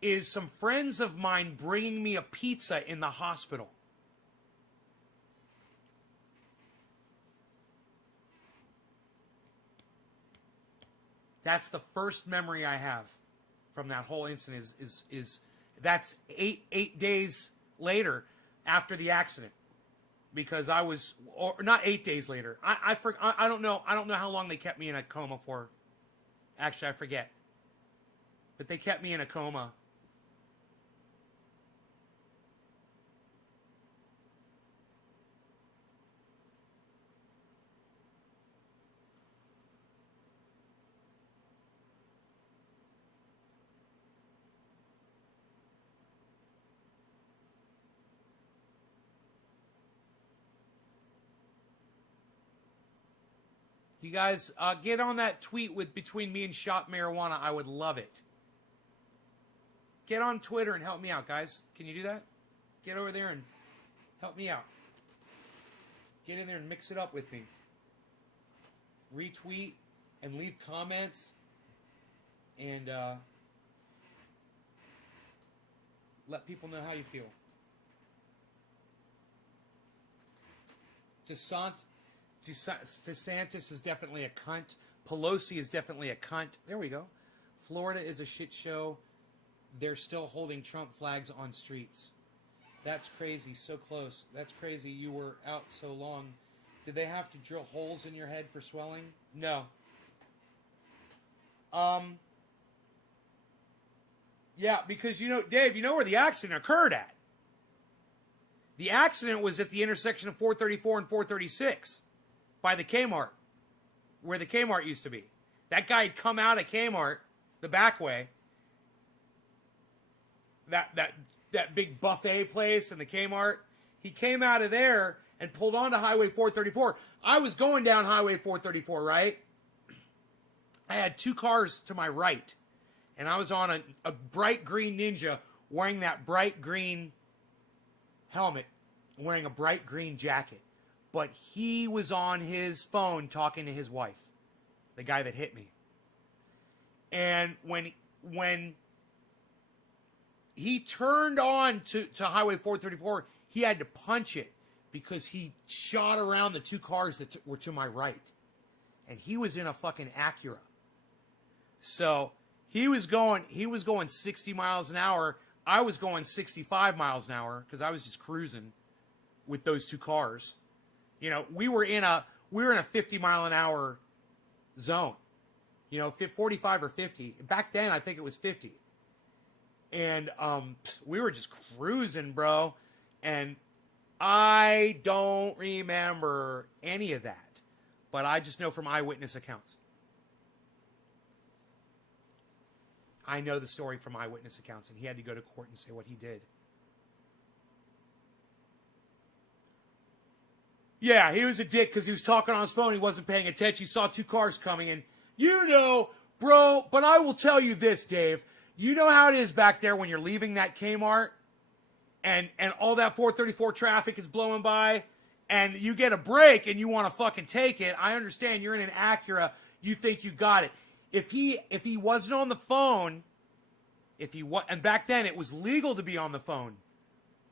is some friends of mine bringing me a pizza in the hospital. That's the first memory I have from that whole incident. Is that's eight days later after the accident, because I was, or not 8 days later. I don't know how long they kept me in a coma for. Actually, I forget. But they kept me in a coma. You guys, get on that tweet with between me and Shop Marijuana. I would love it. Get on Twitter and help me out, guys. Can you do that? Get over there and help me out. Get in there and mix it up with me. Retweet and leave comments. And let people know how you feel. DeSantis is definitely a cunt. Pelosi is definitely a cunt. There we go. Florida is a shit show. They're still holding Trump flags on streets. That's crazy. So close. That's crazy. You were out so long. Did they have to drill holes in your head for swelling? No. Yeah, because, Dave, you know where the accident occurred at. The accident was at the intersection of 434 and 436. By the Kmart, where the Kmart used to be. That guy had come out of Kmart, the back way. That big buffet place in the Kmart. He came out of there and pulled onto Highway 434. I was going down Highway 434, right? I had two cars to my right. And I was on a bright green Ninja wearing that bright green helmet, wearing a bright green jacket. But he was on his phone talking to his wife, the guy that hit me. And when he turned on to Highway 434, he had to punch it because he shot around the two cars that were to my right. And he was in a fucking Acura. So he was going 60 miles an hour. I was going 65 miles an hour because I was just cruising with those two cars. We were in a 50 mile an hour zone, 45 or 50. Back then, I think it was 50. And we were just cruising, bro. And I don't remember any of that. But I just know from eyewitness accounts. I know the story from eyewitness accounts, and he had to go to court and say what he did. Yeah, he was a dick because he was talking on his phone. He wasn't paying attention. He saw 2 cars coming in. You know, bro, but I will tell you this, Dave. You know how it is back there when you're leaving that Kmart and all that 434 traffic is blowing by and you get a break and you want to fucking take it. I understand you're in an Acura. You think you got it. If he wasn't on the phone, and back then it was legal to be on the phone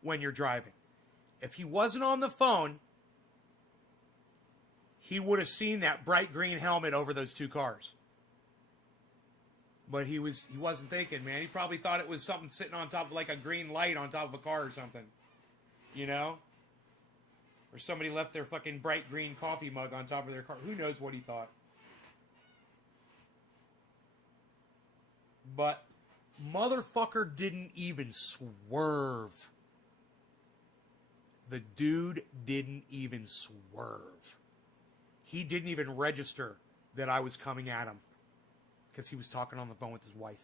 when you're driving. If he wasn't on the phone, he would have seen that bright green helmet over those 2 cars. But he wasn't thinking, man. He probably thought it was something sitting on top of like a green light on top of a car or something. You know? Or somebody left their fucking bright green coffee mug on top of their car. Who knows what he thought? But motherfucker didn't even swerve. The dude didn't even swerve. He didn't even register that I was coming at him because he was talking on the phone with his wife.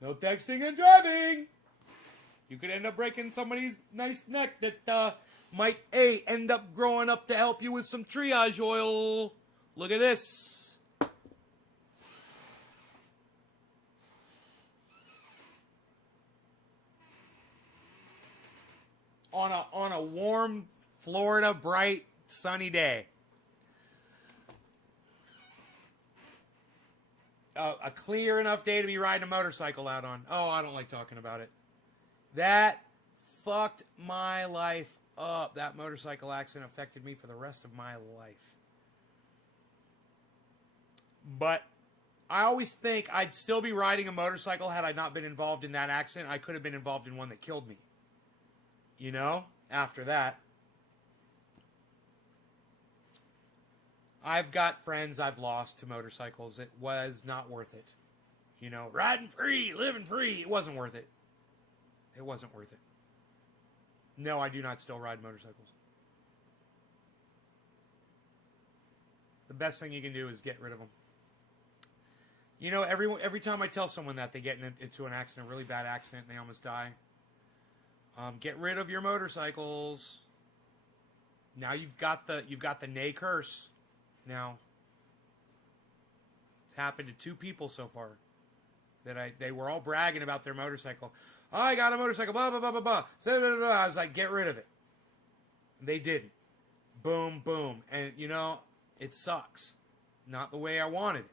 No texting and driving. You could end up breaking somebody's nice neck that might end up growing up to help you with some triage oil. Look at this. On a warm Florida, bright, sunny day. A clear enough day to be riding a motorcycle out on. Oh, I don't like talking about it. That fucked my life up. That motorcycle accident affected me for the rest of my life. But I always think I'd still be riding a motorcycle had I not been involved in that accident. I could have been involved in one that killed me. You know, after that. I've got friends I've lost to motorcycles. It was not worth it. You know, riding free, living free. It wasn't worth it. It wasn't worth it. No, I do not still ride motorcycles. The best thing you can do is get rid of them. You know, every time I tell someone that, they get into an accident, a really bad accident, and they almost die. Get rid of your motorcycles. Now you've got the nay curse. Now it's happened to 2 people so far they were all bragging about their motorcycle. Oh, I got a motorcycle. Blah blah blah blah blah. Blah, blah, blah. I was like, get rid of it. They didn't. Boom boom, and you know it sucks. Not the way I wanted it.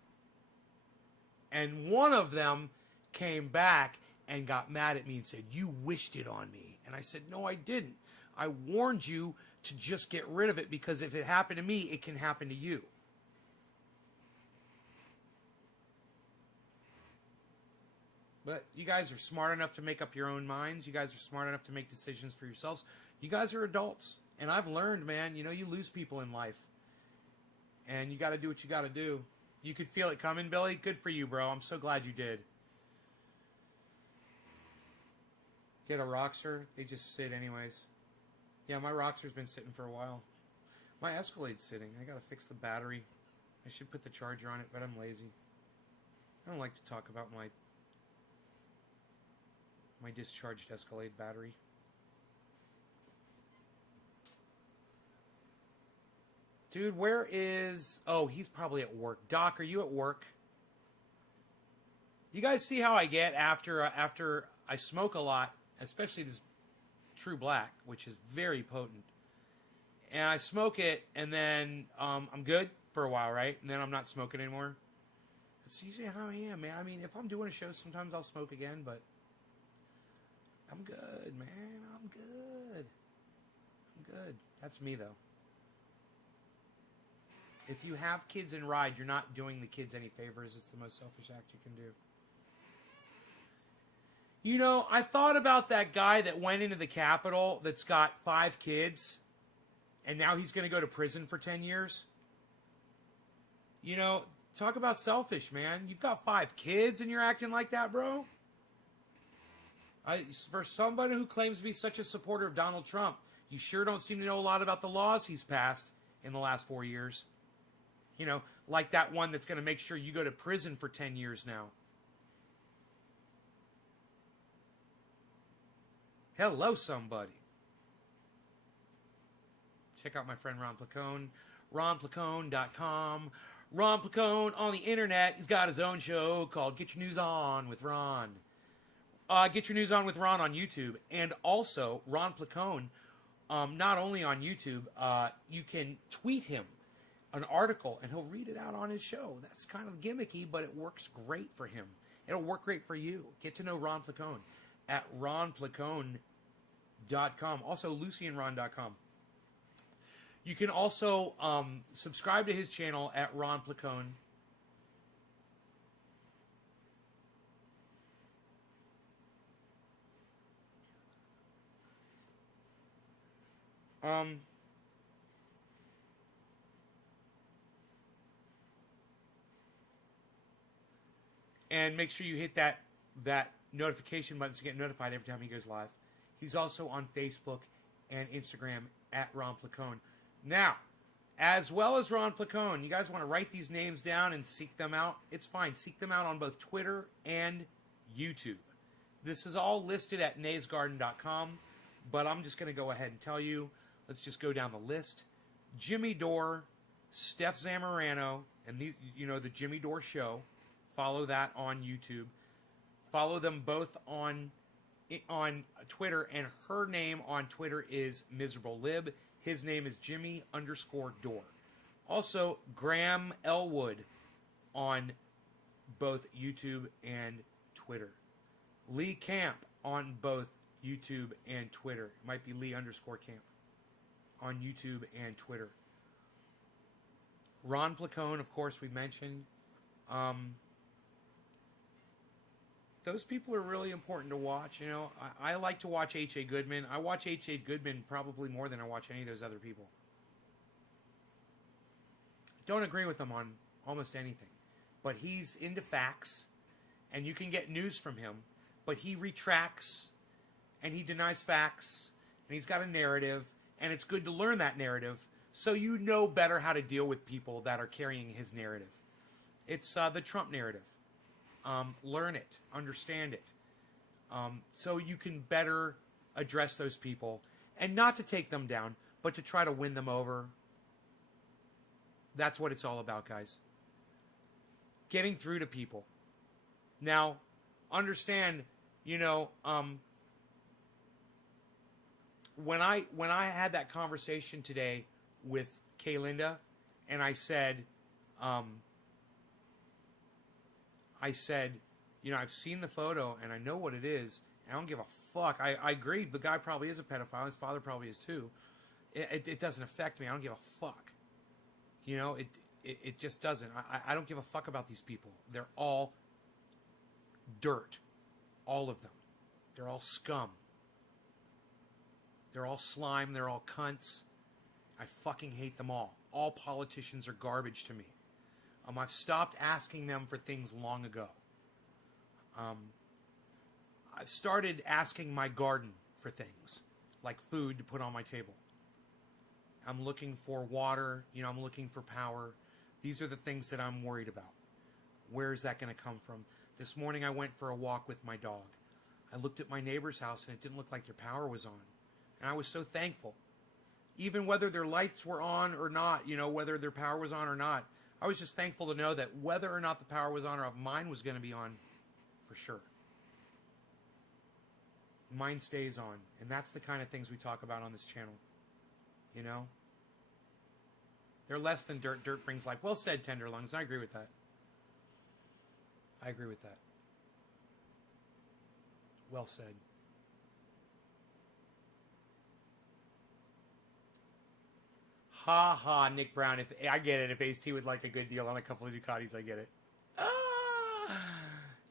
And one of them came back and got mad at me and said, "You wished it on me." And I said, "No, I didn't. I warned you to just get rid of it because if it happened to me, it can happen to you." But you guys are smart enough to make up your own minds. You guys are smart enough to make decisions for yourselves. You guys are adults. And I've learned, man, you know, you lose people in life. And you got to do what you got to do. You could feel it coming, Billy. Good for you, bro. I'm so glad you did. Get a Roxer. They just sit anyways. Yeah, my Roxer's been sitting for a while. My Escalade's sitting. I gotta fix the battery. I should put the charger on it, but I'm lazy. I don't like to talk about my discharged Escalade battery. Dude, where is... Oh, he's probably at work. Doc, are you at work? You guys see how I get after I smoke a lot, especially this True Black, which is very potent. And I smoke it, and then I'm good for a while, right? And then I'm not smoking anymore. That's usually how I am, man. I mean, if I'm doing a show, sometimes I'll smoke again, but I'm good, man. I'm good. I'm good. That's me, though. If you have kids and ride, you're not doing the kids any favors. It's the most selfish act you can do. You know, I thought about that guy that went into the Capitol that's got 5 kids, and now he's going to go to prison for 10 years. You know, Talk about selfish, man. You've got 5 kids and you're acting like that, bro? For somebody who claims to be such a supporter of Donald Trump, you sure don't seem to know a lot about the laws he's passed in the last 4 years. You know, like that one that's going to make sure you go to prison for 10 years now. Hello, somebody. Check out my friend Ron Placone, ronplacone.com. Ron Placone on the internet. He's got his own show called Get Your News On with Ron. Get Your News On with Ron on YouTube. And also, Ron Placone, not only on YouTube, you can tweet him an article and he'll read it out on his show. That's kind of gimmicky, but it works great for him. It'll work great for you. Get to know Ron Placone at ronplacone.com. Also, lucyandron.com. You can also subscribe to his channel at Ron Placone. And make sure you hit that notification button to get notified every time he goes live. He's also on Facebook and Instagram at Ron Placone. Now, as well as Ron Placone, you guys want to write these names down and seek them out? It's fine. Seek them out on both Twitter and YouTube. This is all listed at naysgarden.com, but I'm just going to go ahead and tell you. Let's just go down the list. Jimmy Dore, Steph Zamorano, and the Jimmy Dore Show. Follow that on YouTube. Follow them both on Twitter, and her name on Twitter is Miserable Lib. His name is Jimmy_Dore. Also, Graham Elwood on both YouTube and Twitter. Lee Camp on both YouTube and Twitter. It might be Lee_Camp on YouTube and Twitter. Ron Placone, of course, we mentioned. Those people are really important to watch. You know, I like to watch H.A. Goodman. I watch H.A. Goodman probably more than I watch any of those other people. Don't agree with him on almost anything. But he's into facts, and you can get news from him. But he retracts, and he denies facts, and he's got a narrative, and it's good to learn that narrative so you know better how to deal with people that are carrying his narrative. It's the Trump narrative. Learn it, understand it, so you can better address those people, and not to take them down, but to try to win them over. That's what it's all about, guys. Getting through to people. Now, understand, when I had that conversation today with Kay Linda, and I said, I've seen the photo and I know what it is. I don't give a fuck. I agree. The guy probably is a pedophile. His father probably is too. It doesn't affect me. I don't give a fuck. It just doesn't. I don't give a fuck about these people. They're all dirt. All of them. They're all scum. They're all slime. They're all cunts. I fucking hate them all. All politicians are garbage to me. I've stopped asking them for things long ago. I've started asking my garden for things, like food to put on my table. I'm looking for water, I'm looking for power. These are the things that I'm worried about. Where is that going to come from? This morning I went for a walk with my dog. I looked at my neighbor's house and it didn't look like their power was on. And I was so thankful. Even whether their lights were on or not, whether their power was on or not, I was just thankful to know that whether or not the power was on or if mine was going to be on, for sure. Mine stays on. And that's the kind of things we talk about on this channel. They're less than dirt. Dirt brings life. Well said, Tenderlungs. I agree with that. Well said. Ha ha, Nick Brown. If I get it, if Ace-T would like a good deal on a couple of Ducatis, I get it. Ah,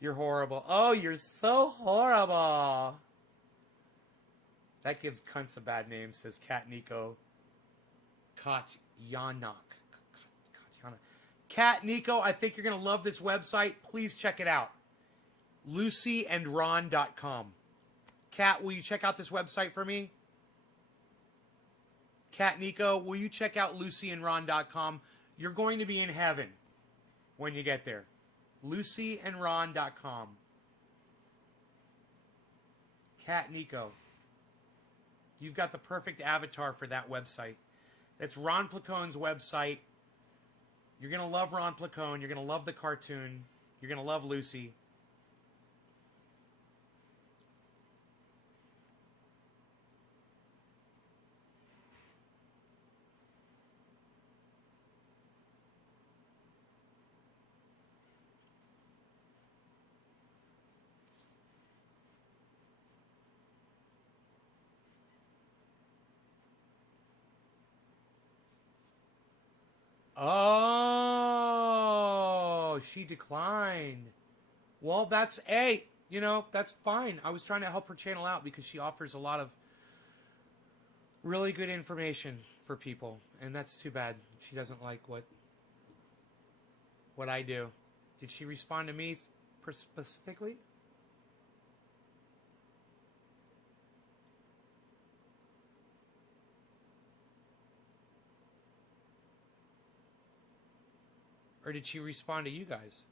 you're horrible. Oh, you're so horrible. That gives cunts a bad name, says Kat Nico. Katyanok. Kat, Nico, I think you're going to love this website. Please check it out. LucyandRon.com. Kat, will you check out this website for me? Kat, Nico, will you check out LucyandRon.com? You're going to be in heaven when you get there. LucyandRon.com. Kat, Nico, you've got the perfect avatar for that website. That's Ron Placone's website. You're going to love Ron Placone. You're going to love the cartoon. You're going to love Lucy. Oh, she declined. Well, that's that's fine. I was trying to help her channel out because she offers a lot of really good information for people, and that's too bad. She doesn't like what I do. Did she respond to me specifically? Or did she respond to you guys?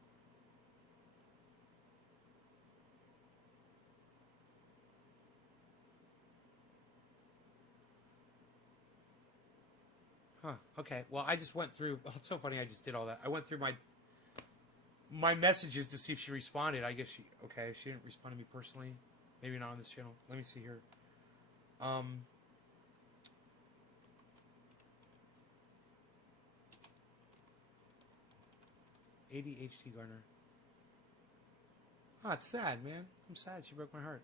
Huh. Okay. Well, I just went through. Oh, it's so funny. I just did all that. I went through my messages to see if she responded. I guess she didn't respond to me personally. Maybe not on this channel. Let me see here. ADHD Garner. Oh, it's sad, man. I'm sad. She broke my heart.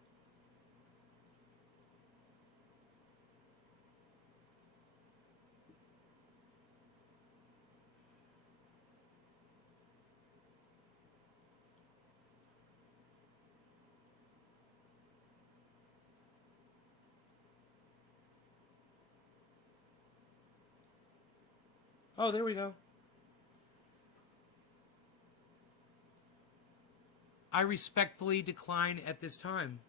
Oh, there we go. I respectfully decline at this time.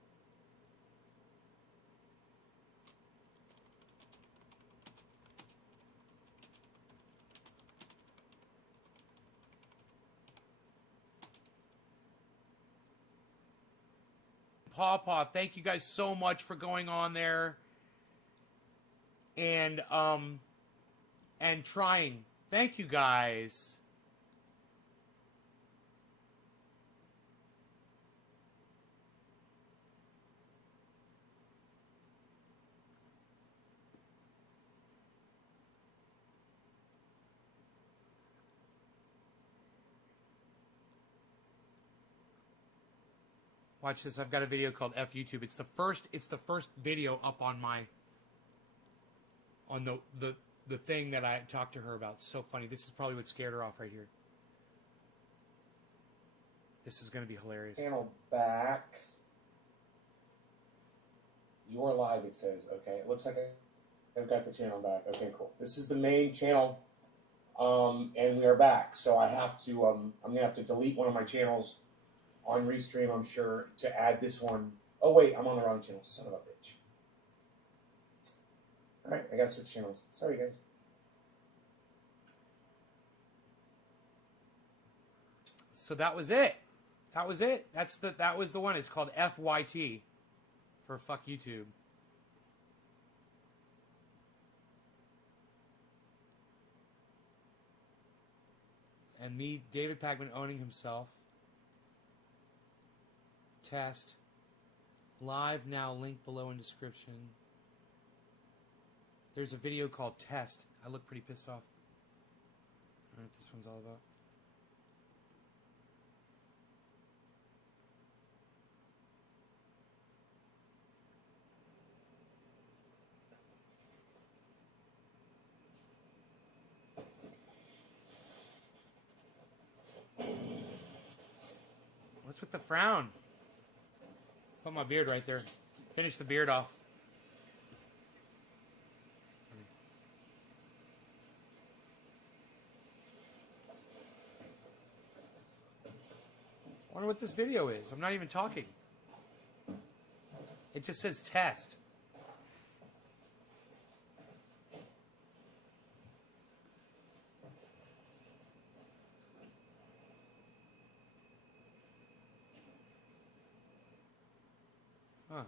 Paw, thank you guys so much for going on there and trying. Thank you guys. Watch this. I've got a video called F YouTube. It's the first video up on the thing that I talked to her about. It's so funny. This is probably what scared her off right here. This is going to be hilarious. Channel back. You're live, it says. Okay, it looks like I've got the channel back. Okay, cool. This is the main channel, and we are back. So I have to, I'm going to have to delete one of my channels on Restream, I'm sure, to add this one. Oh, wait, I'm on the wrong channel. Son of a bitch. All right, I got to switch channels. Sorry, guys. So that was it. That was it. That was the one. It's called FYT for Fuck YouTube. And me, David Pagman, owning himself. Test. Live now, link below in description. There's a video called Test. I look pretty pissed off. I don't know what this one's all about. What's with the frown? Put my beard right there. Finish the beard off. wonder what this video is. I'm not even talking. It just says test. Huh.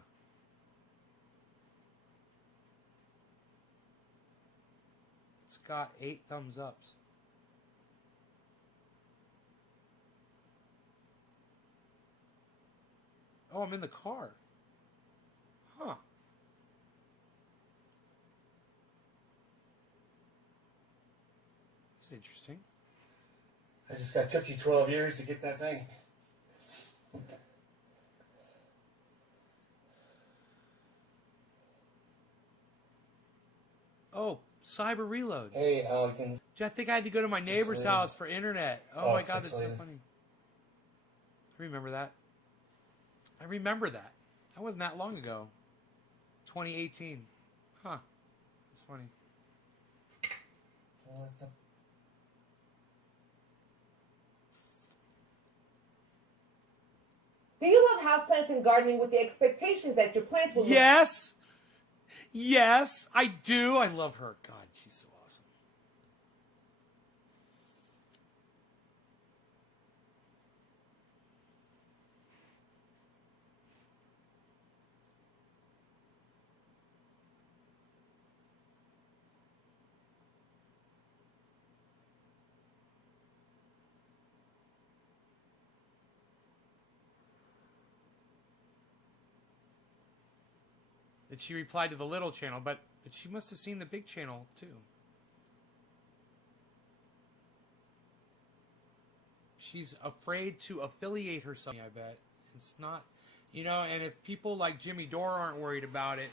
It's got 8 thumbs ups. Oh, I'm in the car. Huh. That's interesting. I just got took you 12 years to get that thing. Oh, Cyber Reload. Hey, Alkins. I think I had to go to my neighbor's house for internet. Oh my god, that's so funny. I remember that. I remember that. That wasn't that long ago. 2018. Huh. That's funny. Well, it's a... Do you love houseplants and gardening with the expectations that your plants will Yes. Yes, I do. I love her. God, she's so awesome. That she replied to the little channel, but she must have seen the big channel too. She's afraid to affiliate herself, I bet. It's not, you know, and if people like Jimmy Dore aren't worried about it,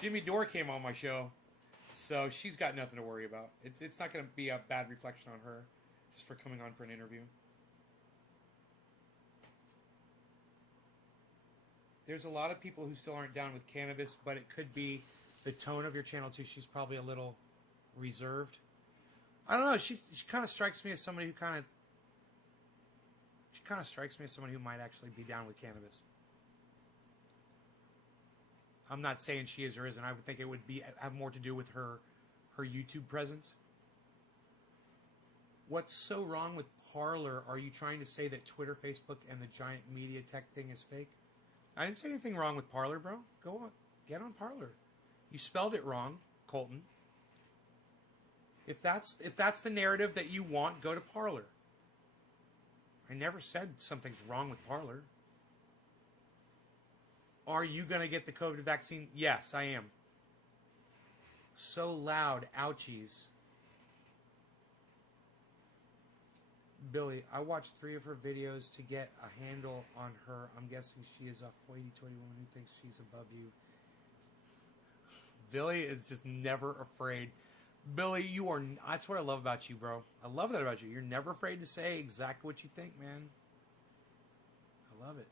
Jimmy Dore came on my show, so she's got nothing to worry about. It's not going to be a bad reflection on her just for coming on for an interview. There's a lot of people who still aren't down with cannabis, but it could be the tone of your channel too. She's probably a little reserved. I don't know. She kind of strikes me as somebody who strikes me as somebody who might actually be down with cannabis. I'm not saying she is or isn't. I would think it would have more to do with her YouTube presence. What's so wrong with Parler? Are you trying to say that Twitter, Facebook, and the giant media tech thing is fake? I didn't say anything wrong with Parler, bro. Go on. Get on Parler. You spelled it wrong, Colton. If that's the narrative that you want, go to Parler. I never said something's wrong with Parler. Are you going to get the COVID vaccine? Yes, I am. So loud. Ouchies. Billy, I watched 3 of her videos to get a handle on her. I'm guessing she is a hoity-toity woman who thinks she's above you. Billy is just never afraid. Billy, you are... That's what I love about you, bro. I love that about you. You're never afraid to say exactly what you think, man. I love it.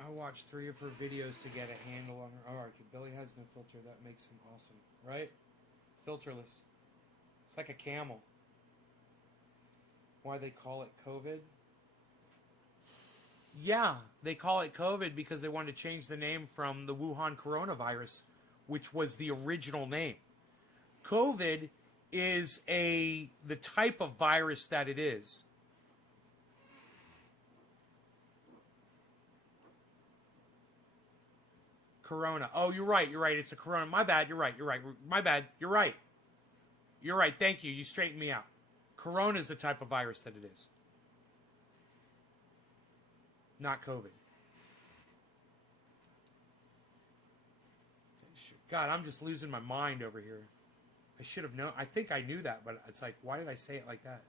I watched 3 of her videos to get a handle on her. Oh, okay. Billy has no filter. That makes him awesome, right? Filterless. It's like a camel. Why they call it COVID? Yeah, they call it COVID because they wanted to change the name from the Wuhan coronavirus, which was the original name. COVID is the type of virus that it is. Corona. Oh, you're right. It's a corona. My bad. You're right. My bad. You're right. Thank you. You straightened me out. Corona is the type of virus that it is. Not COVID. God, I'm just losing my mind over here. I should have known. I think I knew that, but it's like, why did I say it like that?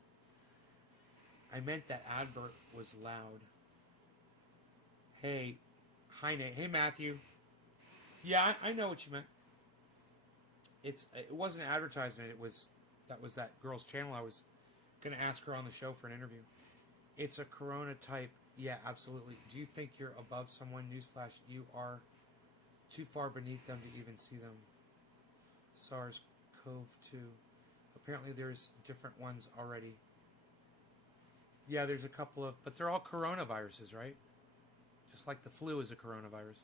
I meant that advert was loud. Hey, hi Nate. Hey Matthew. Yeah, I know what you meant. It wasn't an advertisement. That was that girl's channel. I was going to ask her on the show for an interview. It's a Corona type. Yeah, absolutely. Do you think you're above someone? Newsflash, you are too far beneath them to even see them. SARS-CoV-2. Apparently there's different ones already. Yeah, there's a couple of, but they're all coronaviruses, right? Just like the flu is a coronavirus.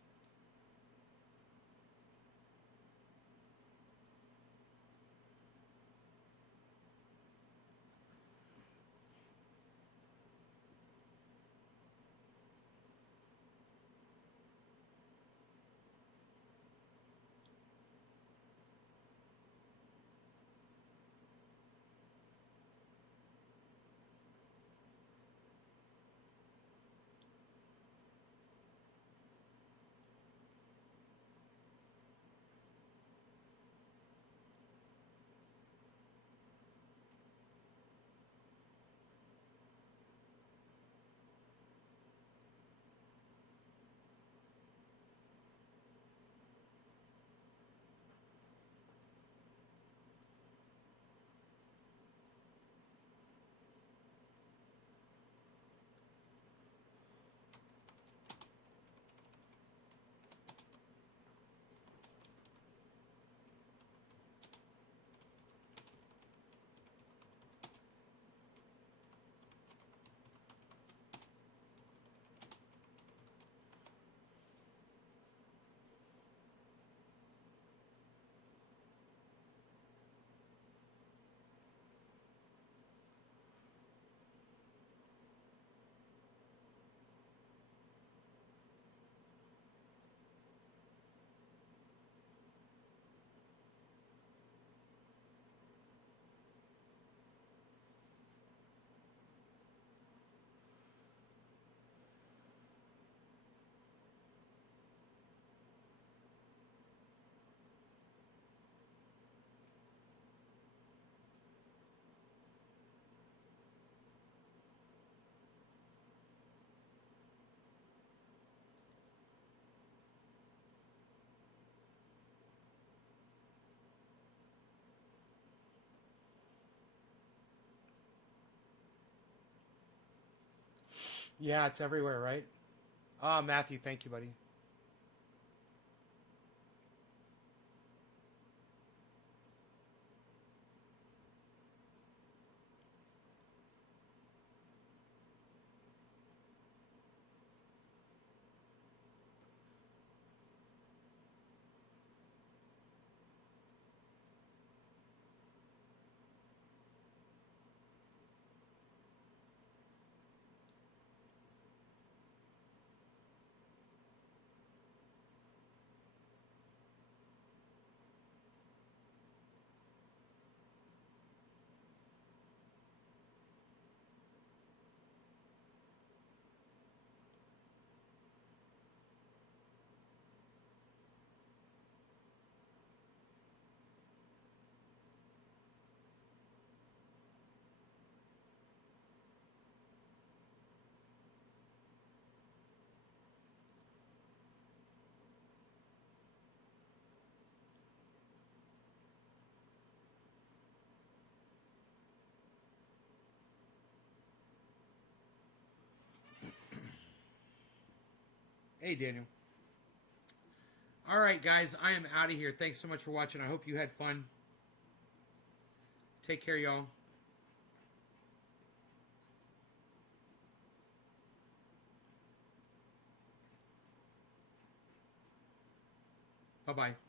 Yeah, it's everywhere, right? Ah, Matthew, thank you, buddy. Hey, Daniel. All right, guys, I am out of here. Thanks so much for watching. I hope you had fun. Take care, y'all. Bye-bye.